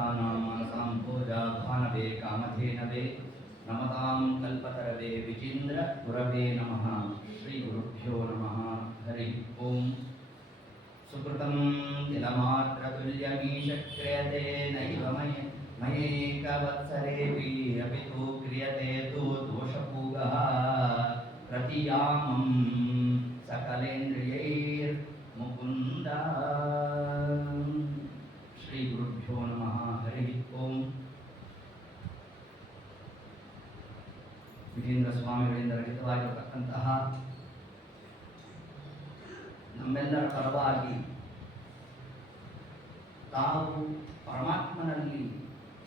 ಭಕ್ತಾನಾಂ ಮಾನಸಾಂ ಭೋಜಾ ಭಾನವೇ ಕಾಮಧೇನವೇ ನಮತಾಂ ಕಲ್ಪತರವೇ ವಿಜೇಂದ್ರ ಗುರವೇ ನಮಃ. ಶ್ರೀ ಗುರುಭ್ಯೋ ನಮಃ. ಹರಿ ಓಂ. ಸುಕೃತಂ ತಿಲಮಾತ್ರತುಲ್ಯಮೀಶ ಕ್ರಿಯತೆ ನೈವ ಮಯೇಕವತ್ಸರೇಪಿ ಅಪಿ ತು ಕ್ರಿಯತೆ ತು ದೋಷಪೂಗಃ ಪ್ರತಿಯಾಮಂ ಸಕಲೇಂದ್ರಿಯೈರ್ ಮುಕುಂದ. ಶ್ರೀ ಗುರುಭ್ಯೋ ನಮಃ. ಹರಿ ಓಂ. ವಿಜೇಂದ್ರ ಸ್ವಾಮಿಗಳಿಂದ ರಚಿತವಾಗಿರತಕ್ಕಂತಹ ನಮ್ಮೆಲ್ಲರ ಪರವಾಗಿ ತಾವು ಪರಮಾತ್ಮನಲ್ಲಿ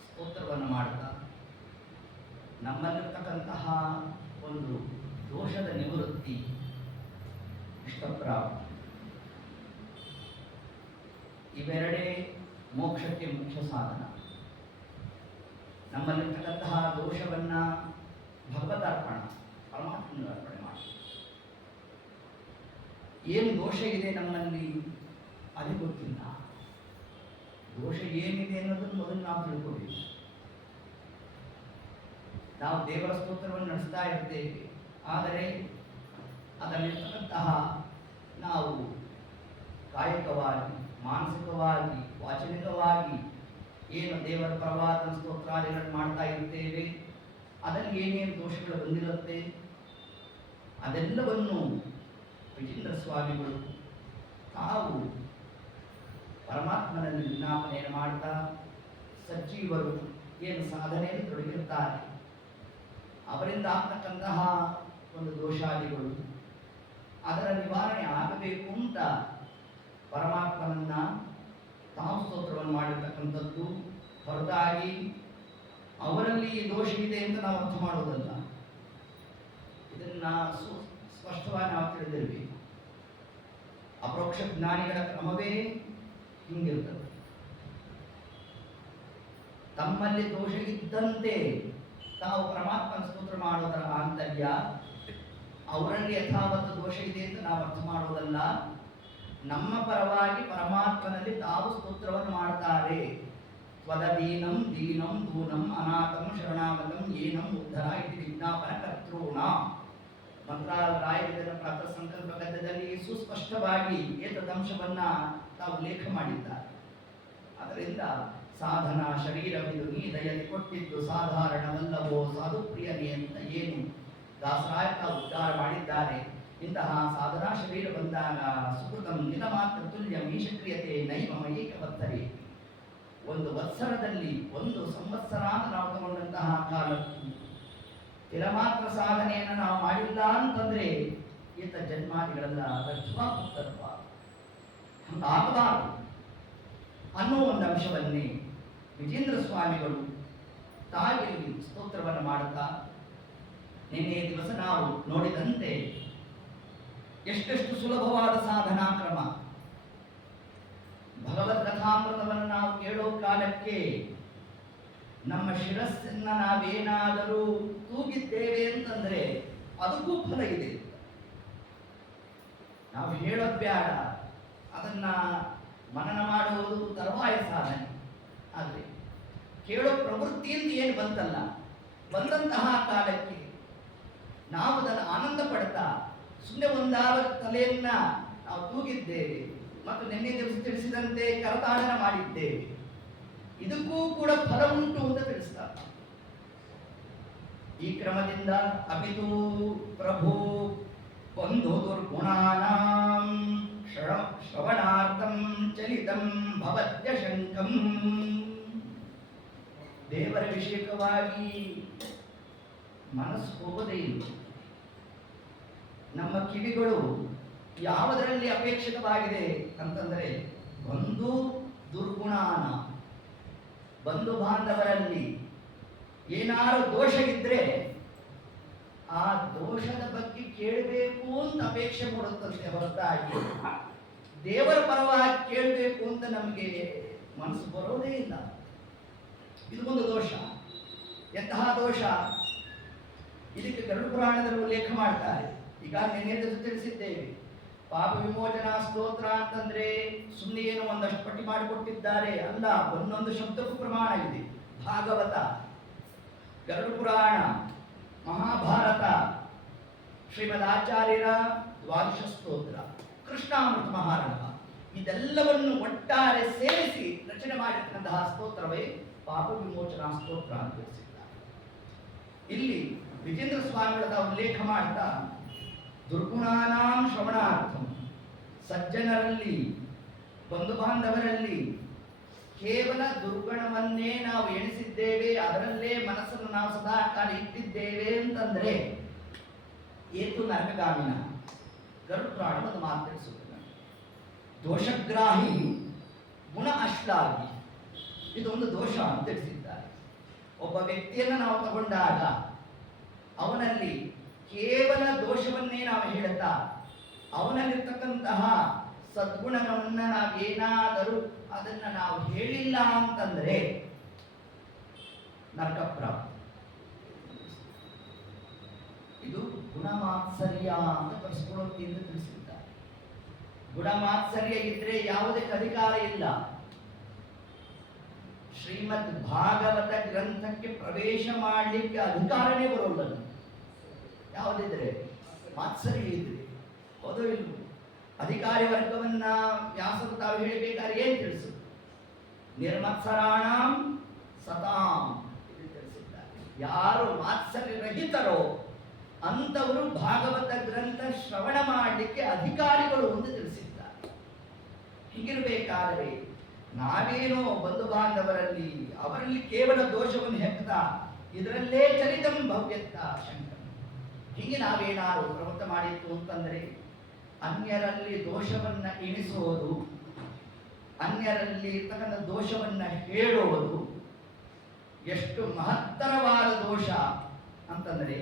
ಸ್ತೋತ್ರವನ್ನು ಮಾಡುತ್ತಾ ನಮ್ಮಲ್ಲಿರ್ತಕ್ಕಂತಹ ಒಂದು ದೋಷದ ನಿವೃತ್ತಿ, ಇಷ್ಟಪ್ರಾಪ್ತಿ, ಇವೆರಡೇ ಮೋಕ್ಷಕ್ಕೆ ಮುಖ್ಯ ಸಾಧನ. ನಮ್ಮಲ್ಲಿರ್ತಕ್ಕಂತಹ ದೋಷವನ್ನು ಭಗವದಾರ್ಪಣ, ಪರಮಾತ್ಮನ ಅರ್ಪಣೆ ಮಾಡಿ. ಏನು ದೋಷ ಇದೆ ನಮ್ಮಲ್ಲಿ ಅದು ಗೊತ್ತಿಲ್ಲ. ದೋಷ ಏನಿದೆ ಅನ್ನೋದನ್ನು ಮೊದಲು ನಾವು ತಿಳ್ಕೊಬೇಕು. ನಾವು ದೇವರ ಸ್ತೋತ್ರವನ್ನು ನಡೆಸ್ತಾ ಇರ್ತೇವೆ, ಆದರೆ ಅದರಲ್ಲಿರ್ತಕ್ಕಂತಹ ನಾವು ಕಾಯಿಕವಾಗಿ, ಮಾನಸಿಕವಾಗಿ, ವಾಚನಿಕವಾಗಿ ಏನು ದೇವರ ಪರವಾದ ಸ್ತೋತ್ರಾದಿಗಳನ್ನು ಮಾಡ್ತಾ ಇರ್ತೇವೆ, ಅದರಲ್ಲಿ ಏನೇನು ದೋಷಗಳು ಬಂದಿರುತ್ತೆ ಅದೆಲ್ಲವನ್ನು ವಿಜೇಂದ್ರ ಸ್ವಾಮಿಗಳು ತಾವು ಪರಮಾತ್ಮನಲ್ಲಿ ವಿಜ್ಞಾಪನೆಯನ್ನು ಮಾಡ್ತಾ ಸಜ್ಜೀವರು ಏನು ಸಾಧನೆಯಲ್ಲಿ ತೊಡಗಿರುತ್ತಾರೆ ಅವರಿಂದ ಆಗ್ತಕ್ಕಂತಹ ಒಂದು ದೋಷಾದಿಗಳು ಅದರ ನಿವಾರಣೆ ಆಗಬೇಕು ಅಂತ ಪರಮಾತ್ಮನನ್ನ ತಾವು ಸ್ತೋತ್ರವನ್ನು ಮಾಡಿರ್ತಕ್ಕಂಥದ್ದು ಹೊರತಾಗಿ ಅವರಲ್ಲಿ ದೋಷ ಇದೆ ಅಂತ ನಾವು ಅರ್ಥ ಮಾಡೋದಲ್ಲ. ಇದನ್ನ ಸ್ಪಷ್ಟವಾಗಿ ನಾವು ತಿಳಿದಿರಬೇಕು. ಅಪರೋಕ್ಷ ಜ್ಞಾನಿಗಳ ಕ್ರಮವೇ ಹಿಂಗಿರ್ತದೆ. ತಮ್ಮಲ್ಲಿ ದೋಷ ಇದ್ದಂತೆ ತಾವು ಪರಮಾತ್ಮನ ಸ್ತೋತ್ರ ಮಾಡೋದರ ಆಂತರ್ಯ, ಅವರಲ್ಲಿ ಯಥಾವತ್ತು ದೋಷ ಇದೆ ಅಂತ ನಾವು ಅರ್ಥ ಮಾಡೋದಲ್ಲ. ನಮ್ಮ ಪರವಾಗಿ ಪರಮಾತ್ಮನಲ್ಲಿ ತಾವು ಸ್ತೋತ್ರವನ್ನು ಮಾಡ್ತಾರೆ. ಸ್ವದೀನಂ ದೀನಂ ದೂನಂ ಅನಾಥಂ ಶರಣಾಗತಂ ಏನಂ ಉದ್ಧರ ಇತಿ ವಿಜ್ಞಾಪನ ಕರ್ತೃಣ. ಮಂತ್ರಾಲಯದ ಪ್ರಾತಃ ಸಂಕಲ್ಪ ಗದ್ಯದಲ್ಲಿ ಸುಸ್ಪಷ್ಟವಾಗಿ ಏತದಂಶವನ್ನ ತಾವು ಉಲ್ಲೇಖ ಮಾಡಿದ್ದಾರೆ. ಅದರಿಂದ ಸಾಧನ ಶರೀರವಿದು ನೀ ದಯದಿ ಕೊಟ್ಟಿದ್ದು ಸಾಧಾರಣವಲ್ಲವೋ ಸಾಧುಪ್ರಿಯನೇ ಅಂತ ಏನು ದಾಸರಾಯ ತಾವು ಉದ್ಧಾರ ಮಾಡಿದ್ದಾರೆ. ಇಂತಹ ಸಾಧನಾ ಶರೀರ ಬಂದಾಗ ಸುಕೃತಂ ನಿಲಮಾತ್ರ ತುಲ್ಯ ಮೀಶಕ್ರಿಯತೆ ನೈವ ಮಯೇಕವತ್ಸರೆ. ಒಂದು ವತ್ಸರದಲ್ಲಿ ಒಂದು ಸಂವತ್ಸರ ಅಂತ ನಾವು ತಗೊಂಡಂತಹ ಕಾಲಕ್ಕೂ ತಿಲಮಾತ್ರ ಸಾಧನೆಯನ್ನು ನಾವು ಮಾಡಿಲ್ಲ ಅಂತಂದ್ರೆ ಈತ ಜನ್ಮಾದಿಗಳೆಲ್ಲ ವ್ಯರ್ಥವಾಗುತ್ತಪ್ಪ, ಹಂಗಾಗಬಾರದು ಅನ್ನೋ ಒಂದು ಅಂಶವನ್ನೇ ವಿಜೇಂದ್ರ ಸ್ವಾಮಿಗಳು ತಾಯಿಯಲ್ಲಿ ಸ್ತೋತ್ರವನ್ನು ಮಾಡುತ್ತಾ ನಿನ್ನೆ ದಿವಸ ನಾವು ನೋಡಿದಂತೆ ಎಷ್ಟೆಷ್ಟು ಸುಲಭವಾದ ಸಾಧನಾ ಕ್ರಮ. ಭಗವದ್ ಕಥಾಮೃತವನ್ನು ನಾವು ಕೇಳೋ ಕಾಲಕ್ಕೆ ನಮ್ಮ ಶಿರಸ್ಸನ್ನ ನಾವೇನಾದರೂ ತೂಗಿದ್ದೇವೆ ಅಂತಂದ್ರೆ ಅದಕ್ಕೂ ಫಲ ಇದೆ. ನಾವು ಹೇಳೋದು ಬೇಡ, ಅದನ್ನ ಮನನ ಮಾಡುವುದು ತರುವಾಯ ಸಾಧನೆ. ಆದರೆ ಕೇಳೋ ಪ್ರವೃತ್ತಿ ಅಂತ ಏನು ಬಂತಲ್ಲ, ಬಂದಂತಹ ಕಾಲಕ್ಕೆ ನಾವು ಅದನ್ನು ಆನಂದ ಪಡ್ತಾ ಸುಮ್ಮನೆ ಒಂದಾವ ತಲೆಯನ್ನ ನಾವು ತೂಗಿದ್ದೇವೆ ಮತ್ತು ನಿನ್ನೆ ದಿವಸ ತಿಳಿಸಿದಂತೆ ಕರತಾಡನ ಮಾಡಿದ್ದೇವೆ. ಇದಕ್ಕೂ ಕೂಡ ಫಲ ಉಂಟು ಅಂತ ತಿಳಿಸ್ತಾರೆ. ಈ ಕ್ರಮದಿಂದ ಅಪಿತು ಪ್ರಭು ಬಂಧು ದುರ್ಗುಣಾನಾಂ ಶ್ರವಣಾರ್ಥಂ ಚಲಿತಂ ಭವತ್ಯ ಶಂಕಂ. ದೇವರ ವಿಷಯಕವಾಗಿ ಮನಸ್ಸು ಹೋಗದೇ ಇಲ್ಲ. ನಮ್ಮ ಕಿವಿಗಳು ಯಾವುದರಲ್ಲಿ ಅಪೇಕ್ಷಿತವಾಗಿದೆ ಅಂತಂದರೆ ಬಂಧು ದುರ್ಗುಣಾನ, ಬಂಧು ಬಾಂಧವರಲ್ಲಿ ಏನಾರು ದೋಷ ಇದ್ರೆ ಆ ದೋಷದ ಬಗ್ಗೆ ಕೇಳಬೇಕು ಅಂತ ಅಪೇಕ್ಷೆ ಮೂಡುತ್ತಂತೆ ಹೊರತಾಗಿ ದೇವರ ಪರವಾಗಿ ಕೇಳಬೇಕು ಅಂತ ನಮಗೆ ಮನಸ್ಸು ಬರೋದೇ ಇಲ್ಲ. ಇದು ಒಂದು ದೋಷ. ಎಂತಹ ದೋಷ? ಇದಕ್ಕೆ ಗರುಡ ಪುರಾಣದಲ್ಲಿ ಉಲ್ಲೇಖ ಮಾಡ್ತಾರೆ. ಈಗ ನಿನ್ನೆ ತಿಳಿಸಿದ್ದೇವೆ, ಪಾಪ ವಿಮೋಚನಾ ಸ್ತೋತ್ರ ಅಂತಂದ್ರೆ ಸುಮ್ಮನೆ ಏನು ಒಂದಷ್ಟು ಪಟ್ಟಿ ಮಾಡಿಕೊಟ್ಟಿದ್ದಾರೆ ಅಲ್ಲ, ಒಂದೊಂದು ಶಬ್ದಕ್ಕೂ ಪ್ರಮಾಣ ಇದೆ. ಭಾಗವತ, ಗರುಡ ಪುರಾಣ, ಮಹಾಭಾರತ, ಶ್ರೀಮದ್ ಆಚಾರ್ಯರ ದ್ವಾದಶ ಸ್ತೋತ್ರ, ಕೃಷ್ಣಾಮೃತ ಮಹಾರಾಣ, ಇದೆಲ್ಲವನ್ನು ಒಟ್ಟಾರೆ ಸೇರಿಸಿ ರಚನೆ ಮಾಡಿರ್ತಕ್ಕಂತಹ ಸ್ತೋತ್ರವೇ ಪಾಪ ವಿಮೋಚನಾ ಸ್ತೋತ್ರ ಅಂತ ತಿಳಿಸಿದ್ದಾರೆ. ಇಲ್ಲಿ ವಿಜೇಂದ್ರ ಸ್ವಾಮಿಗಳ ಉಲ್ಲೇಖ ಮಾಡ್ತಾ ದುರ್ಗುಣಾನಾಂ ಶ್ರವಣಾರ್ಥಂ, ಸಜ್ಜನರಲ್ಲಿ ಬಂಧು ಬಾಂಧವರಲ್ಲಿ ಕೇವಲ ದುರ್ಗುಣವನ್ನೇ ನಾವು ಎಣಿಸಿದ್ದೇವೆ, ಅದರಲ್ಲೇ ಮನಸ್ಸನ್ನು ನಾವು ಸದಾ ಕಾಲ ಇಟ್ಟಿದ್ದೇವೆ ಅಂತಂದ್ರೆ ಏತು ನರಕಗಾಮಿನ. ಗರುಡ ಪುರಾಣ ಒಂದು ಮಾತು ತಿಳಿಸುತ್ತದೆ, ದೋಷಗ್ರಾಹಿ ಗುಣ ಅಶ್ಲಾಘಿ, ಇದೊಂದು ದೋಷ ಅಂತ ತಿಳಿಸಿದ್ದಾರೆ. ಒಬ್ಬ ವ್ಯಕ್ತಿಯನ್ನು ನಾವು ತಗೊಂಡಾಗ ಅವನಲ್ಲಿ ಕೇವಲ ದೋಷವನ್ನೇ ನಾವು ಹೇಳುತ್ತಾ ಅವನಲ್ಲಿರ್ತಕ್ಕಂತಹ ಸದ್ಗುಣವನ್ನ ನಾವೇನಾದರೂ ಅದನ್ನ ನಾವು ಹೇಳಿಲ್ಲ ಅಂತಂದ್ರೆ ನರಕಪ್ರಾಪ್ತಿ. ಇದು ಗುಣಮಾತ್ಸರ್ಯ ಅಂತ ತರಿಸ್ಕೊಳ್ಳೋಕೆ ಎಂದು ತಿಳಿಸಿದ್ದಾರೆ. ಗುಣಮಾತ್ಸರ್ಯ ಇದ್ರೆ ಯಾವುದಕ್ಕೆ ಅಧಿಕಾರ ಇಲ್ಲ. ಶ್ರೀಮದ್ ಭಾಗವತ ಗ್ರಂಥಕ್ಕೆ ಪ್ರವೇಶ ಮಾಡಲಿಕ್ಕೆ ಅಧಿಕಾರನೇ ಬರೋಲ್ಲ. ಯಾವುದಿದ್ರೆ ಮಾತ್ಸರ್ಯ ಇದ್ರೆ, ಹೌದು ಇಲ್ಲ? ಅಧಿಕಾರಿ ವರ್ಗವನ್ನ ವ್ಯಾಸರು ತಾವು ಹೇಳಬೇಕಾದ್ರೆ ಏನ್ ತಿಳಿಸು, ನಿರ್ಮತ್ಸರಾಣಂ ಸತಾಂ ಇದು ತಿಳಿಸಿದ್ದಾರೆ. ಯಾರು ಮಾತ್ಸರ್ಯ ರಹಿತರೋ ಅಂತವರು ಭಾಗವತ ಗ್ರಂಥ ಶ್ರವಣ ಮಾಡಲಿಕ್ಕೆ ಅಧಿಕಾರಿಗಳು ಎಂದು ತಿಳಿಸಿದ್ದಾರೆ. ಹೀಗಿರಬೇಕಾದರೆ ನಾವೇನೋ ಬಂಧು ಬಾಂಧವರಲ್ಲಿ ಅವರಲ್ಲಿ ಕೇವಲ ದೋಷವನ್ನು ಹೆಕ್ತಾ ಇದರಲ್ಲೇ ಚರಿತಂ ಭವ್ಯತ್ತ ಶಂಕರ, ಹೀಗೆ ನಾವೇನಾದ್ರು ಪ್ರವೃತ್ತ ಮಾಡಿತ್ತು ಅಂತಂದರೆ ಅನ್ಯರಲ್ಲಿ ದೋಷವನ್ನ ಎಣಿಸುವುದು, ಅನ್ಯರಲ್ಲಿ ಇರ್ತಕ್ಕಂಥ ದೋಷವನ್ನ ಹೇಳುವುದು ಎಷ್ಟು ಮಹತ್ತರವಾದ ದೋಷ ಅಂತಂದರೆ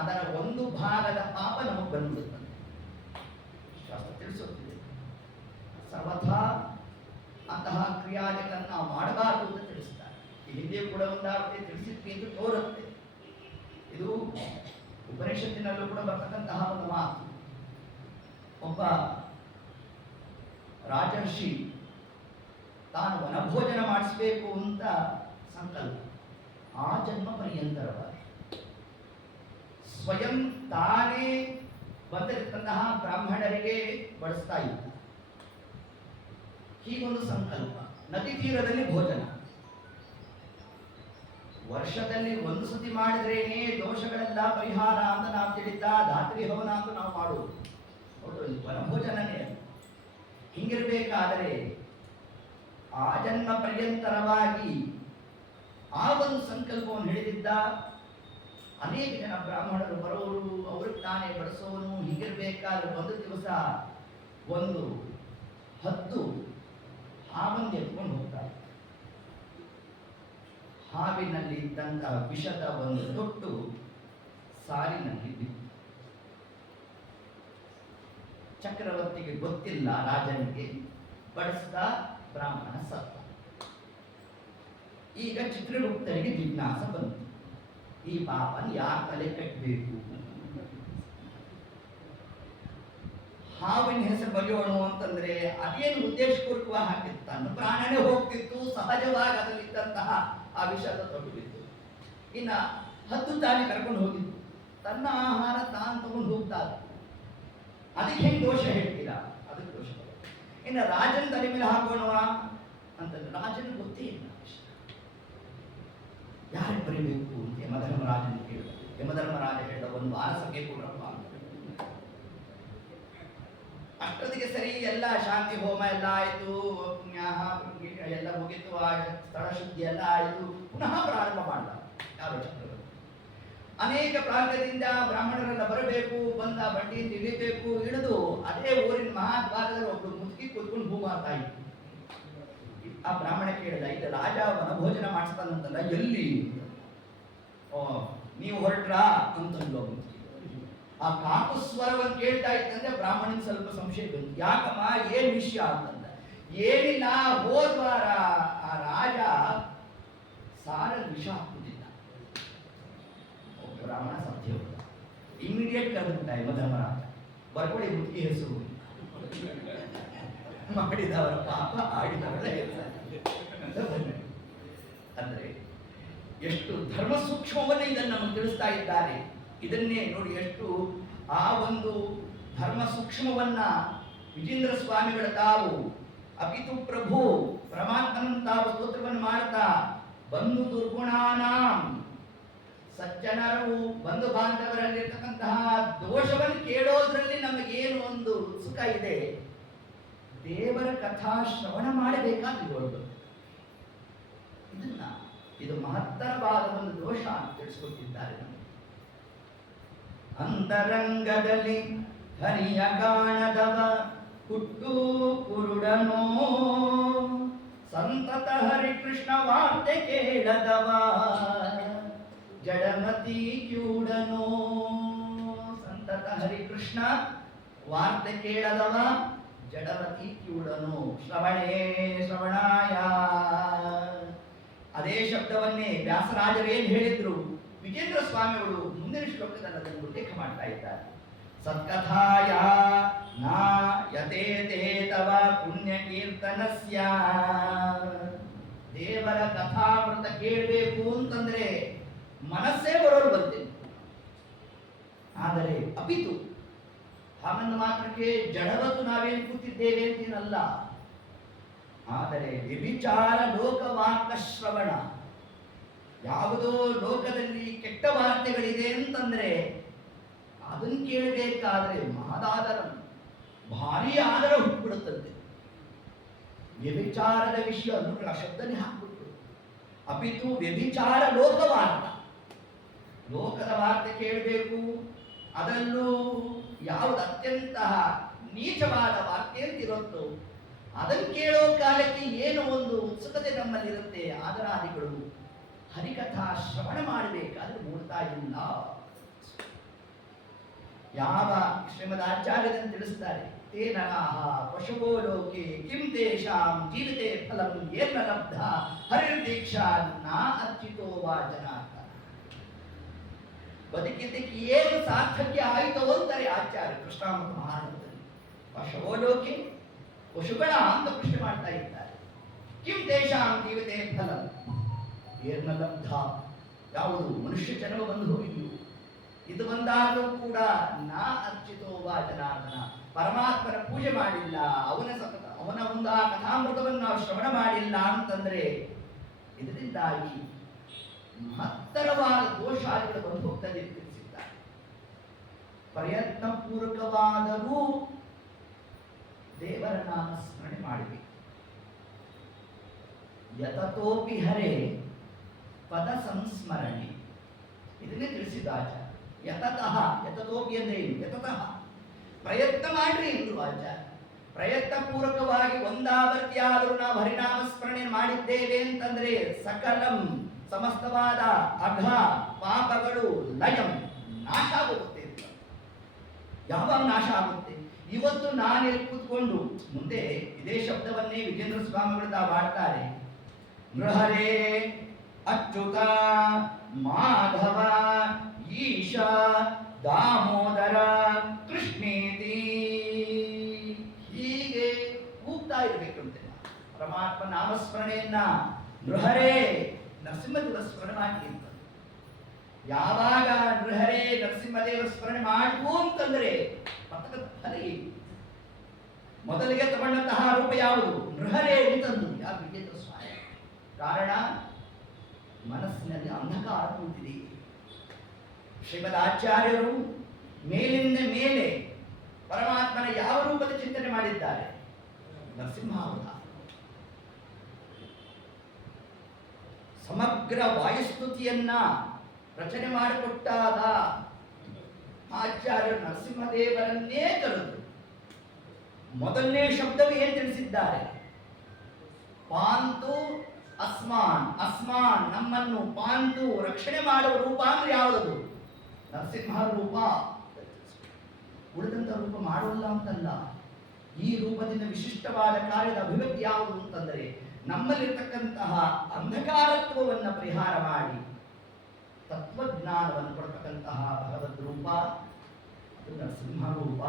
ಅದರ ಒಂದು ಭಾಗದ ಪಾಪ ನಮಗೆ ಬಂದಿರುತ್ತದೆ. ಶಾಸ್ತ್ರ ತಿಳಿಸುತ್ತಿದೆ, ಸರ್ವಥಾ ಅಂತಹ ಕ್ರಿಯಾದಿಗಳನ್ನು ನಾವು ಮಾಡಬಾರದು ಅಂತ ತಿಳಿಸ್ತಾರೆ. ಈ ಹಿಂದೆ ಕೂಡ ಒಂದಾವತಿ ತಿಳಿಸಿದ್ವಿ ಎಂದು ತೋರುತ್ತೆ. ಇದು ಉಪನಿಷತ್ತಿನಲ್ಲೂ ಕೂಡ ಬರ್ತಕ್ಕಂತಹ ಒಂದು ಮಾತು. ಒಬ್ಬ ರಾಜರ್ಷಿ ತಾನು ವನಭೋಜನ ಮಾಡಿಸಬೇಕು ಅಂತ ಸಂಕಲ್ಪ, ಆ ಜನ್ಮ ಪರ್ಯಂತರವಾಗಿ ಸ್ವಯಂ ತಾನೇ ಬಂದಿರತಕ್ಕಂತಹ ಬ್ರಾಹ್ಮಣರಿಗೆ ಬಡಿಸ್ತಾ ಇದ್ದ. ಹೀಗೊಂದು ಸಂಕಲ್ಪ, ನದಿ ತೀರದಲ್ಲಿ ಭೋಜನ, ವರ್ಷದಲ್ಲಿ ಒಂದು ಸತಿ ಮಾಡಿದ್ರೇನೆ ದೋಷಗಳೆಲ್ಲ ಪರಿಹಾರ ಅಂತ ನಾವು ತಿಳಿತಾ ಧಾತ್ರಿ ಹವನ ಅಂತ ನಾವು ಮಾಡುವುದು. ಹೌದು, ವನಭೋಜನನೇ. ಹಿಂಗಿರಬೇಕಾದರೆ ಆ ಜನ್ಮ ಪರ್ಯಂತರವಾಗಿ ಆ ಒಂದು ಸಂಕಲ್ಪವನ್ನು ಹಿಡಿದಿದ್ದ. ಅನೇಕ ಜನ ಬ್ರಾಹ್ಮಣರು ಬರೋರು, ಅವ್ರಿಗೆ ತಾನೇ ಬಡಿಸೋನು. ಹೀಗಿರ್ಬೇಕಾದ್ರೆ ಒಂದು ದಿವಸ ಒಂದು ಹದ್ದು ಹಾವನ್ನು ಎತ್ಕೊಂಡು ಹೋಗ್ತಾರೆ. ಹಾವಿನಲ್ಲಿ ಇದ್ದಂತಹ ವಿಷದ ಒಂದು ತೊಟ್ಟು ಸಾಲಿನಲ್ಲಿ ಬಿತ್ತು. ಚಕ್ರವರ್ತಿಗೆ ಗೊತ್ತಿಲ್ಲ, ರಾಜನಿಗೆ ಬಡಿಸಿದ ಬ್ರಾಹ್ಮಣ ಸತ್ತ. ಈಗ ಚಿತ್ರಗುಪ್ತನಿಗೆ ಜಿಜ್ಞಾಸ ಬಂತು, ಈ ಪಾಪನ ಯಾರ ತಲೆ ಕಟ್ಟಬೇಕು, ಹಾವಿನ ಹೆಸರು ಬರೆಯೋಣ ಅಂತಂದ್ರೆ ಅದೇನು ಉದ್ದೇಶಪೂರ್ವಕವಾಗಿ ಹಾಕಿತ್ತು, ತನ್ನ ಪ್ರಾಣನೇ ಹೋಗ್ತಿತ್ತು, ಸಹಜವಾಗಿ ಅದರಲ್ಲಿದ್ದಂತಹ ಆ ವಿಷದ ತೊಟ್ಟು ಬಿತ್ತು. ಇನ್ನ ಹದ್ದು ತಾನೇ ಕರ್ಕೊಂಡು ಹೋಗಿತ್ತು, ತನ್ನ ಆಹಾರ ತಾನು ತಗೊಂಡು ಹೋಗ್ತಾ ಅದಕ್ಕೆ ಹೆಂಗೆ ದೋಷ ಹೇಳ್ತೀರಾ? ಅದಕ್ಕೆ ದೋಷ. ಇನ್ನು ರಾಜನ ತಲೆ ಮೇಲೆ ಹಾಕೋಣವಾ ಅಂತಂದ್ರೆ ರಾಜನ ಗೊತ್ತೇ ಇಲ್ಲ, ಯಾರಿಗೆ ಬರೀಬೇಕು ಅಂತ ಯಮಧರ್ಮರಾಜನ ಕೇಳಿದ. ಯಮಧರ್ಮರಾಜ ಹೇಳಿದ, ಒಂದು ವಾರ ಸಭೆ ಕೊಡ್ರಪ್ಪ. ಅಷ್ಟೊತ್ತಿಗೆ ಸರಿ, ಎಲ್ಲ ಶಾಂತಿ ಹೋಮ ಎಲ್ಲ ಆಯಿತು, ಎಲ್ಲ ಮುಗಿತು, ಸ್ಥಳ ಶುದ್ಧಿ ಎಲ್ಲ ಆಯಿತು. ಪುನಃ ಪ್ರಾರಂಭ ಮಾಡ್ದ ಯಾರು ಚಕ್ರವರ್ತಿ. ಅನೇಕ ಪ್ರಾಂತ್ಯದಿಂದ ಬ್ರಾಹ್ಮಣರೆಲ್ಲ ಬರಬೇಕು, ಬಂದ ಬಂಡಿ ತಿಳಿಬೇಕು, ಇಳಿದು ಅದೇ ಊರಿನ ಮಹಾದ್ವಾರದಲ್ಲಿ ಒಬ್ರು ಮುದುಕಿ ಕೂತ್ಕೊಂಡು ಹೂ ಮಾಡ್ತಾ ಇತ್ತು. ಆ ಬ್ರಾಹ್ಮಣ ಕೇಳಿದ, ಇದು ರಾಜ ವನಭೋಜನ ಮಾಡಿಸ್ತಾನಂತಲ್ಲ, ಎಲ್ಲಿ? ಓ, ನೀವು ಹೊರಟ್ರಾ ಅಂತಂದು ಆ ಕಾಕು ಸ್ವರವನ್ನು ಕೇಳ್ತಾ ಇತ್ತಂದ್ರೆ ಬ್ರಾಹ್ಮಣನಿಗೆ ಸ್ವಲ್ಪ ಸಂಶಯ ಬಂತು. ಯಾಕಮ್ಮ, ಏನ್ ವಿಷಯ ಅಂತಂದ. ಏನಿಲ್ಲ, ಹೋದ್ವಾರ ಆ ರಾಜ ಸಾರಲ್ಲಿ ವಿಷ ಹಾಕುತ್ತಿದ್ದ. ಬ್ರಾಹ್ಮಣ ಸತ್ಯ ಇಮಿಡಿಯೇಟ್ ಕರೆದುಬಿಟ್ಟ ಯಮಧರ್ಮರಾಜ, ಬರ್ಕೊಳ್ಳಿ ಮುದುಕಿ ಹೆಸರು. ಮಾಡಿದವರ ಪಾಪ ಆಡಿದವರ ಅಂದ್ರೆ ಎಷ್ಟು ಧರ್ಮ ಸೂಕ್ಷ್ಮವನ್ನೇ ಇದನ್ನು ನಮಗೆ ತಿಳಿಸ್ತಾ ಇದ್ದಾರೆ. ಇದನ್ನೇ ನೋಡಿ, ಎಷ್ಟು ಆ ಒಂದು ಧರ್ಮ ಸೂಕ್ಷ್ಮವನ್ನ ವಿಜೇಂದ್ರ ಸ್ವಾಮಿಗಳ ತಾವು ಅಪಿತು ಪ್ರಭು ಪರಮಾತ್ಮನ ತಾವು ಸ್ತೋತ್ರವನ್ನು ಮಾಡ್ತಾ, ಬಂಧು ದುರ್ಗುಣಾನಾಂ, ಸಜ್ಜನರು ಬಂಧು ಬಾಂಧವರಲ್ಲಿರ್ತಕ್ಕಂತಹ ದೋಷವನ್ನು ಕೇಳೋದ್ರಲ್ಲಿ ನಮಗೇನು ಒಂದು ಸುಖ ಇದೆ, ದೇವರ ಕಥಾ ಶ್ರವಣ ಮಾಡಬೇಕಾದ ಇದನ್ನ ಇದು ಮಹತ್ತರವಾದ ಒಂದು ದೋಷ ಅಂತ ತಿಳಿಸ್ಕೊಟ್ಟಿದ್ದಾರೆ ನಮಗೆ. ಅಂತರಂಗದಲ್ಲಿ ಹರಿಯ ಕಾಣದವ ಹುಟ್ಟು ಕುರುಡನೋ, ಸಂತತ ಹರಿಕೃಷ್ಣ ವಾರ್ತೆ ಕೇಳದವ ಜಡಮತಿ ಕ್ಯೂಡನೋ. ಸಂತತ ಹರಿಕೃಷ್ಣ ವಾರ್ತೆ ಕೇಳದವ ಜಡಮತಿ ಕ್ಯೂಡನೋ. ಶ್ರವಣೇ ಶ್ರವಣಾಯ, ಅದೇ ಶಬ್ದವನ್ನೇ ವ್ಯಾಸರಾಜರೇನು ಹೇಳಿದ್ರು, ವಿಜೇಂದ್ರ ಸ್ವಾಮಿಗಳು ಮುಂದಿನ ಶ್ಲೋಕದಲ್ಲಿ ಅದನ್ನು ಉಲ್ಲೇಖ ಮಾಡ್ತಾ ಇದ್ದಾರೆ. ಸತ್ಕಥಾಯ ನಾ ಯತೇತೆ ತವ ಪುಣ್ಯ ಕೀರ್ತನಸ್ಯ. ದೇವರ ಕಥಾಮೃತ ಕೇಳಬೇಕು ಅಂತಂದ್ರೆ ಮನಸ್ಸೇ ಬರೋರು ಬಂತೇನೆ. ಆದರೆ ಅಪಿತು ಹಾಗಂದ ಮಾತ್ರಕ್ಕೆ ಜಡವತ್ತು ನಾವೇನು ಕೂತಿದ್ದೇವೆ ಅಂತೇನಲ್ಲ. ಆದರೆ ವ್ಯಭಿಚಾರ ಲೋಕವಾರ್ತ ಶ್ರವಣ, ಯಾವುದೋ ಲೋಕದಲ್ಲಿ ಕೆಟ್ಟ ವಾರ್ತೆಗಳಿದೆ ಅಂತಂದ್ರೆ ಅದನ್ನು ಕೇಳಬೇಕಾದ್ರೆ ಮಹದಾದರ ಭಾರಿ ಆದರ ಹುಟ್ಟುಬಿಡುತ್ತಂತೆ. ವ್ಯಭಿಚಾರದ ವಿಷಯ ಅನ್ನೋದು ಆ ಶಬ್ದನೇ ಹಾಕ್ಬಿಟ್ಟು, ಅಪಿತು ವ್ಯಭಿಚಾರ ಲೋಕವಾರ್ತ, ಲೋಕದ ವಾರ್ತೆ ಕೇಳಬೇಕು. ಅದರಲ್ಲೂ ಯಾವುದು ಅತ್ಯಂತ ನೀಚವಾದ ವಾರ್ತೆ ಅಂತಿರುತ್ತೋ ಅದನ್ನು ಕೇಳೋ ಕಾಲಕ್ಕೆ ಏನು ಒಂದು ಉತ್ಸುಕತೆ ನಮ್ಮಲ್ಲಿರುತ್ತೆ. ಆದರಾದಿಗಳು ಹರಿಕಥಾ ಶ್ರವಣ ಮಾಡಬೇಕಾದ್ರೆ ಮೂಡ್ತಾ ಇಲ್ಲ. ಯಾವ ಶ್ರೀಮದ್ ಆಚಾರ್ಯರನ್ನು ತಿಳಿಸ್ತಾರೆ, ತೇ ನರಾಹ ಪಶುವೋ ಲೋಕೆ ಕಿಂ ತೇಷಾಂ ಜೀವಿತೆ ಫಲಂ ಏನ ಲಬ್ಧ ಹರಿರ್ದೀಕ್ಷಾ ನಾ ಅರ್ಚಿತೋ ವಾ ಜನಾರ್ಥ. ಬದುಕಿದ್ದಕ್ಕೆ ಏನು ಸಾರ್ಥಕ್ಯ ಆಯಿತು ಅಂತಾರೆ ಆಚಾರ್ಯ ಕೃಷ್ಣಾಮೃತ ಮಹಾರಾಜರಲ್ಲಿ. ಪಶುವೋ ಲೋಕೆ, ಪಶುಗಳ ಅಂತ ಪ್ರಶ್ನೆ ಮಾಡ್ತಾ ಇದ್ದಾರೆ. ಕಿಂ ತೇಷಾಂ ಜೀವಿತೆ ಫಲಂ ಏನ ಲಬ್ಧ, ಯಾವುದು ಮನುಷ್ಯ ಜನ್ಮ ಬಂದು ಹೋಗಿದ್ವು, ಇದು ಬಂದಾಗಲೂ ಕೂಡ ನಾ ಅರ್ಚಿತೋ ವಾ ಜನಾರ್ದನ, ಪರಮಾತ್ಮನ ಪೂಜೆ ಮಾಡಿಲ್ಲ, ಅವನ ಒಂದು ಆ ಕಥಾಮೃತವನ್ನು ನಾವು ಶ್ರವಣ ಮಾಡಿಲ್ಲ ಅಂತಂದ್ರೆ ಇದರಿಂದಾಗಿ ಮಹತ್ತರವಾದ ದೋಷಾದಿಗಳು ಬಂದು ಹೋಗ್ತದೆ ತಿಳಿಸಿದ್ದಾರೆ. ಪ್ರಯತ್ನ ಪೂರ್ವಕವಾದರೂ ದೇವರ ನಾಮ ಸ್ಮರಣೆ ಮಾಡಬೇಕು. ಯತತೋಪಿ ಹರೇ ಪದ ಸಂಸ್ಮರಣೆ, ಇದನ್ನೇ ತಿಳಿಸಿದ ಆಚಾರ್ಯ. ಯತತಃ, ಯತತೋಪಿ ಅಂದ್ರೆ ಏನು? ಯತತಃ ಪ್ರಯತ್ನ ಮಾಡ್ರಿ ಎಂದು ಆಚಾರ್ಯ. ಪ್ರಯತ್ನ ಪೂರ್ವಕವಾಗಿ ಒಂದಾವರ್ತಿ ಆದರೂ ನಾವು ಹರಿನಾಮ ಸ್ಮರಣೆ ಮಾಡಿದ್ದೇವೆ ಅಂತಂದ್ರೆ ಸಕಲಂ ಸಮಸ್ತವಾದ ಅಘ ಪಾಪಗಳು ಲಯಂ ನಾಶ ಆಗುತ್ತೆ. ಯಾವಾಗ ನಾಶ ಆಗುತ್ತೆ? ಇವತ್ತು ನಾನೆಲ್ಲಿ ಕೂತ್ಕೊಂಡು ಮುಂದೆ ಇದೇ ಶಬ್ದವನ್ನೇ ವಿಜೇಂದ್ರ ಸ್ವಾಮಿಗಳು ಮಾಡ್ತಾರೆ. ನೃಹರೇ ಅಚ್ಯುತ ಮಾಧವ ಈಶ ದಾಮೋದರ ಕೃಷ್ಣೇತಿ, ಹೀಗೆ ಕೂಗ್ತಾ ಇರ್ಬೇಕಂತೆ. ಪರಮಾತ್ಮ ನಾಮಸ್ಮರಣೆಯನ್ನ ನೃಹರೇ ನರಸಿಂಹದೇವ ಸ್ಮರಣೆ ಮಾಡಿ ಅಂತ. ಯಾವಾಗ ನೃಹರೇ ನರಸಿಂಹದೇವ ಸ್ಮರಣೆ ಮಾಡ್ತು ಅಂತಂದ್ರೆ ಫಲ ಏನು? ಮೊದಲಿಗೆ ತಗೊಂಡಂತಹ ರೂಪ ಯಾವುದು? ನೃಹರೇ ಅಂತಂದು ಯಾರು? ವಿಜೇಂದ್ರ ಸ್ವಾಮಿ. ಕಾರಣ ಮನಸ್ಸಿನಲ್ಲಿ ಅಂಧಕಾರ ಕೂತಿದೆ. ಶ್ರೀಮದ್ ಆಚಾರ್ಯರು ಮೇಲಿಂದ ಮೇಲೆ ಪರಮಾತ್ಮನ ಯಾವ ರೂಪದ ಚಿಂತನೆ ಮಾಡಿದ್ದಾರೆ? ನರಸಿಂಹಾವತಾರ. ಸಮಗ್ರ ವಾಯುಸ್ತುತಿಯನ್ನ ರಚನೆ ಮಾಡಿಕೊಟ್ಟಾಗ ಆಚಾರ್ಯರು ನರಸಿಂಹದೇವರನ್ನೇ ಕರೆದು ಮೊದಲನೇ ಶಬ್ದವೇ ಏನ್ ತಿಳಿಸಿದ್ದಾರೆ? ಪಾಂತು ಅಸ್ಮಾನ್, ಅಸ್ಮಾನ್ ನಮ್ಮನ್ನು, ಪಾಂತು ರಕ್ಷಣೆ ಮಾಡುವ ರೂಪ ಅಂದ್ರೆ ಯಾವುದು? ನರಸಿಂಹ ರೂಪ. ಉಳಿದಂತ ರೂಪ ಮಾಡೋಲ್ಲ ಅಂತಲ್ಲ, ಈ ರೂಪದಿಂದ ವಿಶಿಷ್ಟವಾದ ಕಾರ್ಯದ ಅಭಿವ್ಯಕ್ತಿ ಯಾವುದು ಅಂತಂದರೆ ನಮ್ಮಲ್ಲಿರ್ತಕ್ಕಂತಹ ಅಂಧಕಾರತ್ವವನ್ನು ಪರಿಹಾರ ಮಾಡಿ ತತ್ವಜ್ಞಾನವನ್ನು ಕೊಡ್ತಕ್ಕಂತಹ ಭಗವದ್ ರೂಪ ಅದು ನರಸಿಂಹ ರೂಪ.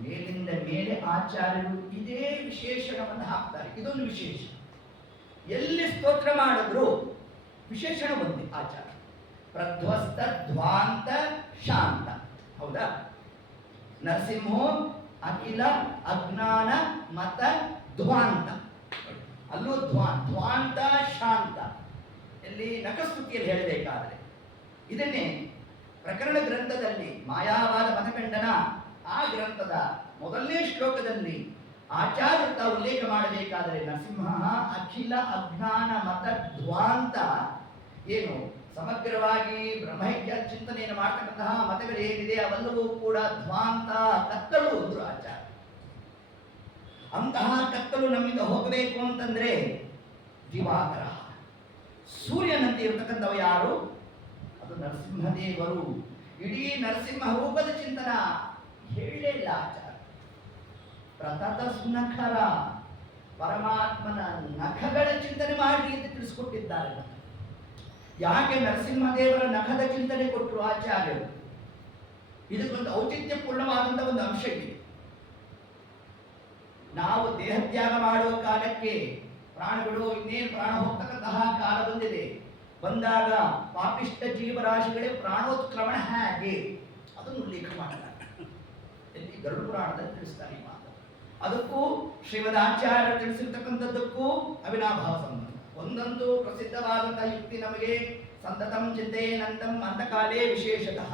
ಮೇಲಿಂದ ಮೇಲೆ ಆಚಾರ್ಯರು ಇದೇ ವಿಶೇಷಣವನ್ನು ಹಾಕ್ತಾರೆ. ಇದೊಂದು ವಿಶೇಷ. ಎಲ್ಲಿ ಸ್ತೋತ್ರ ಮಾಡಿದ್ರು ವಿಶೇಷಣ ಬಂದಿ ಆಚಾರ. ಪ್ರಧ್ವಸ್ತ ಧ್ವಾಂತ ಶಾಂತ. ಹೌದಾ? ನರಸಿಂಹೋ ಅಖಿಲ ಅಜ್ಞಾನ ಮತ ಧ್ವಾಂತ. ಅಲ್ಲೂ ಧ್ವಾಂತ ಶಾಂತ. ಎಲ್ಲಿ ನಖಸ್ತುತಿಯಲ್ಲಿ ಹೇಳಬೇಕಾದ್ರೆ ಇದನ್ನೇ ಪ್ರಕರಣ ಗ್ರಂಥದಲ್ಲಿ ಮಾಯಾವಾದ ಮತಖಂಡನ ಆ ಗ್ರಂಥದ ಮೊದಲನೇ ಶ್ಲೋಕದಲ್ಲಿ ಆಚಾರ್ಯ ಉಲ್ಲೇಖ ಮಾಡಬೇಕಾದರೆ ನರಸಿಂಹ ಅಖಿಲ ಅಜ್ಞಾನ ಮತ ಧ್ವಾಂತ ಏನು ಸಮಗ್ರವಾಗಿ ಬ್ರಹ್ಮೈಕ್ಯ ಚಿಂತನೆಯನ್ನು ಮಾಡ್ತಕ್ಕಂತಹ ಮತಗಳು ಏನಿದೆ ಅವೆಲ್ಲವೂ ಕೂಡ ಧ್ವಾಂತ ಕತ್ತಲು ಅಂದ್ರು ಆಚಾರ್ಯ. ಅಂತಹ ಕತ್ತಲು ನಮ್ಮಿಂದ ಹೋಗಬೇಕು ಅಂತಂದ್ರೆ ದಿವಾಕರ ಸೂರ್ಯನಂತೆ ಇರತಕ್ಕಂಥವ ಯಾರು? ಅದು ನರಸಿಂಹದೇವರು. ಇಡೀ ನರಸಿಂಹ ರೂಪದ ಚಿಂತನ ಹೇಳಲೇ ಇಲ್ಲ ಆಚಾರ. ಪ್ರತತ ಸುನಖರ ಪರಮಾತ್ಮನ ನಖಗಳ ಚಿಂತನೆ ಮಾಡಿ ಅಂತ ತಿಳಿಸ್ಕೊಟ್ಟಿದ್ದಾರೆ. ಯಾಕೆ ನರಸಿಂಹದೇವರ ನಖದ ಚಿಂತನೆ ಕೊಟ್ಟರು ಆಚಾರ್ಯರು? ಇದಕ್ಕೊಂದು ಔಚಿತ್ಯಪೂರ್ಣವಾದಂತಹ ಒಂದು ಅಂಶ ಇದೆ. ನಾವು ದೇಹತ್ಯಾಗ ಮಾಡುವ ಕಾಲಕ್ಕೆ ಪ್ರಾಣಗಳು ಇನ್ನೇನು ಪ್ರಾಣ ಹೋಗ್ತಕ್ಕಂತಹ ಕಾಲ ಬಂದಾಗ ಪಾಪಿಷ್ಟ ಜೀವರಾಶಿಗಳೇ ಪ್ರಾಣೋತ್ಕ್ರಮಣ ಹೇಗೆ ಅದನ್ನು ಉಲ್ಲೇಖ ಮಾಡಲಾಗಿದೆ. ಎಲ್ಲಿ ಗರುಡ ಪುರಾಣದಲ್ಲಿ ತಿಳಿಸ್ತಾರೆ ಈ ಮಾತು. ಅದಕ್ಕೂ ಶ್ರೀಮದಾಚಾರ್ಯರು ತಿಳಿಸಿರ್ತಕ್ಕಂಥದ್ದಕ್ಕೂ ಅವಿನಾಭಾವ ಸಂಬಂಧ. ಒಂದೊಂದು ಪ್ರಸಿದ್ಧವಾದಂತಹ ಯುಕ್ತಿ ನಮಗೆ ಸಂತತಂ ಚಿಂತೆಯೇನಂತಂ ಅಂತಕಾಲೇ ವಿಶೇಷತಃ.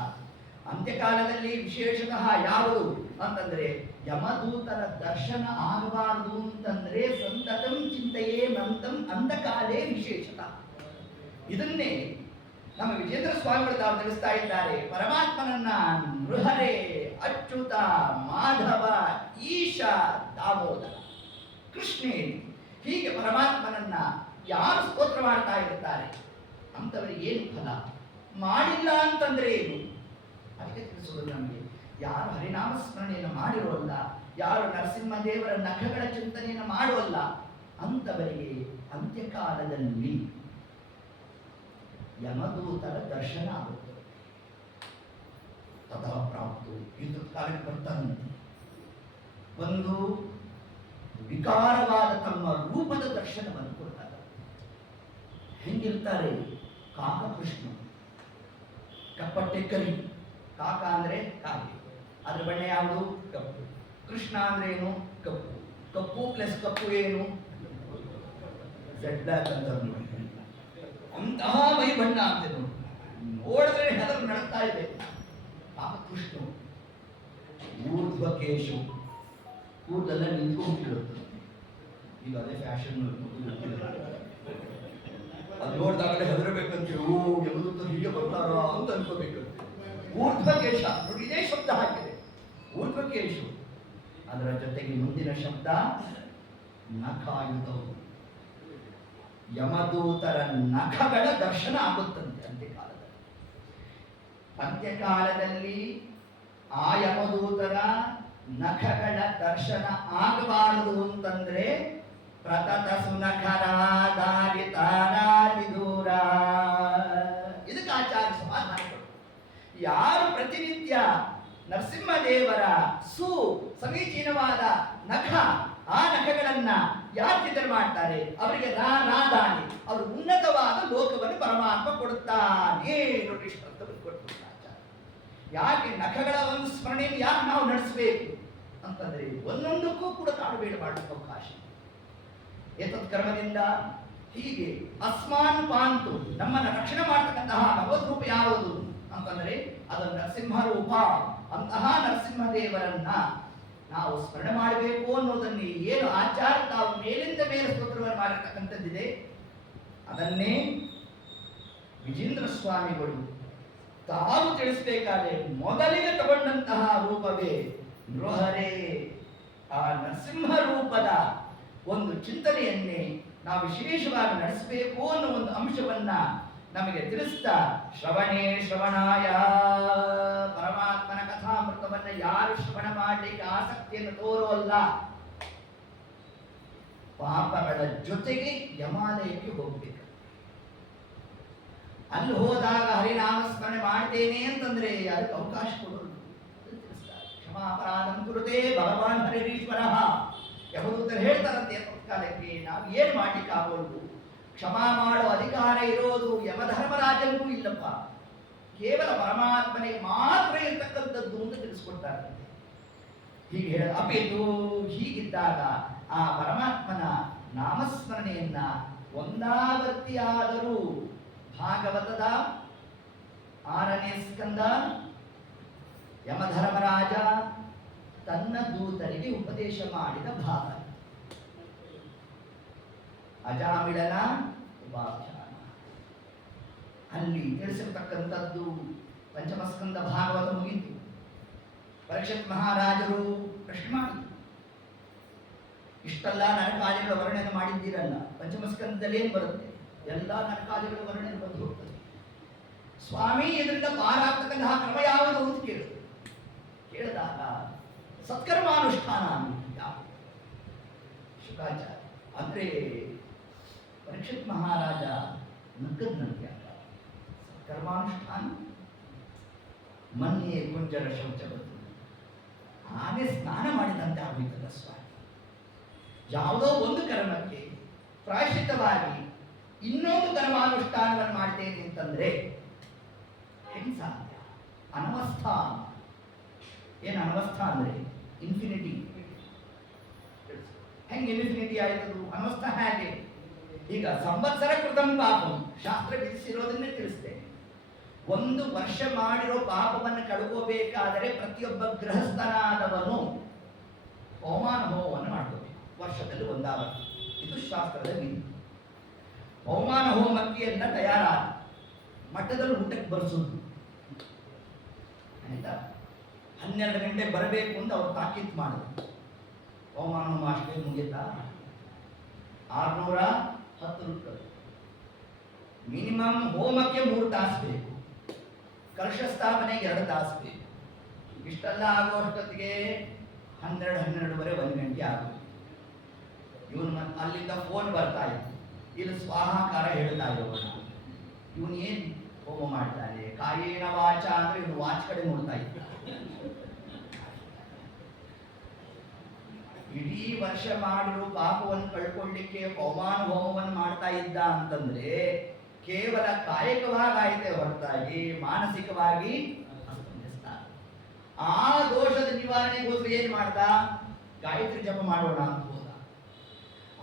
ಅಂತ್ಯಕಾಲದಲ್ಲಿ ವಿಶೇಷತಃ ಯಾವುದು ಅಂತಂದ್ರೆ ಯಮದೂತರ ದರ್ಶನ ಆಗಬಾರದು ಅಂತಂದ್ರೆ ಸಂತತಂ ಚಿಂತೆಯೇನಂತಂ ಅಂತಕಾಲೇ ವಿಶೇಷತಃ. ಇದನ್ನೇ ನಮ್ಮ ವಿಜೇಂದ್ರ ಸ್ವಾಮಿಗಳು ತಾವು ತಿಳಿಸ್ತಾ ಇದ್ದಾರೆ. ಪರಮಾತ್ಮನನ್ನ ನೃಹರೇ ಅಚ್ಯುತ ಮಾಧವ ಈಶ ದಾಮೋದರ ಕೃಷ್ಣೇನು ಹೀಗೆ ಪರಮಾತ್ಮನನ್ನ ಯಾರು ಸ್ತೋತ್ರ ಮಾಡ್ತಾ ಇರುತ್ತಾರೆ ಅಂತವರಿಗೆ ಏನು ಫಲ, ಮಾಡಿಲ್ಲ ಅಂತಂದ್ರೆ ಏನು ಅದಕ್ಕೆ ತಿಳಿಸೋದು ನಮಗೆ. ಯಾರು ಹರಿನಾಮ ಸ್ಮರಣೆಯನ್ನು ಮಾಡಿರೋಲ್ಲ, ಯಾರು ನರಸಿಂಹದೇವರ ನಖಗಳ ಚಿಂತನೆಯನ್ನು ಮಾಡುವಲ್ಲ ಅಂತವರಿಗೆ ಅಂತ್ಯಕಾಲದಲ್ಲಿ ಯಮದೂತರ ದರ್ಶನ ಆಗುತ್ತದೆ. ತಥಾ ಪ್ರಾಪ್ತು ವಿದ್ಯುತ್ ಕಾಲಕ್ಕೆ ಬರ್ತಾರಂತೆ. ಒಂದು ವಿಕಾರವಾದ ತಮ್ಮ ರೂಪದ ದರ್ಶನವನ್ನು ಕೊಡ್ತಾರೆ. ಹೆಂಗಿರ್ತಾರೆ? ಕಾಕ ಕೃಷ್ಣ, ಕಪ್ಪಟ್ಟೆ ಕರಿ. ಕಾಕ ಅಂದ್ರೆ ಕಾಗೆ, ಅದ್ರ ಬಣ್ಣ ಯಾವುದು? ಕಪ್ಪು. ಕೃಷ್ಣ ಅಂದ್ರೆ ಏನು? ಕಪ್ಪು. ಕಪ್ಪು ಪ್ಲಸ್ ಕಪ್ಪು ಏನು? ಜಡ್ ಬ್ಲಾಕ್ ಅಂತ ಅಂತಹ ಮೈ ಬಣ್ಣ ಅಂತ ನೋಡಿದ್ರೆ ಹೆದರು ನಡ್ತಾ ಇದೆ. ಕಾಕ ಕೃಷ್ಣ ಊರ್ಧ್ವ ಕೇಶು, ಕೂದಲೆಲ್ಲ ನಿಂತ್ಕೊಂಡ್ಬಿಟ್ಟಿರುತ್ತೆ. ಈಗ ಅದೇ ಫ್ಯಾಷನ್. ಅದು ನೋಡಿದಾಗಲೇ ಹೆದರಬೇಕಂತ, ಓ ಎಮದೂತ ಹೀಗೆ ಬರ್ತಾರ ಅಂತ ಅನ್ಕೋಬೇಕಂತೆ. ಊರ್ಧ್ವಕೇಶ ನೋಡಿ, ಇದೇ ಶಬ್ದ ಹಾಕಿದೆ ಊರ್ಧ್ವಕೇಶು. ಅದರ ಜೊತೆಗೆ ಮುಂದಿನ ಶಬ್ದ ನಖಾಯುಧವು. ಯಮದೂತರ ನಖಗಳ ದರ್ಶನ ಆಗುತ್ತಂತೆ ಅಂತ್ಯಕಾಲದಲ್ಲಿ. ಅಂತ್ಯಕಾಲದಲ್ಲಿ ಆ ಯಮದೂತರ ನಖಗಳ ದರ್ಶನ ಆಗಬಾರದು ಅಂತಂದ್ರೆ ಪ್ರತತ ಸುನಖರಾಧಾರಿತಾರಾದಿದೂರ. ಇದಕ್ಕೆ ಆಚಾರ್ಯ ಸಮಾಧಾನ ಕೊಟ್ಟರು. ಯಾರು ಪ್ರತಿನಿತ್ಯ ನರಸಿಂಹದೇವರ ಸಮೀಚೀನವಾದ ನಖ, ಆ ನಖಗಳನ್ನ ಯಾರು ಚಿಂತನೆ ಮಾಡ್ತಾರೆ ಅವರಿಗೆ ರಾಧಾನಿ, ಅವರು ಉನ್ನತವಾದ ಲೋಕವನ್ನು ಪರಮಾತ್ಮ ಕೊಡುತ್ತಾನೆ ನೋಡಿ ಶ್ರದ್ಧವನ್ನು ಕೊಟ್ಟು ಆಚಾರ್ಯ. ಯಾಕೆ ನಖಗಳ ಒಂದು ಸ್ಮರಣೆಯನ್ನು ಯಾಕೆ ನಾವು ನಡೆಸಬೇಕು ಅಂತಂದ್ರೆ ಒಂದೊಂದಕ್ಕೂ ಕೂಡ ತಾಳ್ಬೇಡ ಮಾಡಲಿಕ್ಕೆ ಅವಕಾಶ. ಏತತ್ ಕರ್ಮದಿಂದ ಹೀಗೆ ಅಸ್ಮಾನ್ ಪಾಂತು ನಮ್ಮನ್ನು ರಕ್ಷಣೆ ಮಾಡತಕ್ಕಂತಹ ಭಗವದ್ ರೂಪ ಯಾವುದು ಅಂತಂದ್ರೆ ಅದು ನರಸಿಂಹ ರೂಪ. ಅಂತಹ ನರಸಿಂಹದೇವರನ್ನ ನಾವು ಸ್ಮರಣೆ ಮಾಡಬೇಕು ಅನ್ನೋದನ್ನೇ ಏನು ಆಚಾರ್ಯ ತಾವು ಮೇಲಿಂದ ಮೇಲೆ ಸ್ತೋತ್ರವನ್ನು ಮಾಡಿರ್ತಕ್ಕಂಥದ್ದಿದೆ ಅದನ್ನೇ ವಿಜೇಂದ್ರ ಸ್ವಾಮಿಗಳು ತಾವು ತಿಳಿಸಬೇಕಾದ್ರೆ ಮೊದಲಿಗೆ ತಗೊಂಡಂತಹ ರೂಪವೇ ನೃಹರೇ. ಆ ನರಸಿಂಹ ರೂಪದ ಒಂದು ಚಿಂತನೆಯನ್ನೇ ನಾವು ವಿಶೇಷವಾಗಿ ನಡೆಸಬೇಕು ಅನ್ನೋ ಒಂದು ಅಂಶವನ್ನ ನಮಗೆ ತಿಳಿಸ್ತಾ ಶ್ರವಣೇ ಶ್ರವಣಾಯ, ಪರಮಾತ್ಮನ ಕಥಾಮೃತವನ್ನ ಯಾರು ಶ್ರವಣ ಮಾಡಲಿಕ್ಕೆ ಆಸಕ್ತಿಯನ್ನು ತೋರೋಲ್ಲ ಪಾಪಗಳ ಜೊತೆಗೆ ಯಮಾಲಯಕ್ಕೆ ಹೋಗ್ಬೇಕು. ಅಲ್ಲಿ ಹೋದಾಗ ಹರಿನಾಮ ಸ್ಮರಣೆ ಮಾಡ್ತೇನೆ ಅಂತಂದ್ರೆ ಅದಕ್ಕೆ ಅವಕಾಶ ಕೊಡೋದು ತಿಳಿಸ್ತಾರೆ. ಕ್ಷಮಾಪರಾಧಂ ಕುರುತೆ ಭಗವಾನ್ ಹರಿರೀಶ್ವರ. ಯಮದೂತರು ಹೇಳ್ತಾರಂತೆ ಕಾಲಕ್ಕೆ ನಾವು ಏನ್ ಮಾಡ್ಲಿಕ್ಕೆ ಆಗೋದು, ಕ್ಷಮಾ ಮಾಡೋ ಅಧಿಕಾರ ಇರೋದು ಯಮಧರ್ಮರಾಜನಿಗೂ ಇಲ್ಲಪ್ಪ, ಕೇವಲ ಪರಮಾತ್ಮನಿಗೆ ಮಾತ್ರ ಇರ್ತಕ್ಕಂಥದ್ದು ಅಂತ ತಿಳಿಸ್ಕೊಡ್ತಾರೆ. ಹೀಗೆ ಹೇಳ ಅಪಿತು ಹೀಗಿದ್ದಾಗ ಆ ಪರಮಾತ್ಮನ ನಾಮಸ್ಮರಣೆಯನ್ನ ಒಂದಾವರ್ತಿಯಾದರೂ ಭಾಗವತದ 6ನೇ ಸ್ಕಂದ ಯಮಧರ್ಮರಾಜ ತನ್ನ ದೂತರಿಗೆ ಉಪದೇಶ ಮಾಡಿದ ಭಾಗ. ಅಜಾಮಿಳನ ಉಪಾಖ್ಯಾನ ಅಲ್ಲಿ ತಿಳಿಸಿರ್ತಕ್ಕಂಥದ್ದು. ಪಂಚಮಸ್ಕಂದ ಭಾಗವತ ಮುಗಿತು. ಪರೀಕ್ಷಿತ್ ಮಹಾರಾಜರು ಪ್ರಶ್ನೆ ಮಾಡಿದ್ರು, ಇಷ್ಟೆಲ್ಲ ನರಕಾದಿಗಳ ವರ್ಣನೆ ಮಾಡಿದ್ದೀರಲ್ಲ, ಪಂಚಮಸ್ಕಂದದಲ್ಲಿ ಏನು ಬರುತ್ತೆ? ಎಲ್ಲ ನರಕಾದಿಗಳ ವರ್ಣನೆ ಬಂದು ಹೋಗ್ತದೆ. ಸ್ವಾಮಿ ಇದರಿಂದ ಪಾರಾಗ್ತಕ್ಕಂತಹ ಕ್ರಮ ಯಾವುದು ಅಂತ ಕೇಳಿದಾಗ ಸತ್ಕರ್ಮಾನುಷ್ಠಾನ ಯಾವುದು? ಶುಕಾಚಾರ್ಯ ಅಂದ್ರೆ ಪರೀಕ್ಷಿತ್ ಮಹಾರಾಜ ನಕ್ಕದ್ನಂತೆ. ಸತ್ಕರ್ಮಾನುಷ್ಠಾನ ಮನ್ಯೆ ಕುಂಜರ ಶೌಚವತ್ತು, ಆನೆ ಸ್ನಾನ ಮಾಡಿದಂತೆ ಆಗೋಯ್ತದ ಸ್ವಾಮಿ. ಯಾವುದೋ ಒಂದು ಕರ್ಮಕ್ಕೆ ಪ್ರಾಯಶ್ಚಿತ್ತವಾಗಿ ಇನ್ನೊಂದು ಕರ್ಮಾನುಷ್ಠಾನವನ್ನು ಮಾಡ್ತೇನೆ ಅಂತಂದ್ರೆ ಹೆಂಗ್ ಸಾಧ್ಯ? ಅನವಸ್ಥಾ. ಏನು ಅನವಸ್ಥಾ ಅಂದ್ರೆ ಇನ್ಫಿನಿಟಿ. ಹೆಂಗೆ ಇನ್ಫಿನಿಟಿ ಆಯ್ತದು? ಅನವಸ್ಥಾ ಹೇಗೆ? ಈಗ ಸಂವತ್ಸರ ಕೃತಂ ಪಾಪಂ ಶಾಸ್ತ್ರ ವಿಧಿಸಿರೋದನ್ನೇ ತಿಳಿಸ್ತೇನೆ. 1 ವರ್ಷ ಮಾಡಿರೋ ಪಾಪವನ್ನು ಕಳ್ಕೋಬೇಕಾದರೆ ಪ್ರತಿಯೊಬ್ಬ ಗೃಹಸ್ಥನಾದವನು ಹೋಮಾನ ಹೋಮವನ್ನು ಮಾಡಬೇಕು, ವರ್ಷದಲ್ಲಿ ಒಂದಾವರ್ತಿ. ಇದು ಶಾಸ್ತ್ರದ ವಿಧಿ. ಹೋಮಾನ ಹೋಮಕ್ಕೆ ಎಲ್ಲ ತಯಾರಾದ ಮಠದಲ್ಲಿ ಊಟಕ್ಕೆ ಬರ್ಸೋದು ಆಯ್ತಾ. 12 ಗಂಟೆ ಬರಬೇಕು ಅಂತ ಅವ್ರು ತಾಕೀತು ಮಾಡಿದ್ರು. ಹೋಮಾನ ಹೋಮ ಅಷ್ಟೇ ಮುಗಿತಾ? 610 ರೂಪಾಯಿ ಮಿನಿಮಮ್. ಹೋಮಕ್ಕೆ 3 ತಾಸು ಬೇಕು, ಕಲಶ ಸ್ಥಾಪನೆಗೆ 2 ತಾಸು ಬೇಕು. ಇಷ್ಟೆಲ್ಲ ಆಗುವಷ್ಟೊತ್ತಿಗೆ 12:30 1 ಗಂಟೆ ಆಗೋದು. ಇವನು ಅಲ್ಲಿಂದ ಫೋನ್ ಬರ್ತಾ ಇತ್ತು, ಇಲ್ಲಿ ಸ್ವಾಹಾಕಾರ ಹೇಳ್ತಾ ಇರೋಣ. ಇವನು ಏನ್ ಹೋಮ ಮಾಡ್ತಾನೆ? ಕಾಯೇನ ವಾಚ ಅಂದ್ರೆ ಇವನು ವಾಚ್ ಕಡೆ ನೋಡ್ತಾ ಇದ್ದ. ಇಡೀ ವರ್ಷ ಮಾಡಿರೋ ಪಾಪವನ್ನು ಕಳ್ಕೊಳ್ಳಿಕ್ಕೆ ಹೋಮಾನ ಹೋಮವನ್ನು ಮಾಡ್ತಾ ಇದ್ದ ಅಂತಂದ್ರೆ ಕೇವಲ ಕಾಯಿಕವಾಗಾಯಿತೆ ಹೊರತಾಗಿ ಮಾನಸಿಕವಾಗಿ ಅಸ್ತಂಭಿಸ್ತಾನೆ. ಆ ದೋಷದ ನಿವಾರಣೆಗೋಸ್ಕರ ಏನ್ ಮಾಡ್ದ? ಗಾಯತ್ರಿ ಜಪ ಮಾಡೋಣ ಅಂತ ಹೋದ.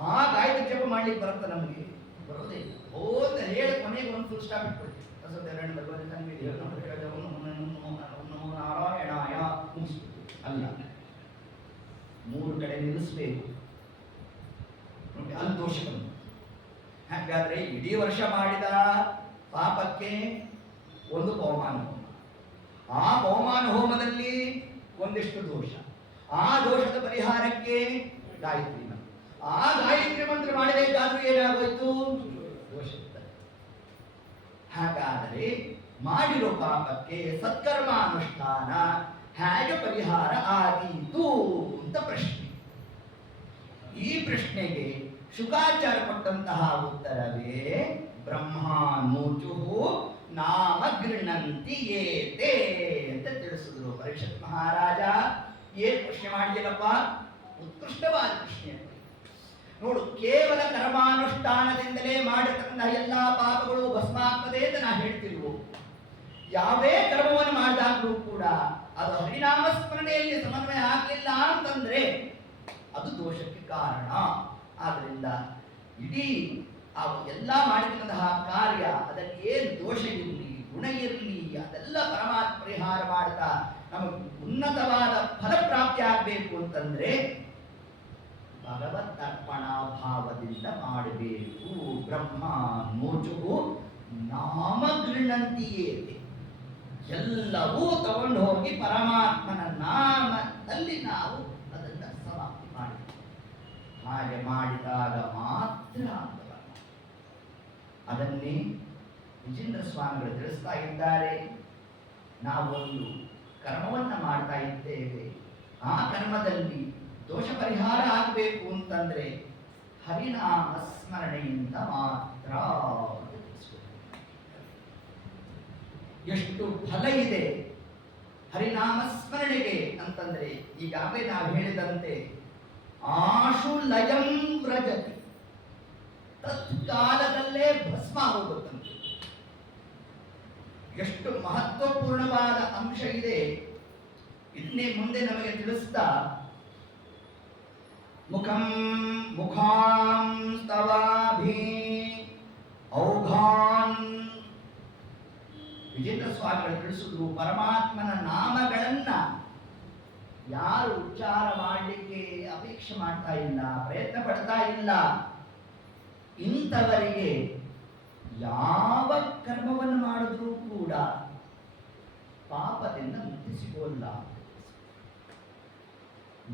ಆ ಗಾಯತ್ರಿ ಜಪ ಮಾಡ್ಲಿಕ್ಕೆ ಬರುತ್ತೆ? ನಮಗೆ ಬರೋದೇ ಇಲ್ಲ. ಹೋದ ಹೇಳ ಕೊನೆಗೆ ಒಂದು ಫುಲ್ ಸ್ಟಾಪ್ ಇಟ್ಬಿಡ್ತೀವಿ. ನಾರಾಯಣಾಯ ಮುಗಿಸ್ಬಿಟ್ಟು ಅಲ್ಲ, 3 ಕಡೆ ನಿಲ್ಲಿಸ್ಬೇಕು. ಅಲ್ಲಿ ದೋಷ ಬಂತು. ಹಾಗಾದ್ರೆ ಇಡೀ ವರ್ಷ ಮಾಡಿದ ಪಾಪಕ್ಕೆ ಒಂದು ಪವಮಾನ ಹೋಮ, ಆ ಪವಮಾನ ಹೋಮದಲ್ಲಿ ಒಂದಿಷ್ಟು ದೋಷ, ಆ ದೋಷದ ಪರಿಹಾರಕ್ಕೆ ಗಾಯತ್ರಿ ಮಂತ್ರ. ಆ ಗಾಯತ್ರಿ ಮಂತ್ರ ಮಾಡಬೇಕಾದ್ರೂ ಏನಾಗೋಯ್ತು? ದೋಷ. ಹಾಗಾದರೆ ಮಾಡಿರೋ ಪಾಪಕ್ಕೆ ಸತ್ಕರ್ಮಾನುಷ್ಠಾನ ಹೇಗೆ ಪರಿಹಾರ ಆದೀತು ಅಂತ ಪ್ರಶ್ನೆ. ಈ ಪ್ರಶ್ನೆಗೆ ಶುಕಾಚಾರ್ಯ ಕೊಟ್ಟಂತಹ ಉತ್ತರವೇ ಬ್ರಹ್ಮಾನೂಚು ನಾಮ ಗೃಣಂತಿ ಏತೆ ಅಂತ ತಿಳಿಸಿದ್ರು. ಪರೀಕ್ಷಿತ್ ಮಹಾರಾಜ ಏನ್ ಪ್ರಶ್ನೆ ಮಾಡಿದಿಲ್ಲಪ್ಪ? ಉತ್ಕೃಷ್ಟವಾದ ಪ್ರಶ್ನೆ. ನೋಡು, ಕೇವಲ ಕರ್ಮಾನುಷ್ಠಾನದಿಂದಲೇ ಮಾಡಿರ್ತಕ್ಕಂತಹ ಎಲ್ಲಾ ಪಾಪಗಳು ಭಸ್ಮಾಗ್ತದೆ ಅಂತ ನಾ ಹೇಳ್ತಿಲ್ವು. ಯಾವುದೇ ಕರ್ಮವನ್ನು ಮಾಡಿದಾಗಲೂ ಕೂಡ ಅದು ಹರಿನಾಮ ಸ್ಮರಣೆಯಲ್ಲಿ ಸಮನ್ವಯ ಆಗಲಿಲ್ಲ ಅಂತಂದ್ರೆ ಅದು ದೋಷಕ್ಕೆ ಕಾರಣ. ಆದ್ರಿಂದ ಇಡೀ ಆ ಎಲ್ಲ ಮಾಡಿದಂತಹ ಕಾರ್ಯ ಅದರಲ್ಲಿ ಏನು ದೋಷ ಇರಲಿ, ಗುಣ ಇರಲಿ, ಅದೆಲ್ಲ ಪರಮಾತ್ಮ ಪರಿಹಾರ ಮಾಡ್ತಾ ನಮಗೆ ಉನ್ನತವಾದ ಫಲಪ್ರಾಪ್ತಿ ಆಗಬೇಕು ಅಂತಂದ್ರೆ ಭಗವತ್ ಅರ್ಪಣಾ ಭಾವದಿಂದ ಮಾಡಬೇಕು. ಬ್ರಹ್ಮ ನೋಚು ನಾಮ ಗೃಣಂತಿಯೇ, ಎಲ್ಲವೂ ತಗೊಂಡು ಹೋಗಿ ಪರಮಾತ್ಮನ ನಾಮದಲ್ಲಿ ನಾವು ಅದನ್ನು ಸಮಾಪ್ತಿ ಮಾಡಿ. ಹಾಗೆ ಮಾಡಿದಾಗ ಮಾತ್ರ ಅದನ್ನೇ ವಿಜೇಂದ್ರ ಸ್ವಾಮಿಗಳು ತಿಳಿಸ್ತಾ ಇದ್ದಾರೆ. ನಾವೊಂದು ಕರ್ಮವನ್ನು ಮಾಡ್ತಾ ಇದ್ದೇವೆ, ಆ ಕರ್ಮದಲ್ಲಿ ದೋಷ ಪರಿಹಾರ ಆಗಬೇಕು ಅಂತಂದ್ರೆ ಹರಿನಾಮ ಸ್ಮರಣೆಯಿಂದ ಮಾತ್ರ. ಎಷ್ಟು ಫಲ ಇದೆ ಹರಿನಾಮ ಸ್ಮರಣೆಗೆ ಅಂತಂದ್ರೆ ಈಗಾಗಲೇ ನಾವು ಹೇಳಿದಂತೆ ಆಶು ಲಯಂ ವ್ರಜತಿ, ತತ್ಕಾಲದಲ್ಲೇ ಭಸ್ಮ ಹೋಗುತ್ತಂತೆ. ಎಷ್ಟು ಮಹತ್ವಪೂರ್ಣವಾದ ಅಂಶ ಇದೆ ಇದನ್ನೇ ಮುಂದೆ ನಮಗೆ ತಿಳಿಸ್ತಾ, ಮುಖಂ ಮುಖಾಂ ಸ್ತವಾಭಿ ಔಘಾನ್, ವಿಜೇಂದ್ರ ಸ್ವಾಮಿಗಳು ತಿಳಿಸುವುದು ಪರಮಾತ್ಮನ ನಾಮಗಳನ್ನ ಯಾರು ಉಚ್ಚಾರ ಮಾಡಲಿಕ್ಕೆ ಅಪೇಕ್ಷೆ ಮಾಡ್ತಾ ಇಲ್ಲ, ಪ್ರಯತ್ನ ಪಡ್ತಾ ಇಲ್ಲ, ಇಂಥವರಿಗೆ ಯಾವ ಕರ್ಮವನ್ನು ಮಾಡಿದ್ರೂ ಕೂಡ ಪಾಪದಿಂದ ಮುಕ್ತಿ ಸಿಗೋಲ್ಲ.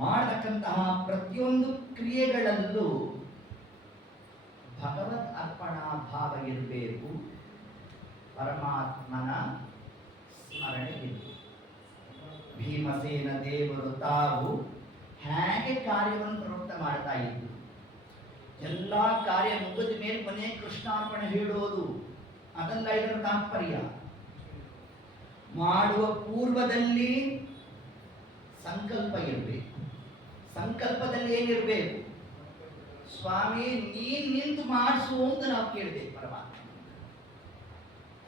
ಮಾಡತಕ್ಕಂತಹ ಪ್ರತಿಯೊಂದು ಕ್ರಿಯೆಗಳಲ್ಲೂ ಭಗವತ್ ಅರ್ಪಣಾ ಭಾವ ಇರಬೇಕು, ಪರಮಾತ್ಮನ ಸ್ಮರಣೆ ಇರಬೇಕು. ಭೀಮಸೇನ ದೇವರು ತಾವು ಹೇಗೆ ಕಾರ್ಯವನ್ನು ಪ್ರವೃತ್ತ ಮಾಡ್ತಾ ಇದ್ರು, ಎಲ್ಲ ಕಾರ್ಯ ಮುಗಿದ ಮೇಲೆ ಮನೆ ಕೃಷ್ಣಾರ್ಪಣೆ ಹೇಳೋದು ಅದಲ್ಲ ಇದರ ತಾತ್ಪರ್ಯ. ಮಾಡುವ ಪೂರ್ವದಲ್ಲಿ ಸಂಕಲ್ಪ ಇರಬೇಕು. ಸಂಕಲ್ಪದಲ್ಲಿ ಏನಿರಬೇಕು? ಸ್ವಾಮಿ ನೀನ್ ನಿಂತು ಮಾಡಿಸು ಅಂತ ನಾವು ಕೇಳಬೇಕು ಪರಮಾತ್ಮ.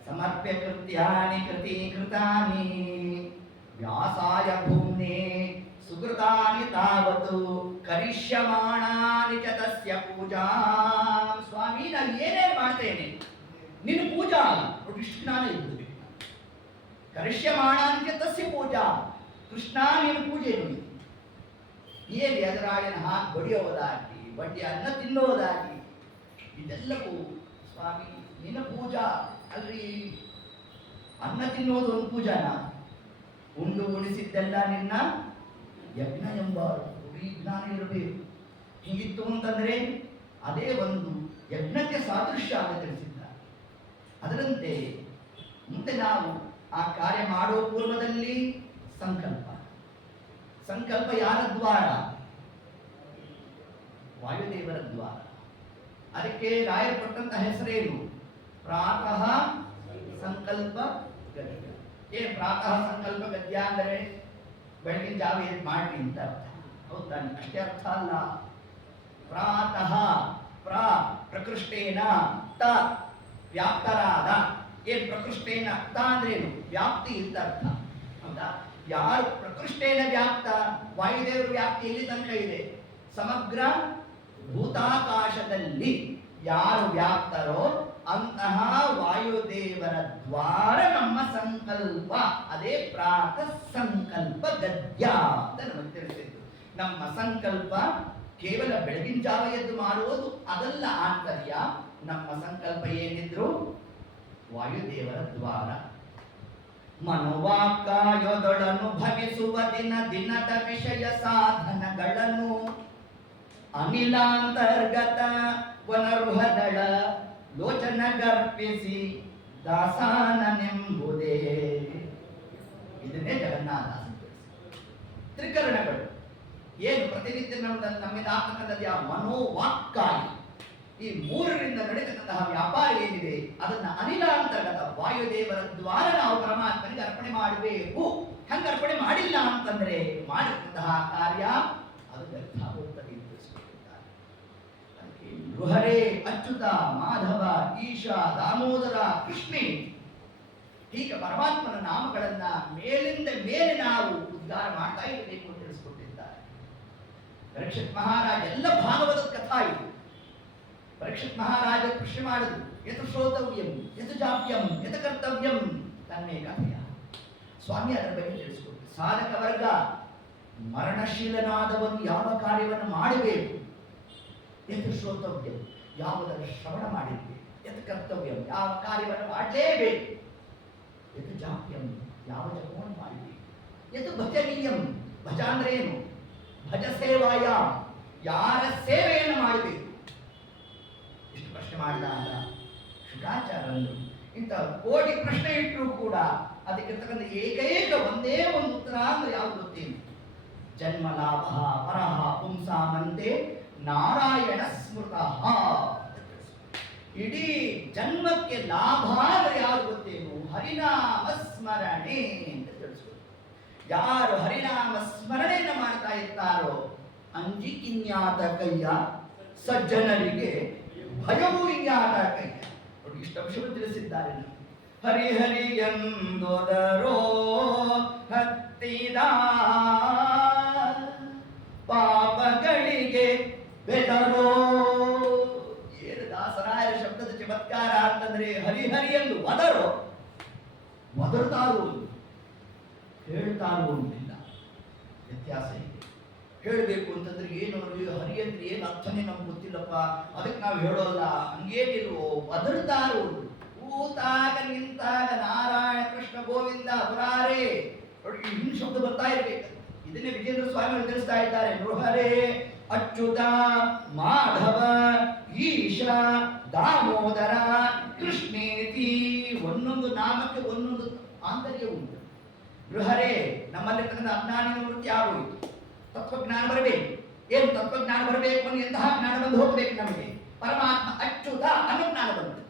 ಸಮರ್ಪ್ಯ ಕೃತ್ಯಾನಿ ಕೃತೀಕೃತಾನಿ ವ್ಯಾಸಾಯ ಭೂಮ್ನೆ ಸುಕೃತಾನಿ ತಾವತು ಕರಿಷ್ಯಮಾಣಾನಿ ಚ ತಸ್ಯ ಪೂಜಾ. ಸ್ವಾಮಿ ನಾನು ಏನೇ ಮಾಡ್ತೇನೆ ನಿನ್ನ ಪೂಜಾ ಇಷ್ಟು ಜ್ಞಾನ ಇದ್ದು ಕರಿಷ್ಯಮಾಣಾನಿ ಚ ತಸ್ಯ ಪೂಜಾ. ಕೃಷ್ಣ ನಿನ್ನ ಪೂಜೆ ನೋಡಿ, ಹೇಗೆ ಎದುರಾಳಿನ ಹಾಕಿ ಬಡಿಯೋದಾಗಿ ಬಡ್ಡಿ ಅನ್ನ ತಿನ್ನೋದಾಗಿ ಇದೆಲ್ಲವೂ ಸ್ವಾಮಿ ನಿನ್ನ ಪೂಜಾ ಅಲ್ರಿ. ಅನ್ನ ತಿನ್ನೋದು ಒಂದು ಪೂಜಾನ, ಉಂಡು ಉಣಿಸಿದ್ದೆಲ್ಲ ನಿನ್ನ ಯಜ್ಞ ಎಂಬ ಜ್ಞಾನ ಇರಬೇಕು. ಹೀಗಿತ್ತು ಅಂತಂದ್ರೆ ಅದೇ ಒಂದು ಯಜ್ಞಕ್ಕೆ ಸಾದೃಶ್ಯ ಅಂತ ತಿಳಿಸಿದ್ದಾರೆ. ಅದರಂತೆ ಮುಂದೆ ನಾವು ಆ ಕಾರ್ಯ ಮಾಡುವ ಪೂರ್ವದಲ್ಲಿ ಸಂಕಲ್ಪ. ಸಂಕಲ್ಪ ಯಾರ ದ್ವಾರ? ವಾಯುದೇವರ ದ್ವಾರ. ಅದಕ್ಕೆ ರಾಯರು ಕೊಟ್ಟಂತಹ ಹೆಸರೇನು? ಪ್ರಾತಃ ಸಂಕಲ್ಪ ಗದ್ಯ. ಏನು ಪ್ರಾತಃ ಸಂಕಲ್ಪ ಗದ್ಯ ಅಂದರೆ ಬೆಳಗಿನ ಜಾವ ಏನು ಮಾಡಿ ಅಂತ ಅರ್ಥ. ಹೌದಾನೆ? ಅಷ್ಟೇ ಅರ್ಥ ಅಲ್ಲ. ಪ್ರಾತಃ ಪ್ರಕೃಷ್ಟೇನ ತ ವ್ಯಾಪ್ತರಾದ. ಏನ್ ಪ್ರಕೃಷ್ಟೇನ ತ ಅಂದ್ರೇನು? ವ್ಯಾಪ್ತಿ ಅಂತ ಅರ್ಥ. ಹೌದಾ? ಯಾರು ಪ್ರಕೃಷ್ಟೇನ ವ್ಯಾಪ್ತ, ವಾಯುದೇವರ ವ್ಯಾಪ್ತಿ ಎಲ್ಲಿ ತನಕ ಇದೆ? ಸಮಗ್ರ ಭೂತಾಕಾಶದಲ್ಲಿ ಯಾರು ವ್ಯಾಪ್ತರೋ ಅಂತಹ ವಾಯುದೇವರ ದ್ವಾರ ನಮ್ಮ ಸಂಕಲ್ಪ. ಅದೇ ಪ್ರಾತಃ ಸಂಕಲ್ಪ ಗದ್ಯ ಅಂತ ನಮಗೆ ತಿಳಿಸಿದ್ದು. ನಮ್ಮ ಸಂಕಲ್ಪ ಕೇವಲ ಬೆಳಗಿನ ಜಾವ ಎದ್ದು ಮಾಡುವುದು ಅದಲ್ಲ ಆಂತರ್ಯ. ನಮ್ಮ ಸಂಕಲ್ಪ ಏನಿದ್ರು ವಾಯುದೇವರ ದ್ವಾರ. ಮನೋವಾಕ್ಕಾಯೋದೊಳನು ಭವಿಸುವ ದಿನದ ವಿಷಯ ಸಾಧನಗಳನ್ನು ಅನಿಲಾಂತರ್ಗತ ವನರುಹದಳ ಲೋಚನ ಗರ್ಪಿಸಿ ದಾಸಾನನೆಂಬುದೇ. ಇದನ್ನೇ ಜಗನ್ನಾಥ ತ್ರಿಕರಣಗಳು. ಏನು ಪ್ರತಿನಿತ್ಯ ನಮ್ಮಿಂದ ಆಗ್ತಕ್ಕಂಥದ್ದು ಯಾವ? ಮನೋವಾಕ್ಕಾಯ. ಈ ಮೂರರಿಂದ ನಡೆತಕ್ಕಂತಹ ವ್ಯಾಪಾರ ಏನಿದೆ ಅದನ್ನ ಅನಿಲಾಂತರ್ಗತ ವಾಯುದೇವರ ದ್ವಾರ ನಾವು ಪರಮಾತ್ಮನಿಗೆ ಅರ್ಪಣೆ ಮಾಡಬೇಕು. ಹಂಗ ಅರ್ಪಣೆ ಮಾಡಿಲ್ಲ ಅಂತಂದ್ರೆ ಮಾಡಿದಂತಹ ಕಾರ್ಯ ಅದು ವ್ಯರ್ಥ ಹೋಗ್ತದೆ ಅಂತ ತಿಳಿಸ್ಕೊಟ್ಟಿದ್ದಾರೆ. ಅದಕ್ಕೆ ಹರೇ, ಅಚ್ಯುತ, ಮಾಧವ, ಈಶ, ದಾಮೋದರ, ಕೃಷ್ಣೇ ಹೀಗೆ ಪರಮಾತ್ಮನ ನಾಮಗಳನ್ನ ಮೇಲಿಂದ ಮೇಲೆ ನಾವು ಉದ್ಧಾರ ಮಾಡ್ತಾ ಇರಬೇಕು ಅಂತ ತಿಳಿಸ್ಕೊಟ್ಟಿದ್ದಾರೆ. ಪರೀಕ್ಷಿತ್ ಮಹಾರಾಜ ಎಲ್ಲ ಭಾಗವತದ ಕಥಾ ಇದು. ಪರೀಕ್ಷಿತ್ ಮಹಾರಾಜ ಪ್ರಶ್ನೆ ಮಾಡುದು, ಯತ್ ಶ್ರೋತವ್ಯಂ ಯತ್ ಜಾಪ್ಯಂ ಯತ್ ಕರ್ತವ್ಯಂ ತನ್ನೇ ಕಥೆಯ. ಸ್ವಾಮಿ ಅದರ ಬಗ್ಗೆ ತಿಳಿಸ್ಕೊಟ್ಟು, ಸಾಧಕ ವರ್ಗ ಮರಣಶೀಲನಾದವನು ಯಾವ ಕಾರ್ಯವನ್ನು ಮಾಡಬೇಕು, ಯತ್ ಶ್ರೋತವ್ಯಂ ಯಾವುದನ್ನು ಶ್ರವಣ ಮಾಡಿರ್ಬೇಕು, ಯತ್ ಕರ್ತವ್ಯಂ ಯಾವ ಕಾರ್ಯವನ್ನು ಮಾಡಲೇಬೇಕು, ಯತ್ ಜಾಪ್ಯಂ ಯಾವ ಜಪವನ್ನು ಮಾಡಬೇಕು, ಯತ್ ಭಜನೀಯಂ ಭಜ ಅಂದ್ರೆ ಏನು, ಭಜ ಸೇವಾಯ ಯಾರ ಸೇವೆಯನ್ನು ಮಾಡಬೇಕು. ಇಷ್ಟು ಪ್ರಶ್ನೆ ಮಾಡಿದಾಗ ಶುಕಾಚಾರ್ಯರು ಇಂಥ ಕೋಟಿ ಪ್ರಶ್ನೆ ಇಟ್ಟರು ಕೂಡ ಅದಕ್ಕಿರ್ತಕ್ಕಂಥ ಏಕೈಕ ಒಂದೇ ಒಂದು ಉತ್ತರ ಅಂದ್ರೆ ಯಾವುದು ಗೊತ್ತೇನು? ಜನ್ಮ ಲಾಭ ಪರಹ ಪುಂಸಾಮಂತೆ ನಾರಾಯಣ ಸ್ಮೃತಃ. ಇಡೀ ಜನ್ಮಕ್ಕೆ ಲಾಭ ಅಂದ್ರೆ ಯಾವುದು ಗೊತ್ತೇನು? ಹರಿನಾಮ ಸ್ಮರಣೆ ಅಂತ ತಿಳಿಸ್ಬೋದು. ಯಾರು ಹರಿನಾಮ ಸ್ಮರಣೆಯನ್ನು ಮಾಡ್ತಾ ಇರ್ತಾರೋ ಅಂಜಿಕಿನ್ಯಾತ ಕೈಯ ಸಜ್ಜನರಿಗೆ ಭಯವೂ ಇನ್ಯಾತ ಕೈಯ. ನೋಡಿ ಇಷ್ಟು ಅಂಶವನ್ನು ತಿಳಿಸಿದ್ದಾರೆ. ಹರಿ ಹರಿ ಎಂದೋದರೋ ಹತ್ತಿದ ಪಾಪಗಳಿಗೆ ಬೆದರೋ. ಏನು ದಾಸರಾಯರ ಶಬ್ದದ ಚಮತ್ಕಾರ ಅಂತಂದ್ರೆ ಹರಿಹರಿ ಎಂದು ಒದರೋ, ಒದರ್ತಾರೋ ಹೇಳ್ತಾರೋ ಅಂತಿಲ್ಲ, ವ್ಯತ್ಯಾಸ ಇದೆ. ಹೇಳಬೇಕು ಅಂತಂದ್ರೆ ಏನು ಹರಿ ಅಂದ್ರೆ ಏನು ಅರ್ಥನೇ ನಮ್ಗೆ ಗೊತ್ತಿಲ್ಲಪ್ಪ, ಅದಕ್ಕೆ ನಾವು ಹೇಳೋಲ್ಲ ಹಂಗೇನಿಲ್ವೋ. ಒದರ್ತಾರೋ, ಕೂತಾಗ ನಿಂತಾಗ ನಾರಾಯಣ ಕೃಷ್ಣ ಗೋವಿಂದ ಪುರಾರೇ ನೋಡಿ ಇನ್ನು ಶಬ್ದ ಬರ್ತಾ ಇರ್ಬೇಕು. ಇದನ್ನೇ ವಿಜೇಂದ್ರ ಸ್ವಾಮಿ ತಿಳಿಸ್ತಾ ಇದ್ದಾರೆ. ನೃಹರೇ ಅಚ್ಯುತ ಮಾಧವ ಈಶ ದಾಮೋದರ ಕೃಷ್ಣೇತಿ. ಒಂದೊಂದು ನಾಮಕ್ಕೆ ಒಂದೊಂದು ಆಂತರ್ಯ ಉಂಟು. ನೃಹರೇ ನಮ್ಮಲ್ಲಿ ತನ್ನ ಅಜ್ಞಾನ ನಿವೃತ್ತಿ ಆಗೋಯಿತು, ತತ್ವಜ್ಞಾನ ಬರಬೇಕು. ಏನು ತತ್ವಜ್ಞಾನ ಬರಬೇಕು ಅನ್ನೋ ಎಂತಹ ಜ್ಞಾನ ಬಂದು ಹೋಗಬೇಕು ನಮಗೆ. ಪರಮಾತ್ಮ ಅಚ್ಯುತ ಅನ್ನೋ ಜ್ಞಾನ ಬಂತು.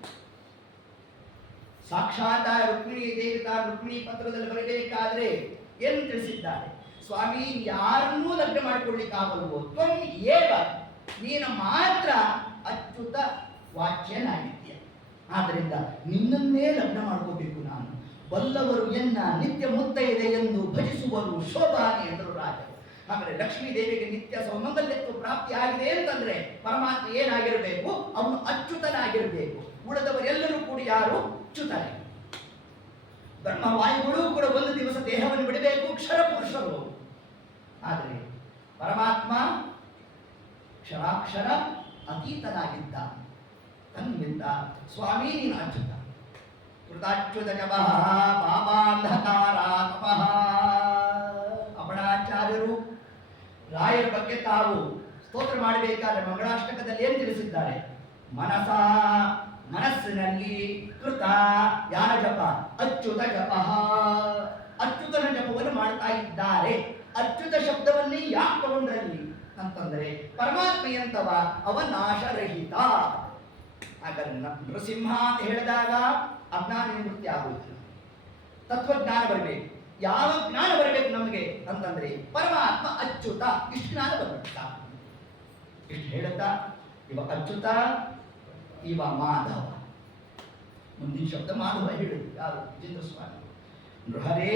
ಸಾಕ್ಷಾತ್ ರುಕ್ಮಿಣಿ ದೇವತಾ ರುಕ್ಮಿಣಿ ಪತ್ರದಲ್ಲಿ ಬರಬೇಕಾದ್ರೆ ಏನು ತಿಳಿಸಿದ್ದಾರೆ? ಸ್ವಾಮಿ ಯಾರನ್ನೂ ಲಗ್ನ ಮಾಡಿಕೊಳ್ಳಿಕ್ಕಾಗಲ್ವೋ, ತ್ವಂ ಏವ ನೀನು ಮಾತ್ರ ಅಚ್ಯುತ ವಾಚ್ಯನಾಗಿದ್ದೀಯ. ಆದ್ದರಿಂದ ನಿನ್ನನ್ನೇ ಲಗ್ನ ಮಾಡ್ಕೋಬೇಕು ನಾನು. ಬಲ್ಲವರು ಎನ್ನ ನಿತ್ಯ ಮುತ್ತೈದೆ ಎಂದು ಭಜಿಸುವರು ಶೋಭಾನೆ ಎಂದರು ರಾಜರು. ಹಾಗಾದ್ರೆ ಲಕ್ಷ್ಮೀ ದೇವಿಗೆ ನಿತ್ಯ ಸೌಮಂಗಲ್ಯತ್ವ ಪ್ರಾಪ್ತಿ ಆಗಿದೆ ಅಂತಂದ್ರೆ ಪರಮಾತ್ಮ ಏನಾಗಿರಬೇಕು? ಅವನು ಅಚ್ಯುತನಾಗಿರಬೇಕು. ಉಳಿದವರೆಲ್ಲರೂ ಕೂಡ ಯಾರು? ಅಚ್ಯುತನೇ. ಬ್ರಹ್ಮವಾಯುಗಳು ಕೂಡ ಒಂದು ದಿವಸ ದೇಹವನ್ನು ಬಿಡಬೇಕು, ಕ್ಷರ ಪುರುಷರು. ಆದರೆ ಪರಮಾತ್ಮ ಕ್ಷರಾಕ್ಷರ ಅತೀತನಾಗಿದ್ದ. ತನ್ನಿಂದ ಸ್ವಾಮಿ ನೀನು ಅಚ್ಯುತ. ಕೃತಾಚ್ಯುತ ಜಪಃ ಪಾಪಾಂಧಕಾರ ತಪಃ. ಅಪಣಾಚಾರ್ಯರು ರಾಯರ ಬಗ್ಗೆ ತಾವು ಸ್ತೋತ್ರ ಮಾಡಬೇಕಾದ್ರೆ ಮಂಗಳಾಷ್ಟಕದಲ್ಲಿ ಏನು ತಿಳಿಸಿದ್ದಾರೆ? ಮನಸ್ಸಿನಲ್ಲಿ ಕೃತ ಯಾರ ಜಪ? ಅಚ್ಯುತ ಜಪ. ಅಚ್ಯುತನ ಜಪವನ್ನು ಮಾಡ್ತಾ ಇದ್ದಾರೆ. ಅಚ್ಯುತ ಶಬ್ದವನ್ನೇ ಯಾಕೆ ತಗೊಂಡ್ರಲ್ಲಿ ಅಂತಂದ್ರೆ ಪರಮಾತ್ಮ ಎಂತವ ಅವನಾಶರಹಿತ. ಹಾಗಾದ್ರೆ ನೃಸಿಂಹ ಅಂತ ಹೇಳಿದಾಗ ಅಜ್ಞಾನ ನಿವೃತ್ತಿ ಆಗುವುದಿಲ್ಲ, ತತ್ವಜ್ಞಾನ ಬರಬೇಕು. ಯಾವ ಜ್ಞಾನ ಬರಬೇಕು ನಮಗೆ ಅಂತಂದ್ರೆ ಪರಮಾತ್ಮ ಅಚ್ಯುತ. ಇಷ್ಟು ಜ್ಞಾನ ಬಂದ. ಇಷ್ಟು ಹೇಳುತ್ತಾ ಇವ ಅಚ್ಯುತ, ಇವ ಮಾಧವ. ಮುಂದಿನ ಶಬ್ದ ಮಾಧವ ಹೇಳುದು ಯಾರು? ವಿಜೇಂದ್ರ ಸ್ವಾಮಿ. ನೃಹರೇ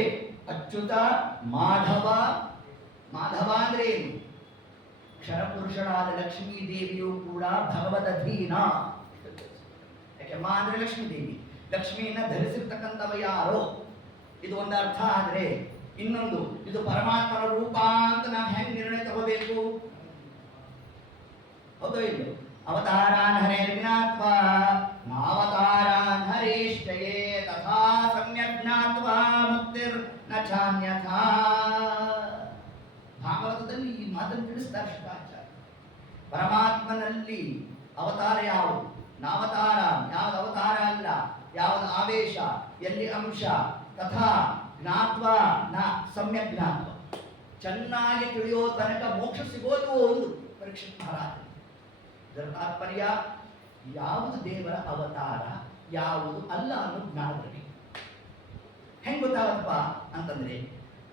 ಅಚ್ಯುತ ಮಾಧವ. ಮಾಧವ ಅಂದ್ರೆ ಏನು? ಕ್ಷರಪುರುಷರಾದ ಲಕ್ಷ್ಮೀ ದೇವಿಯು ಕೂಡ ಭಗವದಧೀನ. ಯಾಕೆ ಮಾ ಅಂದ್ರೆ ಲಕ್ಷ್ಮೀ ದೇವಿ, ಲಕ್ಷ್ಮಿಯನ್ನ ಧರಿಸಿರ್ತಕ್ಕಂಥವ ಯಾರೋ ಇದು ಒಂದು ಅರ್ಥ. ಆದ್ರೆ ಇನ್ನೊಂದು, ಇದು ಪರಮಾತ್ಮನ ರೂಪ ಅಂತ ನಾವು ಹೆಂಗ್ ನಿರ್ಣಯ ತಗೋಬೇಕು? ಹೌದೋ ಇಲ್ಲೋ? ಅವತಾರಾನ್ ಹರೇರ್ಜ್ಞಾತ್ವಾ ನಾವತಾರಾನ್ ಹರೇಶ್ಚಯೇ ತಥಾ ಸಮ್ಯಕ್ ಜ್ಞಾತ್ವಾ ಮುಕ್ತಿರ್ ನ ಚಾನ್ಯಥಾ. ಭಾಗವತದಲ್ಲಿ ಈ ಮಾತನ್ನು ತಿಳಿಸ್ತಾರೆ ಶುಕಾಚಾರ್ಯ. ಪರಮಾತ್ಮನಲ್ಲಿ ಅವತಾರ ಯಾವುದು, ನಾವತಾರ ಯಾವುದು ಅವತಾರ ಅಲ್ಲ, ಯಾವುದು ಆವೇಶ, ಎಲ್ಲಿ ಅಂಶ, ತಥಾ ಜ್ಞಾತ್ವಾ ನ ಸಮ್ಯಕ್ ಜ್ಞಾತ್ವ. ಚೆನ್ನಾಗಿ ತಿಳಿಯೋ ತನಕ ಮೋಕ್ಷ ಸಿಗೋದು ಒಂದು ಪರೀಕ್ಷಿತ್ ಮಹಾರಾಜ. ಇದರ ತಾತ್ಪರ್ಯ ಯಾವುದು ದೇವರ ಅವತಾರ, ಯಾವುದು ಅಲ್ಲ ಅನ್ನೋ ಜ್ಞಾನ ಬರಬೇಕು. ಹೆಂಗ್ ಗೊತ್ತಾಗತ್ತಪ್ಪ ಅಂತಂದ್ರೆ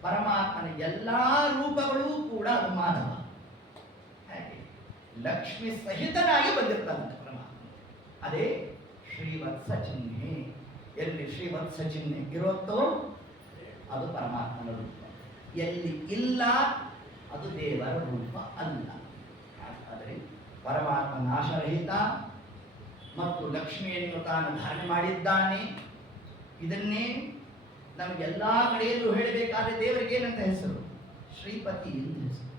ಪರಮಾತ್ಮನ ಎಲ್ಲಾ ರೂಪಗಳೂ ಕೂಡ ಅದು ಮಾನವ. ಹಾಗೆ ಲಕ್ಷ್ಮಿ ಸಹಿತನಾಗಿ ಬಂದಿರ್ತಾನಂತೆ ಪರಮಾತ್ಮ. ಅದೇ ಶ್ರೀವತ್ಸ ಚಿಹ್ನೆ. ಎಲ್ಲಿ ಶ್ರೀವತ್ಸ ಚಿಹ್ನೆ ಇರುತ್ತೋ ಅದು ಪರಮಾತ್ಮನ ರೂಪ. ಎಲ್ಲಿ ಇಲ್ಲ ಅದು ದೇವರ ರೂಪ ಅಲ್ಲ. ಆದರೆ ಪರಮಾತ್ಮ ನಾಶರಹಿತ ಮತ್ತು ಲಕ್ಷ್ಮಿಯನ್ನು ತಾನು ಧಾರಣೆ ಮಾಡಿದ್ದಾನೆ. ಇದನ್ನೇ ನಮಗೆಲ್ಲಾ ಕಡೆಯಲ್ಲೂ ಹೇಳಬೇಕಾದ್ರೆ ದೇವರಿಗೆ ಏನಂತ ಹೆಸರು? ಶ್ರೀಪತಿ ಎಂದು ಹೆಸರು.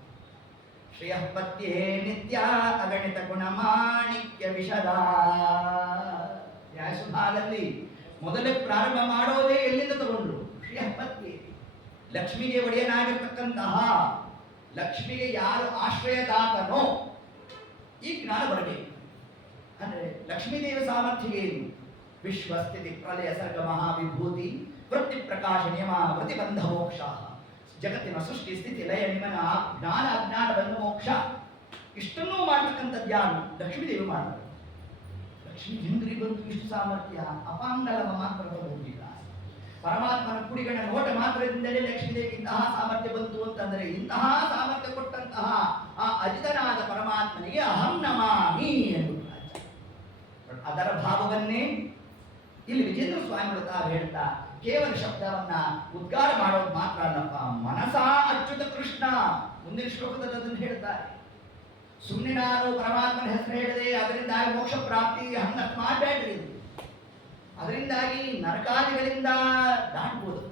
ಶ್ರೇಯಪತ್ಯೇ ನಿತ್ಯ ಅಗಣಿತ ಗುಣಮಾಣಿಕ್ಯ ವಿಶದ. ವ್ಯಾಸಭಾಗದಲ್ಲಿ ಮೊದಲೇ ಪ್ರಾರಂಭ ಮಾಡೋದೇ ಎಲ್ಲಿಂದ ತಗೊಂಡ್ರು? ಶ್ರೇಯಪತ್ಯೆ. ಲಕ್ಷ್ಮಿಗೆ ಒಡೆಯನಾಗಿರ್ತಕ್ಕಂತಹ, ಲಕ್ಷ್ಮಿಗೆ ಯಾರು ಆಶ್ರಯದಾತನೋ ಈ ಜ್ಞಾನ ಬರಬೇಕು. ಅಂದ್ರೆ ಲಕ್ಷ್ಮೀದೇವಿ ಸಾಮರ್ಥ್ಯ ಏನು? ವಿಶ್ವಸ್ಥಿತಿ ಪ್ರಲಯ ಸರ್ಗ ಮಹಾವಿಭೂತಿ ವೃತ್ತಿ ಪ್ರಕಾಶ ನಿಯಮ ಪ್ರತಿಬಂಧ ಮೋಕ್ಷ. ಜಗತ್ತಿನ ಸೃಷ್ಟಿ ಸ್ಥಿತಿ ಲಯ ನಿಮನ ಜ್ಞಾನ ಅಜ್ಞಾನ ಬಂಧ ಮೋಕ್ಷ. ಇಷ್ಟನ್ನೂ ಮಾಡ್ತಕ್ಕಂಥದ್ದು ಯಾರು? ಲಕ್ಷ್ಮೀದೇವಿ ಮಾಡ್ತಾರೆ. ಲಕ್ಷ್ಮೀ ಇಂದ್ರಿ ಬಂತು ಇಷ್ಟು ಸಾಮರ್ಥ್ಯ. ಅಪಾಂಗಲ ಮಾತ್ರ ಹೋಗಿಲ್ಲ. ಪರಮಾತ್ಮನ ಕುಡಿಗಳ ನೋಟ ಮಾತ್ರದಿಂದಲೇ ಲಕ್ಷ್ಮೀದೇವಿ ಇಂತಹ ಸಾಮರ್ಥ್ಯ ಬಂತು ಅಂತಂದ್ರೆ, ಇಂತಹ ಸಾಮರ್ಥ್ಯ ಕೊಟ್ಟಂತಹ ಆ ಅಜಿತನಾದ ಪರಮಾತ್ಮನಿಗೆ ಅಹಂ ನಮಾಮಿ ಎನ್ನುತ್ತಾರೆ. ಅದರ ಭಾವವನ್ನೇ ಇಲ್ಲಿ ವಿಜೇಂದ್ರ ಸ್ವಾಮಿಗಳು ತಾವು ಹೇಳ್ತಾ, ಕೇವಲ ಶಬ್ದವನ್ನ ಉದ್ಗಾರ ಮಾಡೋದು ಮಾತ್ರ ಅಲ್ಲಪ್ಪ, ಮನಸಾ ಅಚ್ಯುತ ಕೃಷ್ಣ. ಮುಂದಿನ ಶ್ಲೋಕದಲ್ಲಿ ಅದನ್ನು ಹೇಳ್ತಾರೆ. ಸುಮ್ಮನೆ ನಾನು ಪರಮಾತ್ಮನ ಹೆಸರು ಹೇಳಿದೆ ಅದರಿಂದಾಗಿ ಮೋಕ್ಷ ಪ್ರಾಪ್ತಿ ಹಂಗತ್ ಮಾಡಬೇಡ್ರಿ. ಅದರಿಂದಾಗಿ ನರಕಾದಿಗಳಿಂದ ದಾಟಬಹುದು.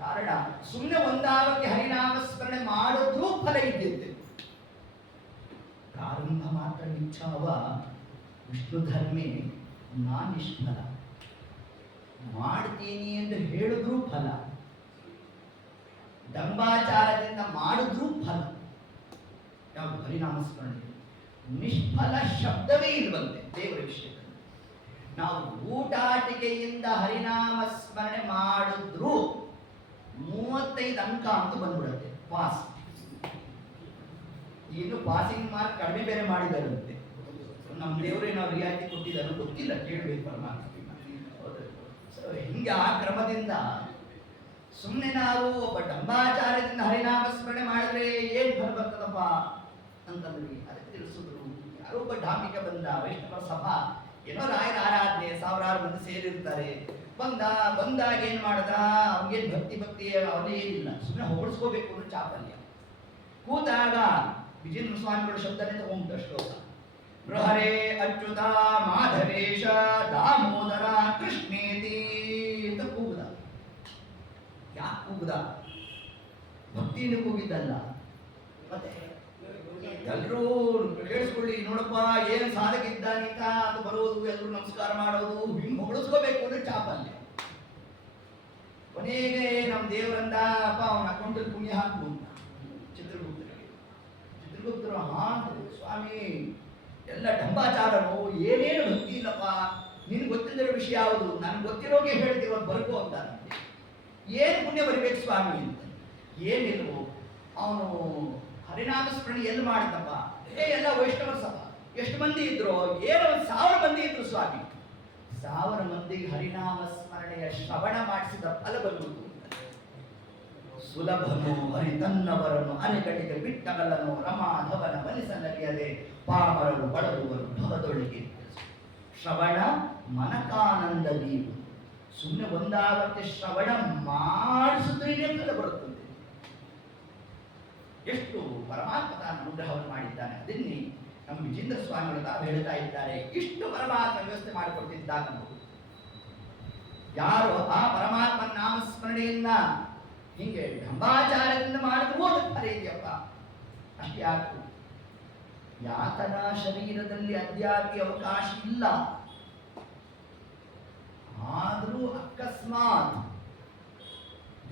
ಕಾರಣ ಸುಮ್ಮನೆ ಒಂದಾವಕ್ಕೆ ಹರಿನಾಮ ಸ್ಮರಣೆ ಮಾಡಿದ್ರೂ ಫಲ ಇದ್ದಿದ್ದೆ. ಪ್ರಾರಂಭ ಮಾತ್ರ ಇಚ್ಛಾವ ವಿಷ್ಣು ಧರ್ಮೇ ನಾ ನಿಷ್ಫಲ. ಮಾಡ್ತೀನಿ ಎಂದು ಹೇಳಿದ್ರೂ ಫಲ, ದಂಬಾಚಾರದಿಂದ ಮಾಡಿದ್ರೂ ಫಲ. ಯಾವುದು ಹರಿನಾಮಸ್ಮರಣೆ ನಿಷ್ಫಲ ಶಬ್ದವೇ ಇಲ್ವಂತೆ ದೇವರ ವಿಷಯದಲ್ಲಿ. ನಾವು ಊಟಾಟಿಕೆಯಿಂದ ಹರಿನಾಮ ಸ್ಮರಣೆ ಮಾಡಿದ್ರು 35 ಅಂಕ ಅಂತ ಬಂದ್ಬಿಡುತ್ತೆ ಪಾಸ್. ಇನ್ನು ಪಾಸಿಂಗ್ ಮಾರ್ಕ್ ಕಡಿಮೆ ಬೇರೆ ಮಾಡಿದಾರಂತೆ. ನಮ್ಮ ದೇವರೇನೋ ರಿಯಾಯಿತಿ ಕೊಟ್ಟಿದ್ದಾರೋ ಗೊತ್ತಿಲ್ಲ, ಕೇಳಬೇಕು ಪರಮಾತ್ಮ. ಹಿಂಗೆ ಆ ಕ್ರಮದಿಂದ ಸುಮ್ಮನೆ ನಾವು ಒಬ್ಬ ಡಂಬಾಚಾರ್ಯದಿಂದ ಹರಿನಾಮ ಸ್ಮರಣೆ ಮಾಡಿದ್ರೆ ಏನ್ ಫಲ ಬರ್ತದಪ್ಪ ಅಂತಂದ್ರಿ. ಅದಕ್ಕೆ ತಿಳಿಸಿದ್ರು. ಯಾರೋ ಒಬ್ಬ ಧಾರ್ಮಿಕ ಬಂದ, ವೈಷ್ಣವ ಸಭಾ, ಏನೋ ರಾಯರ ಆರಾಧನೆ, ಸಾವಿರಾರು ಮಂದಿ ಸೇರಿರ್ತಾರೆ. ಬಂದಾಗ ಏನ್ ಮಾಡ್ದ, ಅವ್ನಿಗೇನ್ ಭಕ್ತಿ ಅವನೇನಿಲ್ಲ, ಸುಮ್ಮನೆ ಹೊಗಳಿಸ್ಕೋಬೇಕು ಅನ್ನೋ ಚಾಪಲ್ಯ. ಕೂತಾಗ ವಿಜೇಂದ್ರ ಸ್ವಾಮಿಗಳ ಶಬ್ದನೇ ತಗೊಂಡ ಶ್ಲೋಕ. ಬೃಹರೇ ಅಚ್ಯುತ ಮಾಧವೇಶ ದಾಮೋದರ ಕೃಷ್ಣೇತಿ ಅಂತ ಕೂಗುದ. ಯಾಕೆ ಕೂಗುದ? ಭಕ್ತಿಯಿಂದ ಕೂಗಿದ್ದಲ್ಲ. ಮತ್ತೆ ಎಲ್ಲರೂ ಕೇಳಿಸ್ಕೊಳ್ಳಿ, ನೋಡಪ್ಪ ಏನ್ ಸಾಧಕ ಇದ್ದಾನೀತ ಅಂತ ಬರೋದು, ಎಲ್ಲರೂ ನಮಸ್ಕಾರ ಮಾಡೋದು, ಹಿಂಗ್ ಹೊಗಳಿಸ್ಕೋಬೇಕು ಅಂದ್ರೆ ಚಾಪಲ್ಯ. ಕೊನೆಗೆ ನಮ್ಮ ದೇವರಂದ ಅಪ್ಪ ಅವನ ಅಕೌಂಟಲ್ಲಿ ಪುಣ್ಯ ಹಾಕು ಅಂತ ಚಿತ್ರಗುಪ್ತರು ಹಾ ಸ್ವಾಮಿ ಎಲ್ಲ ಡಂಬಾಚಾರನು, ಏನೇನು ಭಕ್ತಿ ಇಲ್ಲಪ್ಪ, ನಿನ್ ಗೊತ್ತಿಲ್ಲದ ವಿಷಯ ಯಾವುದು, ನನ್ಗೆ ಗೊತ್ತಿರೋಗೆ ಹೇಳ್ತೀವಿ ಅದು ಬರ್ಕೋ ಅಂತ. ಏನು ಪುಣ್ಯ ಬರಿಬೇಕು ಸ್ವಾಮಿ ಅಂತ. ಏನಿಲ್ವೋ ಅವನು ಹರಿನಾಮ ಸ್ಮರಣೆ ಎಲ್ಲಿ ಮಾಡಿದಪ್ಪ, ಎಲ್ಲ ವೈಷ್ಣವ ಸಭಾ ಎಷ್ಟು ಮಂದಿ ಇದ್ರು, ಏನೋ 1000 ಮಂದಿ ಇದ್ರು ಸ್ವಾಮಿ. 1000 ಮಂದಿಗೆ ಹರಿನಾಮ ಸ್ಮರಣೆಯ ಶ್ರವಣ ಮಾಡಿಸಿದ ಫಲ ಬಂದುದು. ಸುಲಭನು ಹರಿತನ್ನವರನು ಅನೆಕಟಿಗೆ ಬಿಟ್ಟಗಲನು ರಮಾಧವನ ಮನಸ್ಸನ್ನರಿಯದೆ ಪಾಮರರು ಬಡರುವರು ಭವದೊಳಗೆ. ಶ್ರವಣ ಮನಕಾನಂದ ನೀವು. ಸುಮ್ಮನೆ ಒಂದಾವತ್ತೆ ಶ್ರವಣ ಮಾಡಿಸಿದ್ರೇನೆ ಫಲ ಬರುತ್ತದೆ. ಎಷ್ಟು ಪರಮಾತ್ಮ ತಾನು ಅನುಗ್ರಹವನ್ನು ಮಾಡಿದ್ದಾನೆ. ಅದನ್ನೇ ನಮ್ಮ ವಿಜೇಂದ್ರ ಸ್ವಾಮಿಗಳು ತಾವು ಹೇಳ್ತಾ ಇದ್ದಾರೆ. ಇಷ್ಟು ಪರಮಾತ್ಮ ವ್ಯವಸ್ಥೆ ಮಾಡಿಕೊಟ್ಟಿದ್ದಾಗ ಯಾರು ಆ ಪರಮಾತ್ಮ ನಾಮಸ್ಮರಣೆಯನ್ನ ಹಿಂಗೆ ಢಂಬಾಚಾರದಿಂದ ಮಾಡಿದ್ರು ಫಲ ಇದೆಯಪ್ಪ. ಅಷ್ಟೇ ಯಾಕು, ಯಾತನಾ ಶರೀರದಲ್ಲಿ ಅದ್ಯಾಪಿ ಅವಕಾಶ ಇಲ್ಲ. ಆದರೂ ಅಕಸ್ಮಾತ್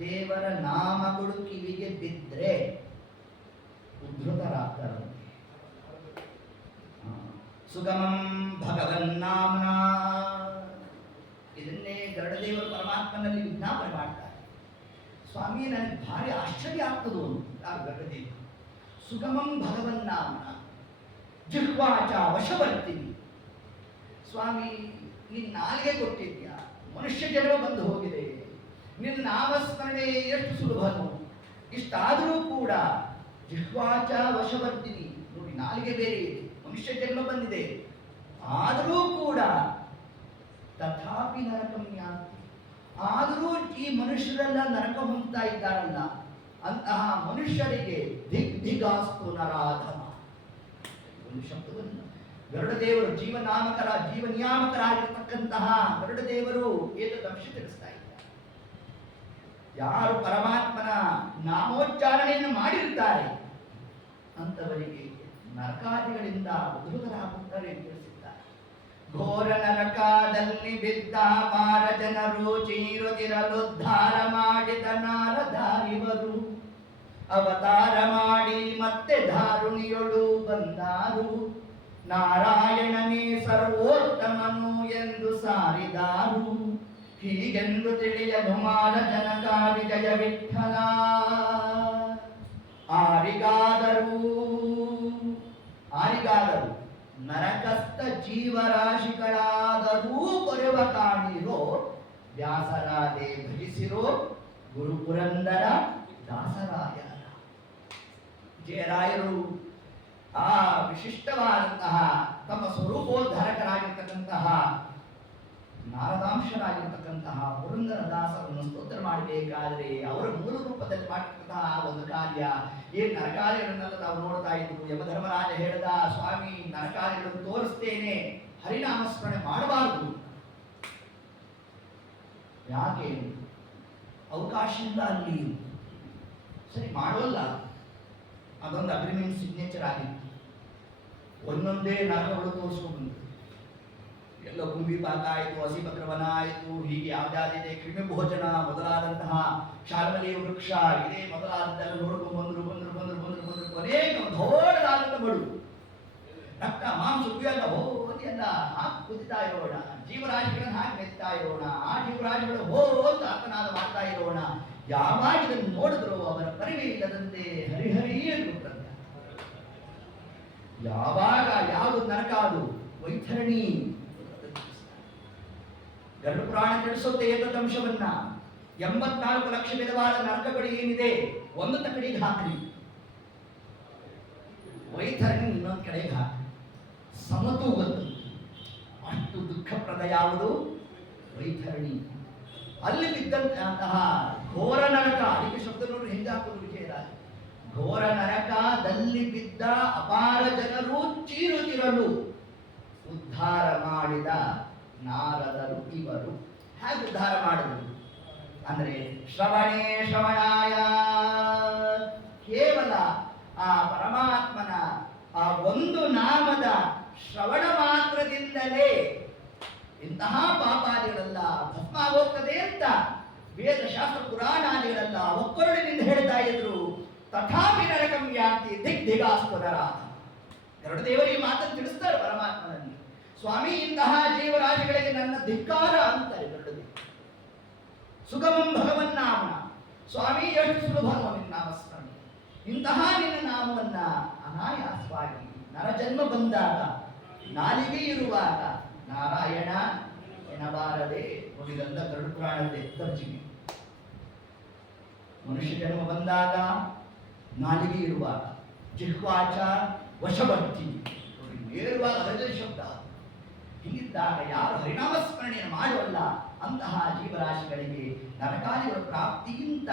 ದೇವರ ನಾಮಗಳು ಕಿವಿಗೆ ಬಿದ್ದರೆ ಉದ್ಧತರಾಗ್ತಾರಂತೆ. ಸುಗಮಂ ಭಗವನ್ನಾಮ್ನ, ಇದನ್ನೇ ಗರುಡದೇವರು ಪರಮಾತ್ಮನಲ್ಲಿ ವಿಜ್ಞಾಪನೆ ಮಾಡ್ತಾರೆ. ಸ್ವಾಮಿ ನನಗೆ ಭಾರಿ ಆಶ್ಚರ್ಯ ಆಗ್ತದೋ ಆ ಗರುಡದೇವರು. ಸುಗಮಂ ಭಗವನ್ನಾಮ್ನ ಜಿಹ್ವಾಚ ವಶವರ್ತಿನಿ. ಸ್ವಾಮಿ ನಿನ್ನ ನಾಲಿಗೆ ಕೊಟ್ಟಿದ್ಯಾ, ಮನುಷ್ಯ ಜನ್ಮ ಬಂದು ಹೋಗಿದೆ, ನಿನ್ನ ನಾಮಸ್ಮರಣೆ ಎಷ್ಟು ಸುಲಭನು. ಇಷ್ಟಾದರೂ ಕೂಡ ಜಿಹ್ವಾಚ ವಶವರ್ತಿನಿ, ನೋಡಿ ನಾಲಿಗೆ ಬೇರೆ ಇದೆ, ಮನುಷ್ಯ ಜನ್ಮ ಬಂದಿದೆ, ಆದರೂ ಕೂಡ ತಥಾಪಿ ನರಕಂ ಯಾಂತಿ, ಆದರೂ ಈ ಮನುಷ್ಯರೆಲ್ಲ ನರಕ ಹೊಂದ್ತಾ ಇದ್ದಾರಲ್ಲ, ಅಂತಹ ಮನುಷ್ಯರಿಗೆ ದಿಗ್ಧಿಗಾಸ್ತು ನರಾಧಮ. ಒಂದು ಶಬ್ದವನ್ನು ಗರುಡದೇವರು ಜೀವನಿಯಾಮಕರಾಗಿರ್ತಕ್ಕಂತಹ ಗರುಡದೇವರು ಏತದಂಶ ತಿಳಿಸ್ತಾ ಇದ್ದಾರೆ. ಯಾರು ಪರಮಾತ್ಮನ ನಾಮೋಚ್ಚಾರಣೆಯನ್ನು ಮಾಡಿರುತ್ತಾರೆ ಅಂತವರಿಗೆ ನರಕಾದಿಗಳಿಂದ ಉದ್ಧತರಾಗುತ್ತಾರೆ ಎಂದು ತಿಳಿಸಿದ್ದಾರೆ. ಘೋರ ನರಕದಲ್ಲಿ ಬಿದ್ದ ಪಾರ ಜನರು ಚೀರುತ್ತಿರಲುದ್ಧಾರ ಮಾಡಿದ ನಾರದಾರಿವರು ಅವತಾರ ಮಾಡಿ ಮತ್ತೆ ಧಾರುಣಿಯೊಳು ಬಂದಾರು. ನಾರಾಯಣನೇ ಸರ್ವೋತ್ತಮನು ಎಂದು ಸಾರಿದಾರು. ಹೀಗೆಂದು ತಿಳಿಯಲು ಮಾರ ಜನಕ ವಿಜಯ ವಿಠಲ. ಆರಿಗಾದರೂ ನರಕಸ್ಥ ಜೀವರಾಶಿಗಳಾದರೂ ಕೊರೆವ ಕಾಣಿರೋ ವ್ಯಾಸರಾದೆ ಭಜಿಸಿರೋ ಗುರು ಪುರಂದರ ದಾಸರಾಯ. ಜಯರಾಯರು ಆ ವಿಶಿಷ್ಟವಾದಂತಹ ತಮ್ಮ ಸ್ವರೂಪೋದ್ಧಾರಕರಾಗಿರ್ತಕ್ಕಂತಹ ನಾರದಾಂಶರಾಗಿರ್ತಕ್ಕಂತಹ ಪುರಂದರದಾಸರನ್ನು ಸ್ತೋತ್ರ ಮಾಡಬೇಕಾದ್ರೆ ಅವರ ಮೂಲ ರೂಪದಲ್ಲಿ ಮಾಡಿರ್ತಕ್ಕಂತಹ ಒಂದು ಕಾರ್ಯ ಏನ್ ನರಕಾರ್ಯಗಳನ್ನೆಲ್ಲ ನಾವು ನೋಡ್ತಾ ಇದ್ವು. ಯಮಧರ್ಮರಾಜ ಹೇಳಿದ, ಸ್ವಾಮಿ ನರಕಾರ್ಯಗಳನ್ನು ತೋರಿಸ್ತೇನೆ, ಹರಿನಾಮಸ್ಮರಣೆ ಮಾಡಬಾರದು. ಯಾಕೆ? ಅವಕಾಶ ಇಲ್ಲ ಅಲ್ಲಿ. ಸರಿ, ಮಾಡೋಲ್ಲ. ಅದೊಂದು ಅಗ್ರಿಮೆಂಟ್ ಸಿಗ್ನೇಚರ್ ಆಗಿತ್ತು. ಒಂದೊಂದೇ ನರಕಗಳು ತೋರಿಸ್ಕೊಂಡು ಎಲ್ಲ ಕುಂಬಿ ಪಾಕ ಆಯಿತು, ಹಸಿ ಬಕ್ರವನ ಆಯಿತು, ಹೀಗೆ ಯಾವ್ದಾದಿದೆ ಕ್ರಿಮಿ ಭೋಜನ ಮೊದಲಾದಂತಹ ಶಾಲ್ಮಲಿ ವೃಕ್ಷ ಇದೇ ಮೊದಲಾದಂತೆಲ್ಲ ನೋಡ್ಕೊಂಡು ಬಂದ್ರು ಕೊನೆಗೆ ದೊಡ್ಡದಾದಂತ ಬಡು ರಕ್ತ ಮಾಂಸ ಉಪಯೋಗ ಹೋಗಿ ಎಲ್ಲ ಹಾಕಿ ಕುದಿತಾ ಇರೋಣ, ಜೀವರಾಶಿಗಳನ್ನು ಹಾಕಿ ಮೆತ್ತಾ ಇರೋಣ, ಆ ಜೀವರಾಶಿಗಳು ಅಂತ ಅರ್ಥನಾದ ಮಾಡ್ತಾ ಇರೋಣ. ಯಾವಾಗ ಇದನ್ನು ನೋಡಿದ್ರು ಅವರ ಪರಿವೆ ಇಲ್ಲದಂತೆ ಹರಿಹರಿ ಅಂತ. ಯಾವಾಗ ಯಾವುದು ನರಕ ಅದು ವೈತರಣಿ. ಗರುಡ ಪುರಾಣ ತಿಳಿಸುತ್ತೆ ಏತದಂಶವನ್ನ. 84 ಲಕ್ಷ ವಿಧವಾದ ನರಕಗಳು ಏನಿದೆ ಒಂದು ಕಡೆಗೆ ಹಾಕ್ರಿ, ವೈತರಣಿ ಇನ್ನೊಂದು ಕಡೆಗೆ ಹಾಕ್ರಿ. ಸಮತೂಗದ್ದು ಅಷ್ಟು ದುಃಖಪ್ರದ ಯಾವುದು? ವೈತರಣಿ. ಅಲ್ಲಿ ಬಿದ್ದಂತಹ ಘೋರ ನರಕ, ಅದಕ್ಕೆ ಶಬ್ದ ನೋಡಿ ಹೆಂಗೆ ಹಾಕೋದು ವಿಜಯರಾಜ. ಘೋರ ನರಕದಲ್ಲಿ ಬಿದ್ದ ಅಪಾರ ಜನರು ಚೀರುತ್ತಿರಲು ಉದ್ಧಾರ ಮಾಡಿದ ನಾರದರು ಇವರು. ಹೇಗೆ ಉದ್ಧಾರ ಮಾಡಿದರು ಅಂದ್ರೆ ಶ್ರವಣೇ ಶ್ರವಣಾಯ, ಕೇವಲ ಆ ಪರಮಾತ್ಮನ ಆ ಒಂದು ನಾಮದ ಶ್ರವಣ ಮಾತ್ರದಿಂದಲೇ ಇಂತಹ ಪಾಪಾದಿಗಳೆಲ್ಲ ಭಸ್ಮ ಆಗೋಗ್ತದೆ ಅಂತ ವೇದಶಾಸ್ತ್ರ ಪುರಾಣಾದಿಗಳೆಲ್ಲ ಒಕ್ಕೊರಳಿನಿಂದ ಹೇಳ್ತಾ ಇದ್ರು. ತಥಾಪಿ ನರಕಂ ಯಾಂತಿ ದಿಗ್ದಿಗಾಸ್ಪದರ. ಎರಡು ದೇವರು ಈ ಮಾತನ್ನು ತಿಳಿಸ್ತಾರೆ ಪರಮಾತ್ಮನಲ್ಲಿ. ಸ್ವಾಮಿ, ಇಂತಹ ಜೀವರಾಶಿಗಳಿಗೆ ನನ್ನ ಧಿಕ್ಕಾರ ಅಂತಾರೆ ಎರಡು. ಸುಗಮಂ ಭಗವನ್ನಾಮ, ಸ್ವಾಮಿ ಎಷ್ಟು ಸುಲಭ ನಾಮಸ್ಮರಣೆ. ಇಂತಹ ನಿನ್ನ ನಾಮವನ್ನ ಅನಾಯಾಸವಾಗಿ ನರಜನ್ಮ ಬಂದಾಗ, ನಾಲಿಗೆ ಇರುವಾಗ ನಾರಾಯಣ ಎನ್ನಬಾರದೆ ನುಡಿಗಂಧ ಗರುಡ ಪುರಾಣದ ತರ್ಜಿಮೆ. ಮನುಷ್ಯ ಜನ್ಮ ಬಂದಾಗ, ನಾಲಿಗೆ ಇರುವಾಗ, ಜಿಹ್ವಾಚ ವಶಭಕ್ತಿ ನೇರವಾದ ಹೃದಯ ಶಬ್ದ. ಹೀಗಿದ್ದಾಗ ಯಾರು ಹರಿನಾಮಸ್ಮರಣೆಯನ್ನು ಮಾಡುವಲ್ಲ ಅಂತಹ ಜೀವರಾಶಿಗಳಿಗೆ ನರಕಾದಿಗಳ ಪ್ರಾಪ್ತಿಗಿಂತ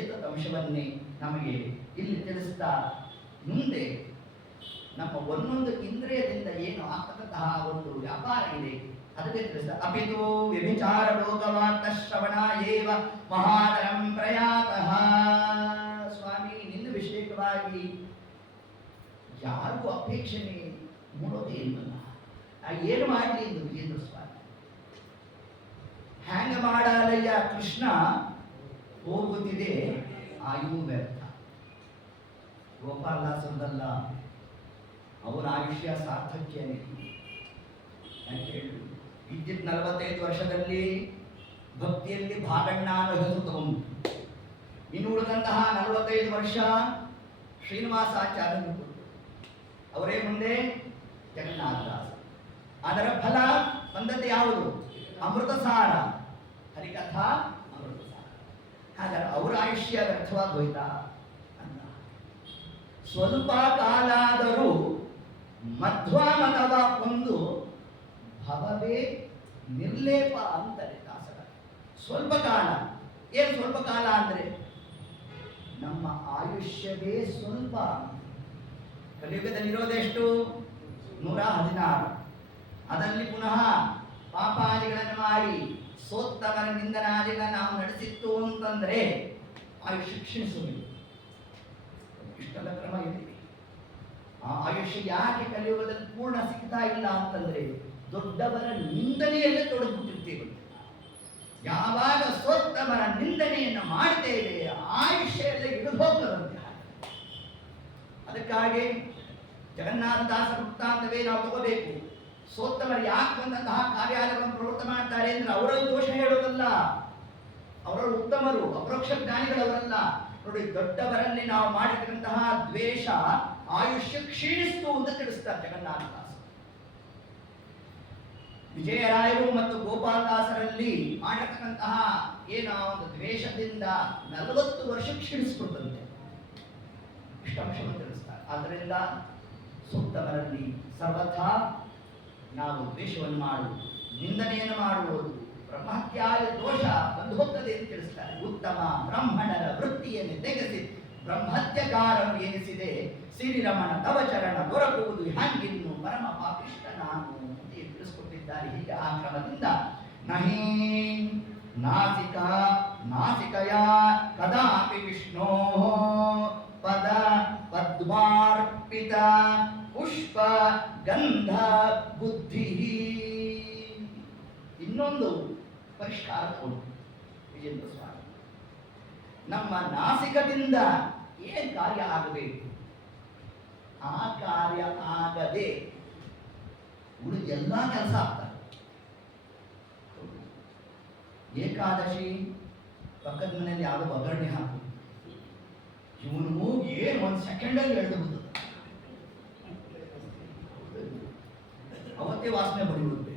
ಏತದಂಶವನ್ನೇ ನಮಗೆ ಇಲ್ಲಿ ತಿಳಿಸ್ತಾ, ಮುಂದೆ ನಮ್ಮ ಒಂದೊಂದು ಇಂದ್ರಿಯದಿಂದ ಏನು ಆಗ್ತಕ್ಕಂತಹ ಒಂದು ವ್ಯಾಪಾರ ಇದೆ ಅದಕ್ಕೆ ತಿಳಿಸ್ತಾ. ಅಪಿತು ವ್ಯಭಿಚಾರ ಲೋಕವಾರ್ತ ಶ್ರವಣ ಏವ ಮಹಾನರಂ ಪ್ರಯಾತಃ. ಸ್ವಾಮಿ, ನಿನ್ನ ವಿಷಯವಾಗಿ ಯಾರಿಗೂ ಅಪೇಕ್ಷಣೆ ಮೂಡೋದೇ ಇಲ್ಲ. ಏನು ಮಾಡಲಿ ಎಂದು ವಿಜೇಂದ್ರ ಸ್ವಾಮಿ ಹ್ಯಾಂಗ ಮಾಡಲಯ್ಯ ಕೃಷ್ಣ ಹೋಗುತ್ತಿದೆ ಆಯು ವ್ಯರ್ಥ. ಗೋಪಾಲದಾಸರದಲ್ಲ, ಅವರ ಆಯುಷ್ಯ ಸಾರ್ಥಕ್ಯನೇ. ಇದ್ದಿದ್ದ 45 ವರ್ಷದಲ್ಲಿ ಭಕ್ತಿಯಲ್ಲಿ ಭಾಗಣ್ಣ ಅನ್ನೋ ಹೆಸರು ತಗೊಂಡು, ಇನ್ನು ಉಳಿದಂತಹ 45 ವರ್ಷ ಶ್ರೀನಿವಾಸಾಚಾರ್ಯರು ಕೊಟ್ಟು, ಅವರೇ ಮುಂದೆ ಜಗನ್ನಾಥದಾಸ. ಅದರ ಫಲ ಬಂದದ್ದು ಯಾವುದು? ಅಮೃತಸಾರ, ಹರಿಕಥಾ ಅಮೃತಸಾರ. ಹಾಗಾದ್ರೆ ಅವರ ಆಯುಷ್ಯ ವ್ಯರ್ಥವಾಗಿ ಹೋಯ್ತಾ ಅಂತ. ಸ್ವಲ್ಪ ಕಾಲಾದರೂ ಮಧ್ವಮತವ ಕೊಂದು ಭವವೇ ನಿರ್ಲೇಪ ಅಂತಾರೆ ದಾಸರ. ಸ್ವಲ್ಪ ಕಾಲ. ಏನು ಸ್ವಲ್ಪ ಕಾಲ ಅಂದ್ರೆ ನಮ್ಮ ಆಯುಷ್ಯವೇ ಸ್ವಲ್ಪ. ಕಲಿಯುಗದಲ್ಲಿರೋದೆಷ್ಟು? 116. ಅದರಲ್ಲಿ ಪುನಃ ಪಾಪಾದಿಗಳನ್ನು ಮಾಡಿ ಸೋತ್ತವರ ನಿಂದನಾದಿಗಳನ್ನು ನಾವು ನಡೆಸಿತ್ತು ಅಂತಂದ್ರೆ ಆಯುಷ್ಯ ಕ್ಷೀಣಿಸುವುದು. ಇಷ್ಟೆಲ್ಲ ಕ್ರಮ ಇದೆ. ಆ ಆಯುಷ್ಯ ಯಾಕೆ ಕಲಿಯುಗದಲ್ಲಿ ಪೂರ್ಣ ಸಿಗ್ತಾ ಇಲ್ಲ ಅಂತಂದ್ರೆ ದೊಡ್ಡವರ ನಿಂದನೆಯಲ್ಲೇ ತೊಡಗಿಬಿಟ್ಟಿರ್ತೇವೆ. ಯಾವಾಗ ಸೋತ್ತವರ ನಿಂದನೆಯನ್ನು ಮಾಡ್ತೇವೆ ಆಯುಷ್ಯ ಎಲ್ಲ ಇಳಿದು ಹೋಗ್ತದಂತೆ. ಅದಕ್ಕಾಗಿ ಜಗನ್ನಾಥದಾಸ ವೃತ್ತಾಂತವೇ ನಾವು ತಗೋಬೇಕು. ಸೋತ್ತವರು ಯಾಕೆ ಬಂದಂತಹ ಕಾರ್ಯಾಲಯಗಳನ್ನು ಪ್ರವೃತ್ತ ಮಾಡ್ತಾರೆ ಅಂದ್ರೆ ಅವರಲ್ಲಿ ದೋಷ ಹೇಳೋದಲ್ಲ, ಅವರವರು ಉತ್ತಮರು, ಅಪರೋಕ್ಷ ಜ್ಞಾನಿಗಳವರಲ್ಲ. ನೋಡಿ, ದೊಡ್ಡವರಲ್ಲಿ ನಾವು ಮಾಡಿದಂತಹ ದ್ವೇಷ ಆಯುಷ್ಯ ಕ್ಷೀಣಿಸ್ತು ಅಂತ ತಿಳಿಸ್ತಾರೆ ಜಗನ್ನಾಥದಾಸ. ವಿಜಯರಾಯರು ಮತ್ತು ಗೋಪಾಲದಾಸರಲ್ಲಿ ಮಾಡಿರ್ತಕ್ಕಂತಹ ಏನೋ ಒಂದು ದ್ವೇಷದಿಂದ 40 ವರ್ಷ ಕ್ಷೀಣಿಸ್ಬಿಡ್ತಂತೆ. ಇಷ್ಟಂಶವನ್ನು ತಿಳಿಸ್ತಾರೆ. ಆದ್ದರಿಂದ ಸೂಕ್ತವರಲ್ಲಿ ಸರ್ವಥಾ ನಾವು ದ್ವೇಷವನ್ನು ಮಾಡುವುದು, ನಿಂದನೆಯನ್ನು ಮಾಡುವುದು, ಬ್ರಹ್ಮತ್ಯಾಯ ದೋಷ ಬಂದು ಹೋಗ್ತದೆ ಅಂತ ತಿಳಿಸ್ತಾರೆ. ಉತ್ತಮ ಬ್ರಾಹ್ಮಣರ ವೃತ್ತಿಯನ್ನು ತೆಗೆಸಿ ಬ್ರಹ್ಮತ್ಯಕಾರನು ಎನಿಸಿದೆ, ಸಿರಿರಮಣ ತವಚರಣ ದೊರಕುವುದು ಹ್ಯಾಂಗಿನ್ನು ಪರಮ ಪಾಪಿಷ್ಟ ನಾನು ಅಂತ ತಿಳಿಸ್ಕೊಟ್ಟಿದ್ದಾರೆ. ಹೀಗೆ ಆ ಕ್ರಮದಿಂದ ನಹಿ ನಾಸಿಕಯ ಕದಾಪಿ ವಿಷ್ಣೋ ಪದ ಪದ್ಮಾರ್ಪಿತ ಪುಷ್ಪ ಗಂಧ ಬುದ್ಧಿ. ಇನ್ನೊಂದು ಪರಿಷ್ಕಾರ ಕೊಡು ವಿಜೇಂದ್ರ ಸ್ವಾಮಿ. ನಮ್ಮ ನಾಸಿಕದಿಂದ ಏನ್ ಕಾರ್ಯ ಆಗಬೇಕು, ಆ ಕಾರ್ಯ ಆಗದೆ ಉಳಿದ ಎಲ್ಲ ಕೆಲಸ ಆಗ್ತದೆ. ಏಕಾದಶಿ ಪಕ್ಕದ ಮನೆಯಲ್ಲಿ ಯಾವುದೋ ಒಗ್ಗರಣೆ ಹಾಕು, ಇವನು ಏನು 1 ಸೆಕೆಂಡಲ್ಲಿ ಎಳ್ದು ಅವತ್ತೇ ವಾಸನೆ ಬಡಿಬಿಡುತ್ತೆ.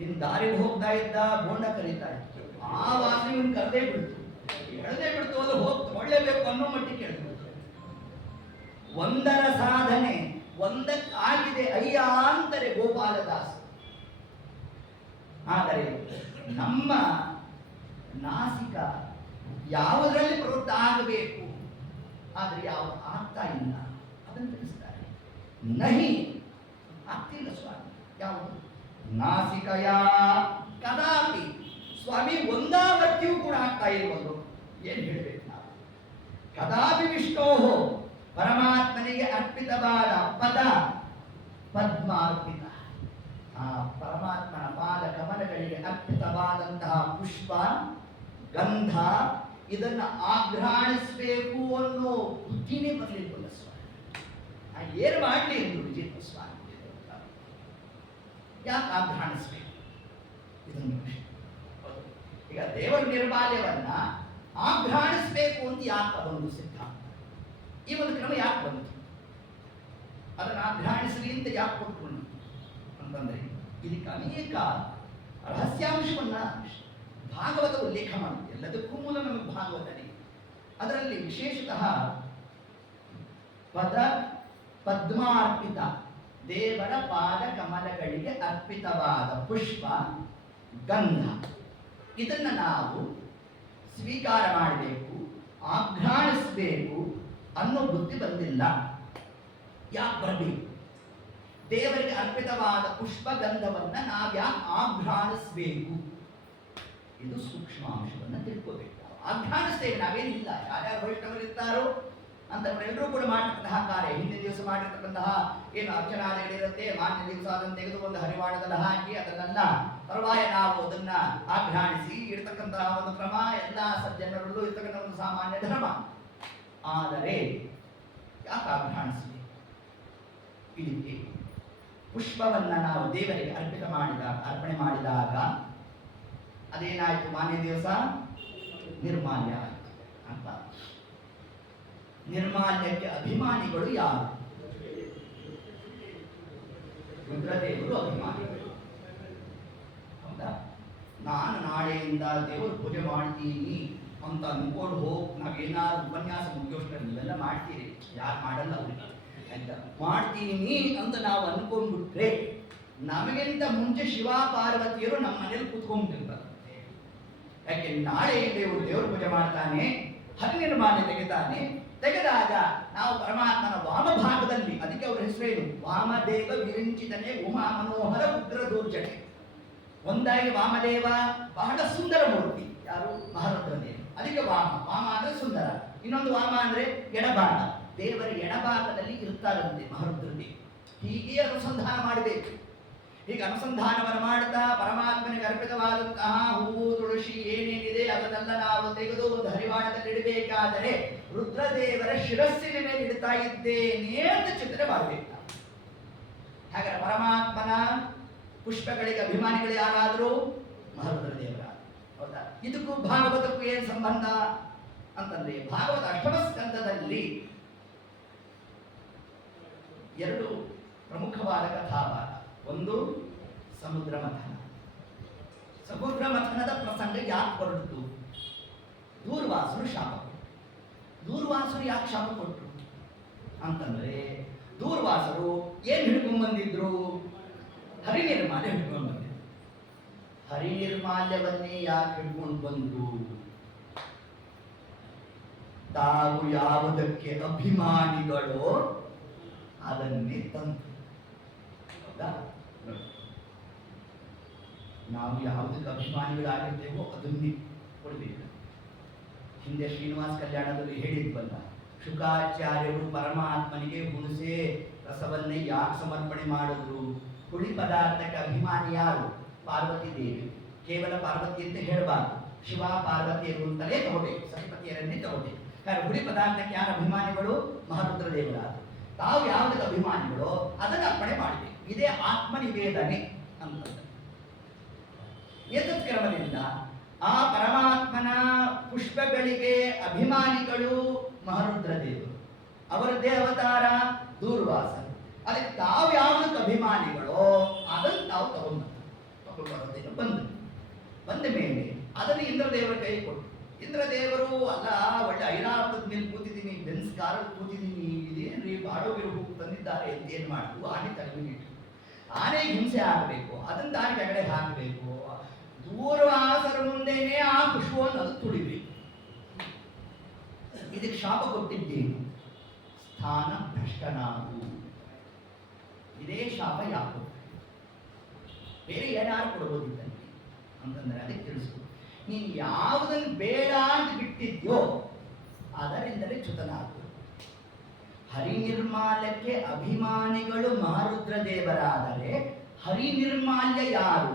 ಇನ್ನು ದಾರಿಗೆ ಹೋಗ್ತಾ ಇದ್ದ ಬೋಂಡ ಕರೀತಾ ಇತ್ತು, ಆ ವಾಸನೆ ಇವನು ಕರೆದೇ ಬಿಡ್ತು, ಎಳದೇ ಬಿಡ್ತು, ಅದು ಹೋಗಿ ತಗೊಳ್ಳೇಬೇಕು ಅನ್ನೋ ಮಟ್ಟಿಗೆ ಎಳ್ದು. ಒಂದರ ಸಾಧನೆ ಒಂದಕ್ಕಾಗಿದೆ ಅಯ್ಯ ಅಂತಾರೆ ಗೋಪಾಲದಾಸ. ಆದರೆ ನಮ್ಮ ನಾಸಿಕ ಯಾವುದರಲ್ಲಿ ಪ್ರವೃತ್ತ ಆಗಬೇಕು, ಆದರೆ ಯಾವುದು ಆಗ್ತಾ ಇಲ್ಲ ಅದನ್ನು ತಿಳಿಸ್ತಾರೆ. ನಹಿ ಆಗ್ತಿಲ್ಲ ಸ್ವಾಮಿ. ಯಾವುದು ನಾಸಿಕಯ ಕದಾಪಿ ಸ್ವಾಮಿ ಒಂದಾವರ್ತಿಯೂ ಕೂಡ ಆಗ್ತಾ ಇರುವುದು. ಏನ್ ಹೇಳ್ಬೇಕು ನಾವು? ಕದಾಪಿ ವಿಷ್ಣೋ ಪರಮಾತ್ಮನಿಗೆ ಅರ್ಪಿತವಾದ ಪದ ಪದ್ಮಾರ್ಪಿತ, ಆ ಪರಮಾತ್ಮನ ಪಾದ ಕಮಲಗಳಿಗೆ ಅರ್ಪಿತವಾದಂತಹ ಪುಷ್ಪ ಗಂಧ ಇದನ್ನ ಆಘ್ರಾಣಿಸಬೇಕು ಅನ್ನೋ ಬುದ್ಧಿನೇ ಬರಲಿಲ್ಲ ಸ್ವಾಮಿ. ಏನು ಮಾಡಲಿ ಎಂದು ವಿಜೇಂದ್ರ ಸ್ವಾಮಿ ಯಾಕೆ ಆಘ್ರಾಣಿಸ್ಬೇಕು ಇದನ್ನು? ಈಗ ದೇವರ ನಿರ್ಮಾಲ್ಯವನ್ನ ಆಘ್ರಾಣಿಸ್ಬೇಕು ಅಂತ ಯಾಕೆ ಅದೊಂದು ಸಿದ್ಧಾಂತ, ಈ ಒಂದು ಕ್ರಮ ಯಾಕೆ ಬಂತು, ಅದನ್ನು ಆಘ್ರಾಣಿಸಲಿ ಅಂತ ಯಾಕೆ ಕೊಟ್ಕೊಂಡು ಅಂತಂದ್ರೆ ಇದಕ್ಕೆ ಅನೇಕ ರಹಸ್ಯಾಂಶವನ್ನ ಭಾಗವತ ಉಲ್ಲೇಖ ಮಾಡುತ್ತೆ. ಎಲ್ಲದಕ್ಕೂ ಮೂಲ ನಮಗೆ ಭಾಗವತನೇ. ಅದರಲ್ಲಿ ವಿಶೇಷತಃ ಪದ ಪದ್ಮಾರ್ಪಿತ, ದೇವರ ಪಾದ ಕಮಲಗಳಿಗೆ ಅರ್ಪಿತವಾದ ಪುಷ್ಪ ಗಂಧ, ಇದನ್ನು ನಾವು ಸ್ವೀಕಾರ ಮಾಡಬೇಕು, ಆಘ್ರಾಣಿಸಬೇಕು ಅನ್ನೋ ಬುದ್ಧಿ ಬಂದಿಲ್ಲ. ಯಾಕೆ ಬರಬೇಕು? ದೇವರಿಗೆ ಅರ್ಪಿತವಾದ ಪುಷ್ಪ ಗಂಧವನ್ನ ನಾವ್ಯಾಕೆ ಆಘ್ರಾಣಿಸಬೇಕು? ಇದು ಸೂಕ್ಷ್ಮಾಂಶವನ್ನು ತಿಳ್ಕೋಬೇಕು. ಆಘ್ರಾಣಿಸ್ತೇವೆ, ನಾವೇನಿಲ್ಲ. ಯಾರ್ಯಾರು ವೈಷ್ಣವರಿರ್ತಾರೋ ಅಂತವರೆಲ್ಲರೂ ಕೂಡ ಮಾಡಿರ್ತಕ್ಕಂತಹ ಕಾರ್ಯ, ಹಿಂದಿನ ದಿವಸ ಮಾಡಿರ್ತಕ್ಕಂತಹ ಏನು ಅರ್ಚನಾದಿಗಳಿರುತ್ತೆ, ಮಾನ್ಯ ದಿವಸ ಅದನ್ನು ತೆಗೆದು ಒಂದು ಹರಿವಾಣದಲ್ಲಿ ಹಾಕಿ ಅದನ್ನೆಲ್ಲ ತರುವಾಯ ನಾವು ಅದನ್ನ ಆಘ್ರಾಣಿಸಿ ಇರ್ತಕ್ಕಂತಹ ಒಂದು ಕ್ರಮ ಎಲ್ಲ ಸಜ್ಜನರಲ್ಲೂ ಇರ್ತಕ್ಕಂಥ ಒಂದು ಸಾಮಾನ್ಯ ಧರ್ಮ. ಆದರೆ ಯಾಕೆ ಆಘ್ರಾಣಿಸಬೇಕು? ಇದಕ್ಕೆ ಪುಷ್ಪವನ್ನ ನಾವು ದೇವರಿಗೆ ಅರ್ಪಣೆ ಮಾಡಿದಾಗ ಅದೇನಾಯ್ತು? ಮಾನ್ಯ ದಿವಸ ನಿರ್ಮಾಲ್ಯ ಆಯಿತು ಅಂತ. ನಿರ್ಮಾಲ್ಯಕ್ಕೆ ಅಭಿಮಾನಿಗಳು ಯಾರು? ರುದ್ರದೇವರು ಅಭಿಮಾನಿಗಳು. ಹೌದಾ? ನಾನು ನಾಳೆಯಿಂದ ದೇವರು ಪೂಜೆ ಮಾಡ್ತೀನಿ ಅಂತ ಅನ್ಕೊಂಡು ಹೋಗಿ ನಾವೇನಾದ್ರು ಉಪನ್ಯಾಸ ಮುಗಿಯೋಷ್ಟರ ನೀವೆಲ್ಲ ಮಾಡ್ತೀರಿ, ಯಾರು ಮಾಡಲ್ಲ ಅವ್ರಿಗೆ ಆಯ್ತಾ? ಮಾಡ್ತೀನಿ ಅಂತ ನಾವು ಅನ್ಕೊಂಡ್ಬಿಟ್ರೆ ನಮಗಿಂತ ಮುಂಚೆ ಶಿವ ಪಾರ್ವತಿಯರು ನಮ್ಮ ಮನೇಲಿ ಕೂತ್ಕೊಂಡ್ಬಿಟ್ಟಿರ್ತಾರೆ. ಯಾಕೆ? ನಾಳೆಯಿಂದ ಇವರು ದೇವರು ಪೂಜೆ ಮಾಡ್ತಾನೆ, ಹರಿನಿರ್ಮಾಲ್ಯ ತೆಗೆತಾನೆ, ತೆಗೆದಾಗ ನಾವು ಪರಮಾತ್ಮನ ವಾಮಭಾಗದಲ್ಲಿ, ಅದಕ್ಕೆ ಅವರ ಹೆಸರೇನು? ವಾಮದೇವ ವಿರಿಂಚಿತನೇ ಉಮಾ ಮನೋಹರ ಉಗ್ರ ದೂರ್ಜಟೆ. ಒಂದಾಗಿ ವಾಮದೇವ ಬಹಳ ಸುಂದರ ಮೂರ್ತಿ, ಯಾರು? ಮಹಾರುದ್ರದೇವ. ಅದಕ್ಕೆ ವಾಮ ಅಂದ್ರೆ ಸುಂದರ. ಇನ್ನೊಂದು ವಾಮ ಅಂದ್ರೆ ಎಡಭಾಗ, ದೇವರ ಎಡಭಾಗದಲ್ಲಿ ಇರ್ತಾರಂತೆ ಮಹಾರುದ್ರದೇವ. ಹೀಗೆ ಅನುಸಂಧಾನ ಮಾಡಬೇಕು. ಹೀಗೆ ಅನುಸಂಧಾನವನ್ನು ಮಾಡುತ್ತಾ ಪರಮಾತ್ಮನಿಗೆ ಅರ್ಪಿತವಾದಂತಹ ಹೂವು ತುಳಸಿ ಏನೇನಿದೆ ಅದನ್ನೆಲ್ಲ ನಾವು ತೆಗೆದು ಒಂದು ಹರಿವಾಣದಲ್ಲಿ ಇಡಬೇಕಾದರೆ ರುದ್ರದೇವರ ಶಿರಸ್ಸಿನ ಮೇಲೆ ಇಡ್ತಾ ಇದ್ದೇನೆ ಅಂತ ಚಿಂತನೆ ಮಾಡಬೇಕು. ಹಾಗಾದ್ರೆ ಪರಮಾತ್ಮನ ಪುಷ್ಪಗಳಿಗೆ ಅಭಿಮಾನಿಗಳು ಯಾರಾದರೂ? ಮಹಾರುದ್ರದೇವರ. ಹೌದಾ? ಇದಕ್ಕೂ ಭಾಗವತಕ್ಕೂ ಏನು ಸಂಬಂಧ ಅಂತಂದ್ರೆ, ಭಾಗವತ ಅಷ್ಟಮ ಸ್ಕಂದದಲ್ಲಿ 2 ಪ್ರಮುಖವಾದ ಕಥಾಭಾಗ. ಒಂದು ಸಮುದ್ರ ಮಥನ. ಸಮುದ್ರ ಮಥನದ ಪ್ರಸಂಗ ಯಾಕೆ ಹೊರಟಿತು? ದೂರ್ವಾಸರು ಶಾಪ ಕೊಟ್ಟರು. ದೂರ್ವಾಸರು ಯಾಕೆ ಶಾಪ ಕೊಟ್ಟರು ಅಂತಂದ್ರೆ, ದೂರ್ವಾಸರು ಏನ್ ಹಿಡ್ಕೊಂಡ್ ಬಂದಿದ್ರು? ಹರಿನಿರ್ಮಾಲ್ಯ ಹಿಡ್ಕೊಂಡು ಬಂದಿದ್ರು. ಹರಿನಿರ್ಮಾಲ್ಯವನ್ನೇ ಯಾಕೆ ಹಿಡ್ಕೊಂಡು ಬಂದ್ರು? ತಾವು ಯಾವುದಕ್ಕೆ ಅಭಿಮಾನಿಗಳೋ ಅದನ್ನೇ ತಂತು. ಹೌದಾ? ನಾವು ಯಾವುದಕ್ಕೆ ಅಭಿಮಾನಿಗಳಾಗಿರ್ತೇವೋ ಅದನ್ನೇ ಕೊಡಬೇಕು. ಹಿಂದೆ ಶ್ರೀನಿವಾಸ ಕಲ್ಯಾಣದಲ್ಲಿ ಹೇಳಿದ್ವಲ್ಲ, ಶುಕಾಚಾರ್ಯರು ಪರಮಾತ್ಮನಿಗೆ ಹುಣಸೆ ರಸವನ್ನೇ ಯಾಕೆ ಸಮರ್ಪಣೆ ಮಾಡಿದ್ರು? ಹುಳಿ ಪದಾರ್ಥಕ್ಕೆ ಅಭಿಮಾನಿ ಯಾರು? ಪಾರ್ವತಿ ದೇವಿ. ಕೇವಲ ಪಾರ್ವತಿ ಅಂತ ಹೇಳಬಾರ್ದು, ಶಿವ ಪಾರ್ವತಿಯರು ಅಂತಲೇ ತಗೋಬೇಕು, ಸತಿಪತಿಯರನ್ನೇ ತಗೋಬೇಕು. ಹುಳಿ ಪದಾರ್ಥಕ್ಕೆ ಯಾರ ಅಭಿಮಾನಿಗಳು? ಮಹಾರುದ್ರ ದೇವರಾದ. ತಾವು ಯಾವುದಕ್ಕೆ ಅಭಿಮಾನಿಗಳೋ ಅದನ್ನು ಅರ್ಪಣೆ ಮಾಡಬೇಕು. ಇದೇ ಆತ್ಮನಿವೇದನೆ ಅಂತ. ಏತತ್ಕ್ರಮದಿಂದ ಆ ಪರಮಾತ್ಮನ ಪುಷ್ಪಗಳಿಗೆ ಅಭಿಮಾನಿಗಳು ಮಹಾರುದ್ರ ದೇವರು, ಅವರದ್ದೇ ಅವತಾರ ದೂರ್ವಾಸರು. ಅದಕ್ಕೆ ತಾವು ಯಾವುದಕ್ಕೆ ಅಭಿಮಾನಿಗಳೋ ಅದನ್ನು ತಾವು ತಗೊಂಡ್ಬರೋದೇನು ಬಂದ ಮೇಲೆ ಅದನ್ನು ಇಂದ್ರದೇವರ ಕೈ ಕೊಟ್ಟು, ಇಂದ್ರದೇವರು ಅಲ್ಲ ಒಳ್ಳೆ ಐರಾವತದ ಮೇಲೆ ಕೂತಿದ್ದೀನಿ, ಬೆನ್ಸ್ ಕಾರಲ್ಲಿ ಕೂತಿದ್ದೀನಿ, ಇದೇನ್ರಿ ಬಾಡೋಗಿರು ಹೋಗಿ ತಂದಿದ್ದಾರೆ ಅಂತ ಏನ್ ಮಾಡ್ತು? ಆನೆ ತಲೆಮಿಟ್ಟು ಆನೆಗೆ ಹಿಂಸೆ ಆಗಬೇಕು, ಅದನ್ನ ದಾರಿ ಕೆಳಗಡೆ ಹಾಕಬೇಕು. ದೂರ್ವಾಸರ ಮುಂದೆನೆ ಆ ಪುಷ್ಪವನ್ನು ಅದು ತುಳಿಬೇಕು. ಇದಕ್ಕೆ ಶಾಪ ಕೊಟ್ಟಿದ್ದೇನು? ಸ್ಥಾನ ಭ್ರಷ್ಟನಾಗು. ಇದೇ ಶಾಪ ಯಾಕೋ, ಬೇರೆ ಏನಾರು ಕೊಡಬಹುದಿದ್ದಂತೆ ಅಂತಂದ್ರೆ ಅದಕ್ಕೆ ತಿಳಿಸು. ನೀನು ಯಾವುದನ್ನು ಬೇಡ ಅಂತ ಬಿಟ್ಟಿದ್ಯೋ ಅದರಿಂದಲೇ ಚ್ಯುತನಾಗು. ಹರಿನಿರ್ಮಾಲ್ಯಕ್ಕೆ ಅಭಿಮಾನಿಗಳು ಮಹಾರುದ್ರ ದೇವರಾದರೆ ಹರಿನಿರ್ಮಾಲ್ಯ ಯಾರು?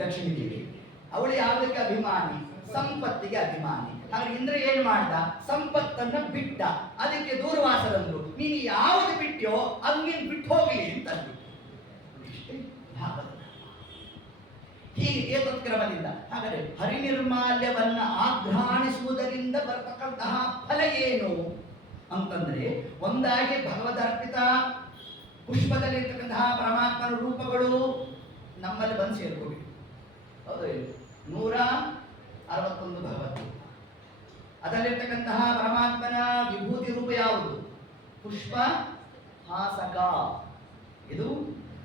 ಲಕ್ಷ್ಮೀ ದೇವಿ. ಅವಳು ಯಾವುದಕ್ಕೆ ಅಭಿಮಾನಿ? ಸಂಪತ್ತಿಗೆ ಅಭಿಮಾನಿ. ಹಾಗೆ ಇಂದ್ರ ಏನ್ ಮಾಡ್ದ? ಸಂಪತ್ತನ್ನ ಬಿಟ್ಟ. ಅದಕ್ಕೆ ದೂರ್ವಾಸರಂದ್ರು, ನೀನು ಯಾವುದು ಬಿಟ್ಟೋ ಹಂಗೇನು ಬಿಟ್ಟು ಹೋಗಲಿ ಅಂತ ಹೀಗೆ ಏತತ್ಕ್ರಮದಿಂದ. ಹಾಗಾದ್ರೆ ಹರಿನಿರ್ಮಾಲ್ಯವನ್ನ ಆಘ್ರಾಣಿಸುವುದರಿಂದ ಬರತಕ್ಕಂತಹ ಫಲ ಏನು ಅಂತಂದ್ರೆ, ಒಂದಾಗಿ ಭಗವದರ್ಪಿತ ಪುಷ್ಪದಲ್ಲಿರ್ತಕ್ಕಂತಹ ಪರಮಾತ್ಮನ ರೂಪಗಳು ನಮ್ಮಲ್ಲಿ ಬಂದು ಸೇರ್ಕೋಬೇಕು. ಹೌದು, 161 ಭಗವದ್ಗೀತೆ. ಅದರಲ್ಲಿರ್ತಕ್ಕಂತಹ ಪರಮಾತ್ಮನ ವಿಭೂತಿ ರೂಪ ಯಾವುದು? ಪುಷ್ಪ ಹಾಸಕ. ಇದು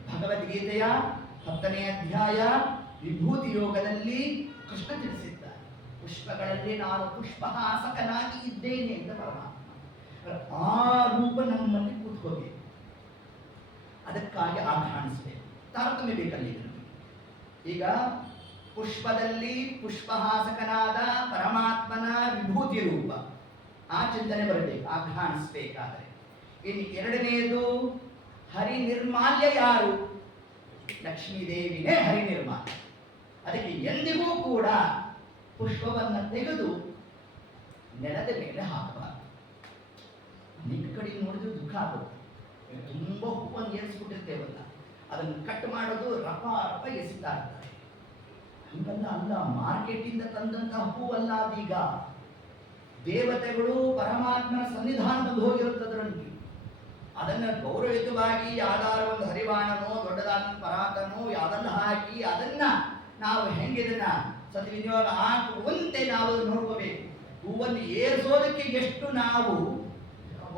ಭಗವದ್ಗೀತೆಯ 10ನೇ ಅಧ್ಯಾಯ ವಿಭೂತಿ ಯೋಗದಲ್ಲಿ ಕೃಷ್ಣ ತಿಳಿಸಿದ್ದಾರೆ. ಪುಷ್ಪಗಳಲ್ಲಿ ನಾನು ಪುಷ್ಪಹಾಸಕನಾಗಿ ಇದ್ದೇನೆ ಅಂತ ಪರಮಾತ್ಮ. ಆ ರೂಪ ನಮ್ಮಲ್ಲಿ ಕೂತ್ಕೋಬೇಕು. ಅದಕ್ಕಾಗಿ ಆಘ್ರಾಣಿಸಬೇಕು. ತಾರತಮ್ಯ ಬೇಕಲ್ಲಿ. ಈಗ ಪುಷ್ಪದಲ್ಲಿ ಪುಷ್ಪಹಾಸಕನಾದ ಪರಮಾತ್ಮನ ವಿಭೂತಿ ರೂಪ, ಆ ಚಿಂತನೆ ಬರಬೇಕು, ಆಘ್ರಾಣಿಸಬೇಕಾದರೆ. ಇನ್ನು ಎರಡನೆಯದು ಹರಿನಿರ್ಮಾಲ್ಯ ಯಾರು? ಲಕ್ಷ್ಮೀದೇವಿನೇ ಹರಿನಿರ್ಮಾಲ್ಯ. ಅದಕ್ಕೆ ಎಂದಿಗೂ ಕೂಡ ಪುಷ್ಪವನ್ನು ತೆಗೆದು ನೆಲದ ಮೇಲೆ ಹಾಕಬಾರದು. ಅನೇಕ ಕಡೆ ನೋಡಿದ್ರೆ ದುಃಖ ಆಗುತ್ತೆ. ತುಂಬ ಹೂವನ್ನು ಏರಿಸ್ಬಿಟ್ಟಿರ್ತೇವಲ್ಲ, ಅದನ್ನು ಕಟ್ ಮಾಡೋದು ರಪ ರಪ ಎಸಿತಾ ಇರ್ತಾರೆ. ಹಂಗಲ್ಲ, ಅಲ್ಲ, ಮಾರ್ಕೆಟಿಂದ ತಂದಂತಹ ಹೂವಲ್ಲ ಅದೀಗ. ದೇವತೆಗಳು ಪರಮಾತ್ಮನ ಸನ್ನಿಧಾನದಲ್ಲಿ ಹೋಗಿರುತ್ತದರಲ್ಲಿ. ಅದನ್ನು ಗೌರವಯುತವಾಗಿ ಯಾವ್ದಾರ ಒಂದು ಹರಿವಾಣನೋ ದೊಡ್ಡದಾದ ಪರಾತನೋ ಯಾವ್ದನ್ನ ಹಾಕಿ ಅದನ್ನ ನಾವು ಹೆಂಗಿದನ್ನ ಸದ್ವಿನಿಯೋಗ ಹಾಕುವಂತೆ ನಾವು ನೋಡ್ಕೋಬೇಕು. ಹೂವನ್ನು ಏರಿಸೋದಕ್ಕೆ ಎಷ್ಟು ನಾವು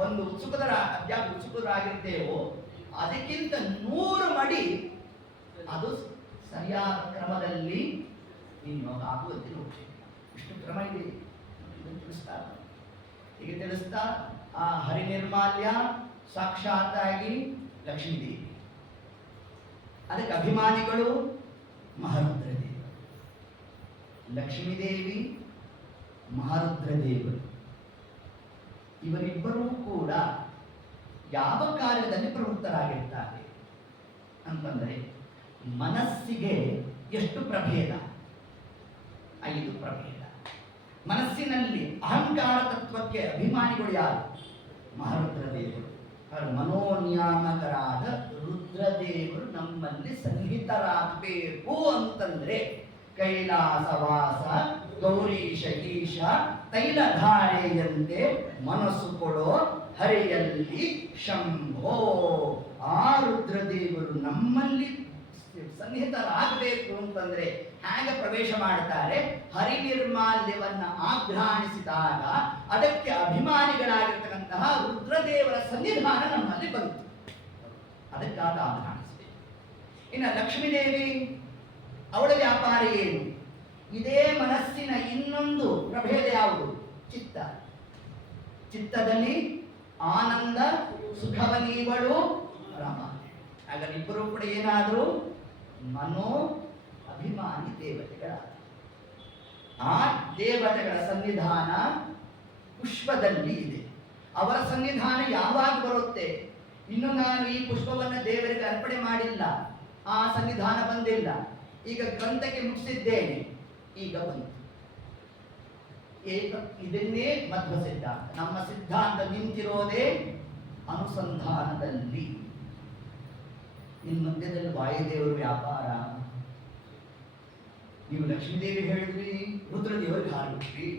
ಒಂದು ಉತ್ಸುಕರಾಗಿರ್ತೇವೋ ಅದಕ್ಕಿಂತ 100 ಮಡಿ ಅದು ಸರಿಯಾದ ಕ್ರಮದಲ್ಲಿ ವಿನಿಯೋಗ ಆಗುವಂತೆ ನೋಡ್ಬೇಕು. ಇಷ್ಟು ಕ್ರಮ ಇದೆ ತಿಳಿಸ್ತಾರೆ. ಹೀಗೆ ತಿಳಿಸ್ತಾ ಆ ಹರಿನಿರ್ಮಾಲ್ಯ ಸಾಕ್ಷಾತ್ತಾಗಿ ಲಕ್ಷ್ಮೀದೇವಿ. ಅದಕ್ಕೆ ಅಭಿಮಾನಿಗಳು ಮಹಾರುದ್ರ ದೇವಿ. ಲಕ್ಷ್ಮೀದೇವಿ, ಮಹಾರುದ್ರ ದೇವರು ಇವರಿಬ್ಬರೂ ಕೂಡ ಯಾವ ಕಾರ್ಯದಲ್ಲಿ ಪ್ರವೃತ್ತರಾಗಿರ್ತಾರೆ ಅಂತಂದರೆ, ಮನಸ್ಸಿಗೆ ಎಷ್ಟು ಪ್ರಭೇದ? 5 ಪ್ರಭೇದ. ಮನಸ್ಸಿನಲ್ಲಿ ಅಹಂಕಾರ ತತ್ವಕ್ಕೆ ಅಭಿಮಾನಿಗಳು ಯಾರು? ಮಹಾರುದ್ರ ದೇವರು. ಮನೋನಿಯಾಮಕರಾದ ರುದ್ರದೇವರು ನಮ್ಮಲ್ಲಿ ಸನ್ನಿಹಿತರಾಗಬೇಕು ಅಂತಂದ್ರೆ ಕೈಲಾಸವಾಸ ಗೌರೀಶ ಈಶ ತೈಲಧಾರೆಯಂತೆ ಮನಸ್ಸು ಕೊಡೋ ಹರಿಯಲ್ಲಿ ಶಂಭೋ. ಆ ರುದ್ರದೇವರು ನಮ್ಮಲ್ಲಿ ಸನ್ನಿಹಿತರಾಗಬೇಕು ಅಂತಂದ್ರೆ ಹೇಗೆ ಪ್ರವೇಶ ಮಾಡ್ತಾರೆ? ಹರಿನಿರ್ಮಾಲ್ಯವನ್ನ ಆಘ್ರಾಣಿಸಿದಾಗ ಅದಕ್ಕೆ ಅಭಿಮಾನಿಗಳಾಗಿರ್ತಕ್ಕಂತಹ ರುದ್ರದೇವರ ಸನ್ನಿಧಾನ ನಮ್ಮಲ್ಲಿ ಬಂತು. ಅದಕ್ಕಾಗ ಆಘ್ರಾಣಿಸಬೇಕು. ಇನ್ನು ಲಕ್ಷ್ಮೀದೇವಿ, ಅವಳ ವ್ಯಾಪಾರ ಏನು? ಇದೇ ಮನಸ್ಸಿನ ಇನ್ನೊಂದು ಪ್ರಭೇದ ಯಾವುದು? ಚಿತ್ತ. ಚಿತ್ತದಲ್ಲಿ ಆನಂದ ಸುಖವನೀವಳು ರಮ. ಹಾಗಾದ್ರೆ ಇಬ್ಬರು ಕೂಡ ಏನಾದರೂ ಮನೋ ಅಭಿಮಾನಿ ದೇವತೆಗಳ. ಆ ದೇವತೆಗಳ ಸನ್ನಿಧಾನ ಪುಷ್ಪದಲ್ಲಿ ಇದೆ. ಅವರ ಸನ್ನಿಧಾನ ಯಾವಾಗ ಬರುತ್ತೆ? ಇನ್ನು ನಾನು ಈ ಪುಷ್ಪವನ್ನು ದೇವರಿಗೆ ಅರ್ಪಣೆ ಮಾಡಿಲ್ಲ, ಆ ಸನ್ನಿಧಾನ ಬಂದಿಲ್ಲ, ಈಗ ಗ್ರಂಥಕ್ಕೆ ಮುಗಿಸಿದ್ದೇನೆ, ಈಗ ಬಂತು. ಇದನ್ನೇ ಮಧ್ವ ಸಿದ್ಧಾಂತ. ನಮ್ಮ ಸಿದ್ಧಾಂತ ನಿಂತಿರೋದೇ ಅನುಸಂಧಾನದಲ್ಲಿ. ನಿಮ್ಮ ಮಧ್ಯದಲ್ಲಿ ವಾಯುದೇವರು ವ್ಯಾಪಾರ. ನೀವು ಲಕ್ಷ್ಮೀದೇವಿ ಹೇಳಿದ್ರಿ, ರುದ್ರದೇವರಿಗೆ ಹಾರಿಬಿಟ್ರಿ,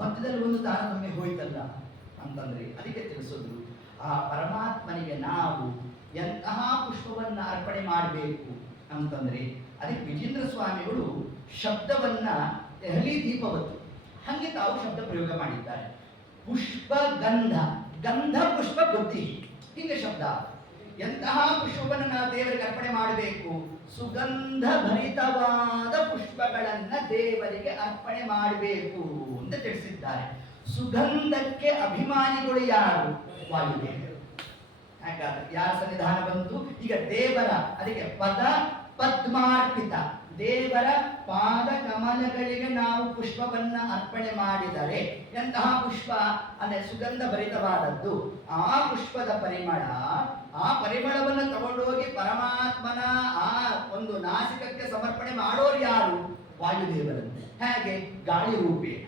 ಮಧ್ಯದಲ್ಲಿ ಒಂದು ತಾರತಮ್ಯ ಹೋಯ್ತಲ್ಲ ಅಂತಂದ್ರೆ ಅದಕ್ಕೆ ತಿಳಿಸೋದು. ಆ ಪರಮಾತ್ಮನಿಗೆ ನಾವು ಎಂತಹ ಪುಷ್ಪವನ್ನ ಅರ್ಪಣೆ ಮಾಡಬೇಕು ಅಂತಂದ್ರೆ ಅದಕ್ಕೆ ವಿಜೇಂದ್ರ ಸ್ವಾಮಿಗಳು ಶಬ್ದವನ್ನ ದೆಹಲಿ ದೀಪವತ್ತು ಹಂಗೆ ತಾವು ಶಬ್ದ ಪ್ರಯೋಗ ಮಾಡಿದ್ದಾರೆ. ಪುಷ್ಪ ಗಂಧ, ಗಂಧ ಪುಷ್ಪ ಬುದ್ಧಿ, ಹಿಂಗೆ ಶಬ್ದ. ಎಂತಹ ಪುಷ್ಪವನ್ನು ನಾವು ದೇವರಿಗೆ ಅರ್ಪಣೆ ಮಾಡಬೇಕು? ಸುಗಂಧ ಭರಿತವಾದ ಪುಷ್ಪಗಳನ್ನ ದೇವರಿಗೆ ಅರ್ಪಣೆ ಮಾಡಬೇಕು ಅಂತ ತಿಳಿಸಿದ್ದಾರೆ. ಸುಗಂಧಕ್ಕೆ ಅಭಿಮಾನಿಗಳು ಯಾರು? ವಾಯುದೇವರು. ಹಾಗಾದ್ರೆ ಯಾರ ಸನ್ನಿಧಾನ ಬಂತು? ಈಗ ದೇವರ, ಅದಕ್ಕೆ ಪದ ಪದ್ಮಾರ್ಪಿತ, ದೇವರ ಪಾದ ಕಮಲಗಳಿಗೆ ನಾವು ಪುಷ್ಪವನ್ನ ಅರ್ಪಣೆ ಮಾಡಿದರೆ ಎಂತಹ ಪುಷ್ಪ ಅಂದ್ರೆ ಸುಗಂಧ ಭರಿತವಾದದ್ದು. ಆ ಪುಷ್ಪದ ಪರಿಮಳ, ಆ ಪರಿಮಳವನ್ನು ತಗೊಂಡೋಗಿ ಪರಮಾತ್ಮನ ಆ ಒಂದು ನಾಸಿಕಕ್ಕೆ ಸಮರ್ಪಣೆ ಮಾಡೋರು ಯಾರು? ವಾಯುದೇವರಂತೆ. ಹೇಗೆ? ಗಾಳಿ ರೂಪೇಣ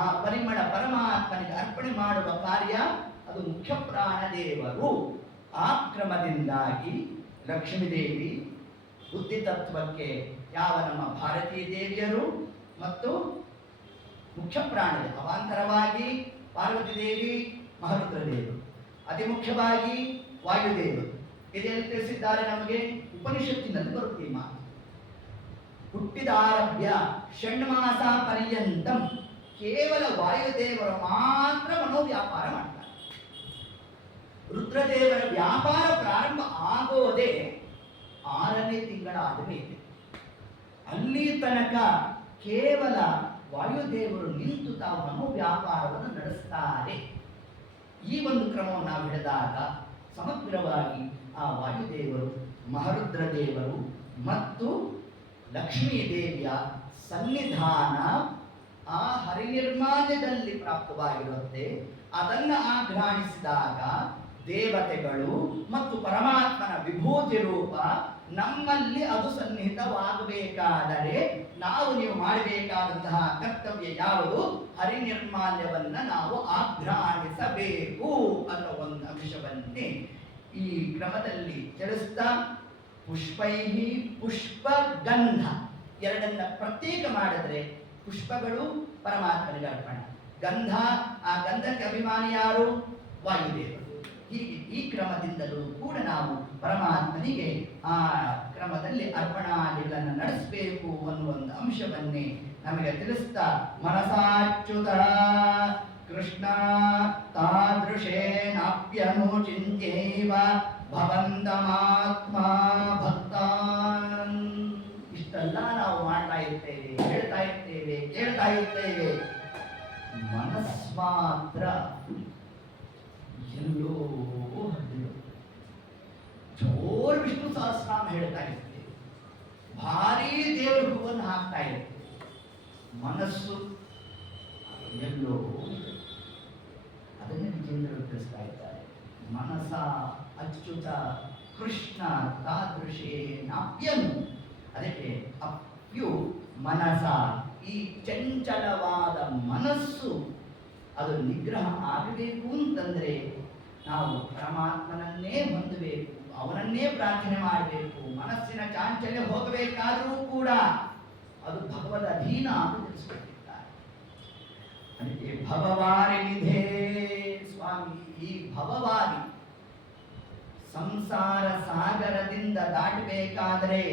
ಆ ಪರಿಮಳ ಪರಮಾತ್ಮನಿಗೆ ಅರ್ಪಣೆ ಮಾಡುವ ಕಾರ್ಯ ಅದು ಮುಖ್ಯ ಪ್ರಾಣದೇವರು. ಆ ಕ್ರಮದಿಂದಾಗಿ ಲಕ್ಷ್ಮೀದೇವಿ ಬುದ್ಧಿ ತತ್ವಕ್ಕೆ ಯಾವ ನಮ್ಮ ಭಾರತೀಯ ದೇವಿಯರು ಮತ್ತು ಮುಖ್ಯ ಪ್ರಾಣದೇವ, ಅವಾಂತರವಾಗಿ ಪಾರ್ವತಿ ದೇವಿ, ಮಹಾರುದ್ರ ದೇವರು, ಅತಿ ಮುಖ್ಯವಾಗಿ ವಾಯುದೇವರು. ಇದೆಲ್ಲಿ ತಿಳಿಸಿದ್ದಾರೆ ನಮಗೆ? ಉಪನಿಷತ್ತಿನಲ್ಲಿ ಬರುತ್ತೆ ಈ ಮಾತು. ಹುಟ್ಟಿದಾರಭ್ಯ ಷಣ್ಮಾಸ ಪರ್ಯಂತಂ ಕೇವಲ ವಾಯುದೇವರು ಮಾತ್ರ ಮನೋವ್ಯಾಪಾರ ಮಾಡ್ತಾರೆ. ರುದ್ರದೇವರ ವ್ಯಾಪಾರ ಪ್ರಾರಂಭ ಆಗೋದೇ 6ನೇ ತಿಂಗಳಾದ ಮೇಲೆ. ಅಲ್ಲಿ ತನಕ ಕೇವಲ ವಾಯುದೇವರು ನಿಂತು ತಾವು ಮನೋವ್ಯಾಪಾರವನ್ನು ನಡೆಸ್ತಾರೆ. ಈ ಒಂದು ಕ್ರಮವನ್ನು ನಾವು ಹಿಡಿದಾಗ ಸಮಗ್ರವಾಗಿ ಆ ವಾಯುದೇವರು, ಮಹಾರುದ್ರ ದೇವರು ಮತ್ತು ಲಕ್ಷ್ಮೀ ದೇವಿಯ ಸನ್ನಿಧಾನ ಆ ಹರಿನಿರ್ಮಾಲ್ಯದಲ್ಲಿ ಪ್ರಾಪ್ತವಾಗಿರುತ್ತೆ. ಅದನ್ನು ಆಘ್ರಾಣಿಸಿದಾಗ ದೇವತೆಗಳು ಮತ್ತು ಪರಮಾತ್ಮನ ವಿಭೂತಿ ರೂಪ ನಮ್ಮಲ್ಲಿ ಅದು ಸನ್ನಿಹಿತವಾಗಬೇಕಾದರೆ ನಾವು ನೀವು ಮಾಡಬೇಕಾದಂತಹ ಕರ್ತವ್ಯ ಯಾವುದು? ಹರಿನಿರ್ಮಾಲ್ಯವನ್ನ ನಾವು ಆಘ್ರಾಣಿಸಬೇಕು ಅನ್ನೋ ಒಂದು ಅಂಶವನ್ನೇ ಈ ಕ್ರಮದಲ್ಲಿ ತಿಳಿಸ್ತಾ, ಪುಷ್ಪೈಹಿ ಪುಷ್ಪ ಗಂಧ ಎರಡನ್ನ ಪ್ರತ್ಯೇಕ ಮಾಡಿದ್ರೆ ಪುಷ್ಪಗಳು ಪರಮಾತ್ಮನಿಗೆ ಅರ್ಪಣೆ, ಗಂಧ ಆ ಗಂಧಕ್ಕೆ ಅಭಿಮಾನಿ ಯಾರು? ವಾಯುದೇವರು. ಹೀಗೆ ಈ ಕ್ರಮದಿಂದಲೂ ಕೂಡ ನಾವು ಪರಮಾತ್ಮನಿಗೆ ಆ ಕ್ರಮದಲ್ಲಿ ಅರ್ಪಣಾದಿಗಳನ್ನು ನಡೆಸಬೇಕು ಅನ್ನುವ ಒಂದು ಅಂಶವನ್ನೇ ನಮಗೆ ತಿಳಿಸ್ತಾ, ಮನಸಾಚ್ಯುತ ಕೃಷ್ಣ ತಾದೃಶೇನಾಪ್ಯನು ಚಿಂತ್ಯೈವ ಭವಂತಮಾತ್ಮ ಭಕ್ತಾನ್. ಇಷ್ಟೆಲ್ಲ ನಾವು ಮಾಡ್ತಾ ಇರ್ತೇವೆ, ಹೇಳ್ತಾ ಇರ್ತೇವೆ, ಕೇಳ್ತಾ ಇರ್ತೇವೆ. ಮನಸ್ ಮಾತ್ರ ಎಲ್ಲೋ ಜೋರ್ ವಿಷ್ಣು ಸಹಸ್ರನಾಮ ಹೇಳ್ತಾ ಇರ್ತೇವೆ, ಭಾರಿ ದೇವರ ಹೂವನ್ನು ಹಾಕ್ತಾ ಇರ್ತೇವೆ. ಮನಸ್ಸು ಎಲ್ಲೋ ಅದನ್ನೇ ವಿಜೇಂದ್ರರು ತಿಳಿಸ್ತಾ ಇದ್ದಾರೆ. ಮನಸ ಅಚ್ಯುತ ಕೃಷ್ಣ ತಾದೃಶೇನಾಪ್ಯನು. ಅದಕ್ಕೆ ಅಪ್ಯು ಮನಸ, ಈ ಚಂಚಲವಾದ ಮನಸ್ಸು ಅದು ನಿಗ್ರಹ ಆಗಬೇಕು ಅಂತಂದ್ರೆ ನಾವು ಪರಮಾತ್ಮನನ್ನೇ ಹೊಂದಬೇಕು, ಅವನನ್ನೇ ಪ್ರಾರ್ಥನೆ ಮಾಡಬೇಕು. ಮನಸ್ಸಿನ ಚಾಂಚಲ್ಯ ಹೋಗಬೇಕಾದರೂ ಕೂಡ ಅದು ಭಗವದ್ ಅಧೀನ ಅಂತ ತಿಳಿಸ್ಕೊಟ್ಟಿದ್ದಾರೆ. ಅದಕ್ಕೆ ಭವವಾರಿ ನಿಧೇ ಸ್ವಾಮಿ, ಈ ಭವವಾರಿ ಸಂಸಾರ ಸಾಗರದಿಂದ ದಾಟಬೇಕಾದರೆ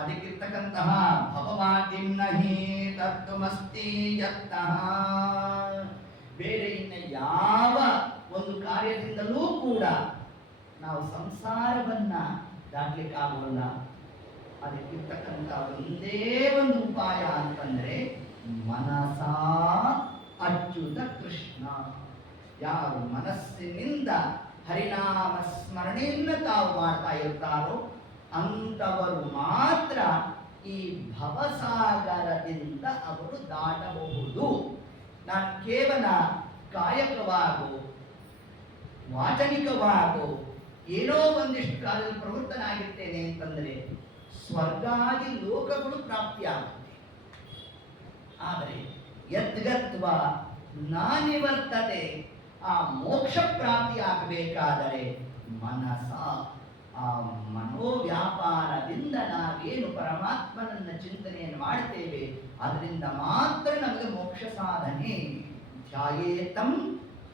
ಅದಕ್ಕಿರ್ತಕ್ಕಂತಹ ಭವವಾಟಿಂ ನಹಿ ತತ್ವಮಸ್ತಿ ಯತ್ನಃ, ಬೇರೆ ಇನ್ನ ಯಾವ ಒಂದು ಕಾರ್ಯದಿಂದಲೂ ಕೂಡ ನಾವು ಸಂಸಾರವನ್ನ ದಾಟಲಿಕ್ಕಾಗೋಲ್ಲ. ಅದಕ್ಕಿರ್ತಕ್ಕಂಥ ಒಂದೇ ಒಂದು ಉಪಾಯ ಅಂತಂದ್ರೆ ಮನಸ ಅಚ್ಯುತ ಕೃಷ್ಣ. ಯಾರು ಮನಸ್ಸಿನಿಂದ ಹರಿನಾಮ ಸ್ಮರಣೆಯನ್ನು ತಾವು ಮಾಡ್ತಾ ಇರ್ತಾರೋ ಅಂತವರು ಮಾತ್ರ ಈ ಭವಸಾಗರದಿಂದ ಅವರು ದಾಟಬಹುದು. ನಾನು ಕೇವಲ ಕಾಯಕವಾಗೋ ವಾಚನಿಕವಾಗೋ ಏನೋ ಒಂದಿಷ್ಟು ಕಾಲದಲ್ಲಿ ಪ್ರವೃತ್ತನಾಗಿರ್ತೇನೆ ಅಂತಂದ್ರೆ ಸ್ವರ್ಗಾದಿ ಲೋಕಗಳು ಪ್ರಾಪ್ತಿಯಾಗುತ್ತೆ. ಆದರೆ ಯದ್ಗತ್ವ ನಾನಿವರ್ತತೆ, ಆ ಮೋಕ್ಷ ಪ್ರಾಪ್ತಿ ಆಗಬೇಕಾದರೆ ಮನಸ, ಆ ಮನೋವ್ಯಾಪಾರದಿಂದ ನಾವೇನು ಪರಮಾತ್ಮನನ್ನ ಚಿಂತನೆಯನ್ನು ಮಾಡ್ತೇವೆ ಅದರಿಂದ ಮಾತ್ರ ನಮಗೆ ಮೋಕ್ಷ ಸಾಧನೆ. ಧ್ಯಾಯೇತಂ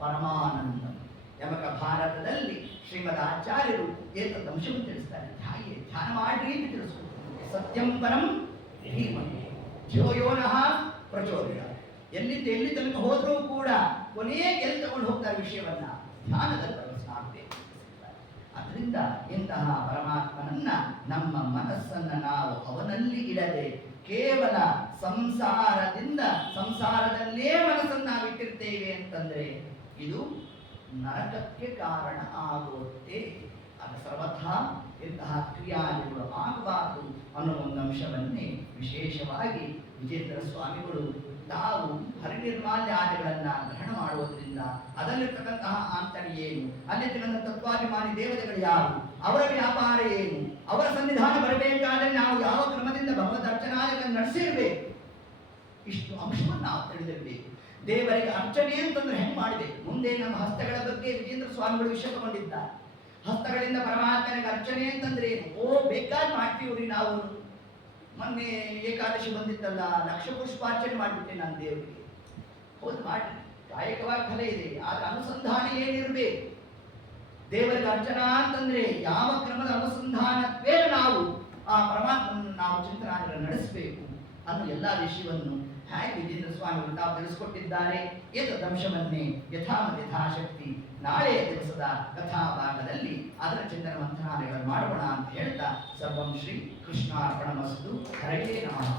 ಪರಮಾನಂದಂ. ಯಮಕ ಭಾರತದಲ್ಲಿ ಶ್ರೀಮದ್ ಆಚಾರ್ಯರು ಏತದ್ ಅಂಶವನ್ನು ತಿಳಿಸ್ತಾರೆ. ಧ್ಯಾನ ಮಾಡ್ರಿ ಅಂತ ತಿಳಿಸ್ಕೊಡ್ತಾರೆ. ಸತ್ಯಂ ಪರಂ ಧೀಮಹಿ ಧ್ಯೋಯೋನಃ ಪ್ರಚೋದಯ. ಎಲ್ಲಿಂದ ಎಲ್ಲಿ ತನಕ ಹೋದ್ರೂ ಕೂಡ ಕೊನೆಗೆ ಎಲ್ಲಿ ತಗೊಂಡು ಹೋಗ್ತಾರೆ ವಿಷಯವನ್ನ ಧ್ಯಾನದಲ್ಲಿ ಬಳಸಬೇಕು. ಅದರಿಂದ ಇಂತಹ ಪರಮಾತ್ಮನನ್ನ ನಮ್ಮ ಮನಸ್ಸನ್ನ ನಾವು ಅವನಲ್ಲಿ ಇಡದೆ ಕೇವಲ ಸಂಸಾರದಲ್ಲೇ ಮನಸ್ಸನ್ನು ನಾವು ಇಟ್ಟಿರ್ತೇವೆ ಅಂತಂದ್ರೆ ಇದು ನರಕಕ್ಕೆ ಕಾರಣ ಆಗುತ್ತೆ. ಅದು ಸರ್ವಥಾ ಇಂತಹ ಕ್ರಿಯಾದಿಗಳು ಆಗಬಾರದು ಅನ್ನೋ ಒಂದು ಅಂಶವನ್ನೇ ವಿಶೇಷವಾಗಿ ವಿಜೇಂದ್ರ ಸ್ವಾಮಿಗಳು ತಾವು ಹರಿನಿರ್ಮಾಲ್ಯಾದಿಗಳನ್ನ ಗ್ರಹಣ ಮಾಡುವುದರಿಂದ ಅದರಲ್ಲಿರ್ತಕ್ಕಂತಹ ಆಂತರ್ಯ ಏನು, ಅಲ್ಲಿರ್ತಕ್ಕಂಥ ತತ್ವಾಭಿಮಾನಿ ದೇವತೆಗಳು ಯಾರು, ಅವರ ವ್ಯಾಪಾರ ಏನು, ಅವರ ಸನ್ನಿಧಾನ ಬರಬೇಕಾದ್ರೆ ನಾವು ಯಾವ ಕ್ರಮದಿಂದ ಭಗವದ್ ಅರ್ಚನಾದಿಗಳನ್ನು ನಡೆಸಿರ್ಬೇಕು, ಇಷ್ಟು ಅಂಶವನ್ನು ನಾವು ತಿಳಿದಿರಬೇಕು. ದೇವರಿಗೆ ಅರ್ಚನೆ ಅಂತಂದ್ರೆ ಹೆಂಗೆ ಮಾಡಬೇಕು. ಮುಂದೆ ನಮ್ಮ ಹಸ್ತಗಳ ಬಗ್ಗೆ ವಿಜೇಂದ್ರ ಸ್ವಾಮಿಗಳು ವಿಷಯ ತಗೊಂಡಿದ್ದಾರೆ. ಹಸ್ತಗಳಿಂದ ಪರಮಾತ್ಮನಿಗೆ ಅರ್ಚನೆ ಅಂತಂದ್ರೆ ಏನು? ಬೇಕಾದ್ ಮಾಡ್ತೀವ್ರಿ ನಾವು. ಮೊನ್ನೆ ಏಕಾದಶಿ ಬಂದಿತ್ತಲ್ಲ, ಲಕ್ಷ ಪುಷ್ಪಾರ್ಚನೆ ಮಾಡಿಬಿಟ್ಟೆ ನಾನು ದೇವರಿಗೆ. ಹೌದು ಮಾಡಿ, ಕಾಯಕವಾಗಿ ಫಲ ಇದೆ, ಆದ್ರೆ ಅನುಸಂಧಾನ ಏನಿರ್ಬೇಕು. ದೇವರಿಗೆ ಅರ್ಚನಾ ಅಂತಂದ್ರೆ ಯಾವ ಕ್ರಮದ ಅನುಸಂಧಾನವೇ ನಾವು ಆ ಪರಮಾತ್ಮನ ನಾವು ಚಿಂತನೆ ನಡೆಸಬೇಕು ಅನ್ನೋ ಎಲ್ಲ ವಿಷಯವನ್ನು ಹೇಗೆ ವಿಜೇಂದ್ರ ಸ್ವಾಮಿಗಳು ತಾವು ತಿಳಿಸಿಕೊಟ್ಟಿದ್ದಾರೆ. ಏತದಂಶವನ್ನೇ ಯಥಾಶಕ್ತಿ ನಾಳೆಯ ದಿವಸದ ಕಥಾಭಾಗದಲ್ಲಿ ಅದರ ಚಿಂತನ ಮಂಥನಾದಿಗಳನ್ನು ಮಾಡೋಣ ಅಂತ ಹೇಳ್ತಾ ಸರ್ವಂ ಶ್ರೀ ಕೃಷ್ಣಾರ್ಪಣಮಸ್ತು. ಹರಯೇ ನಮಃ.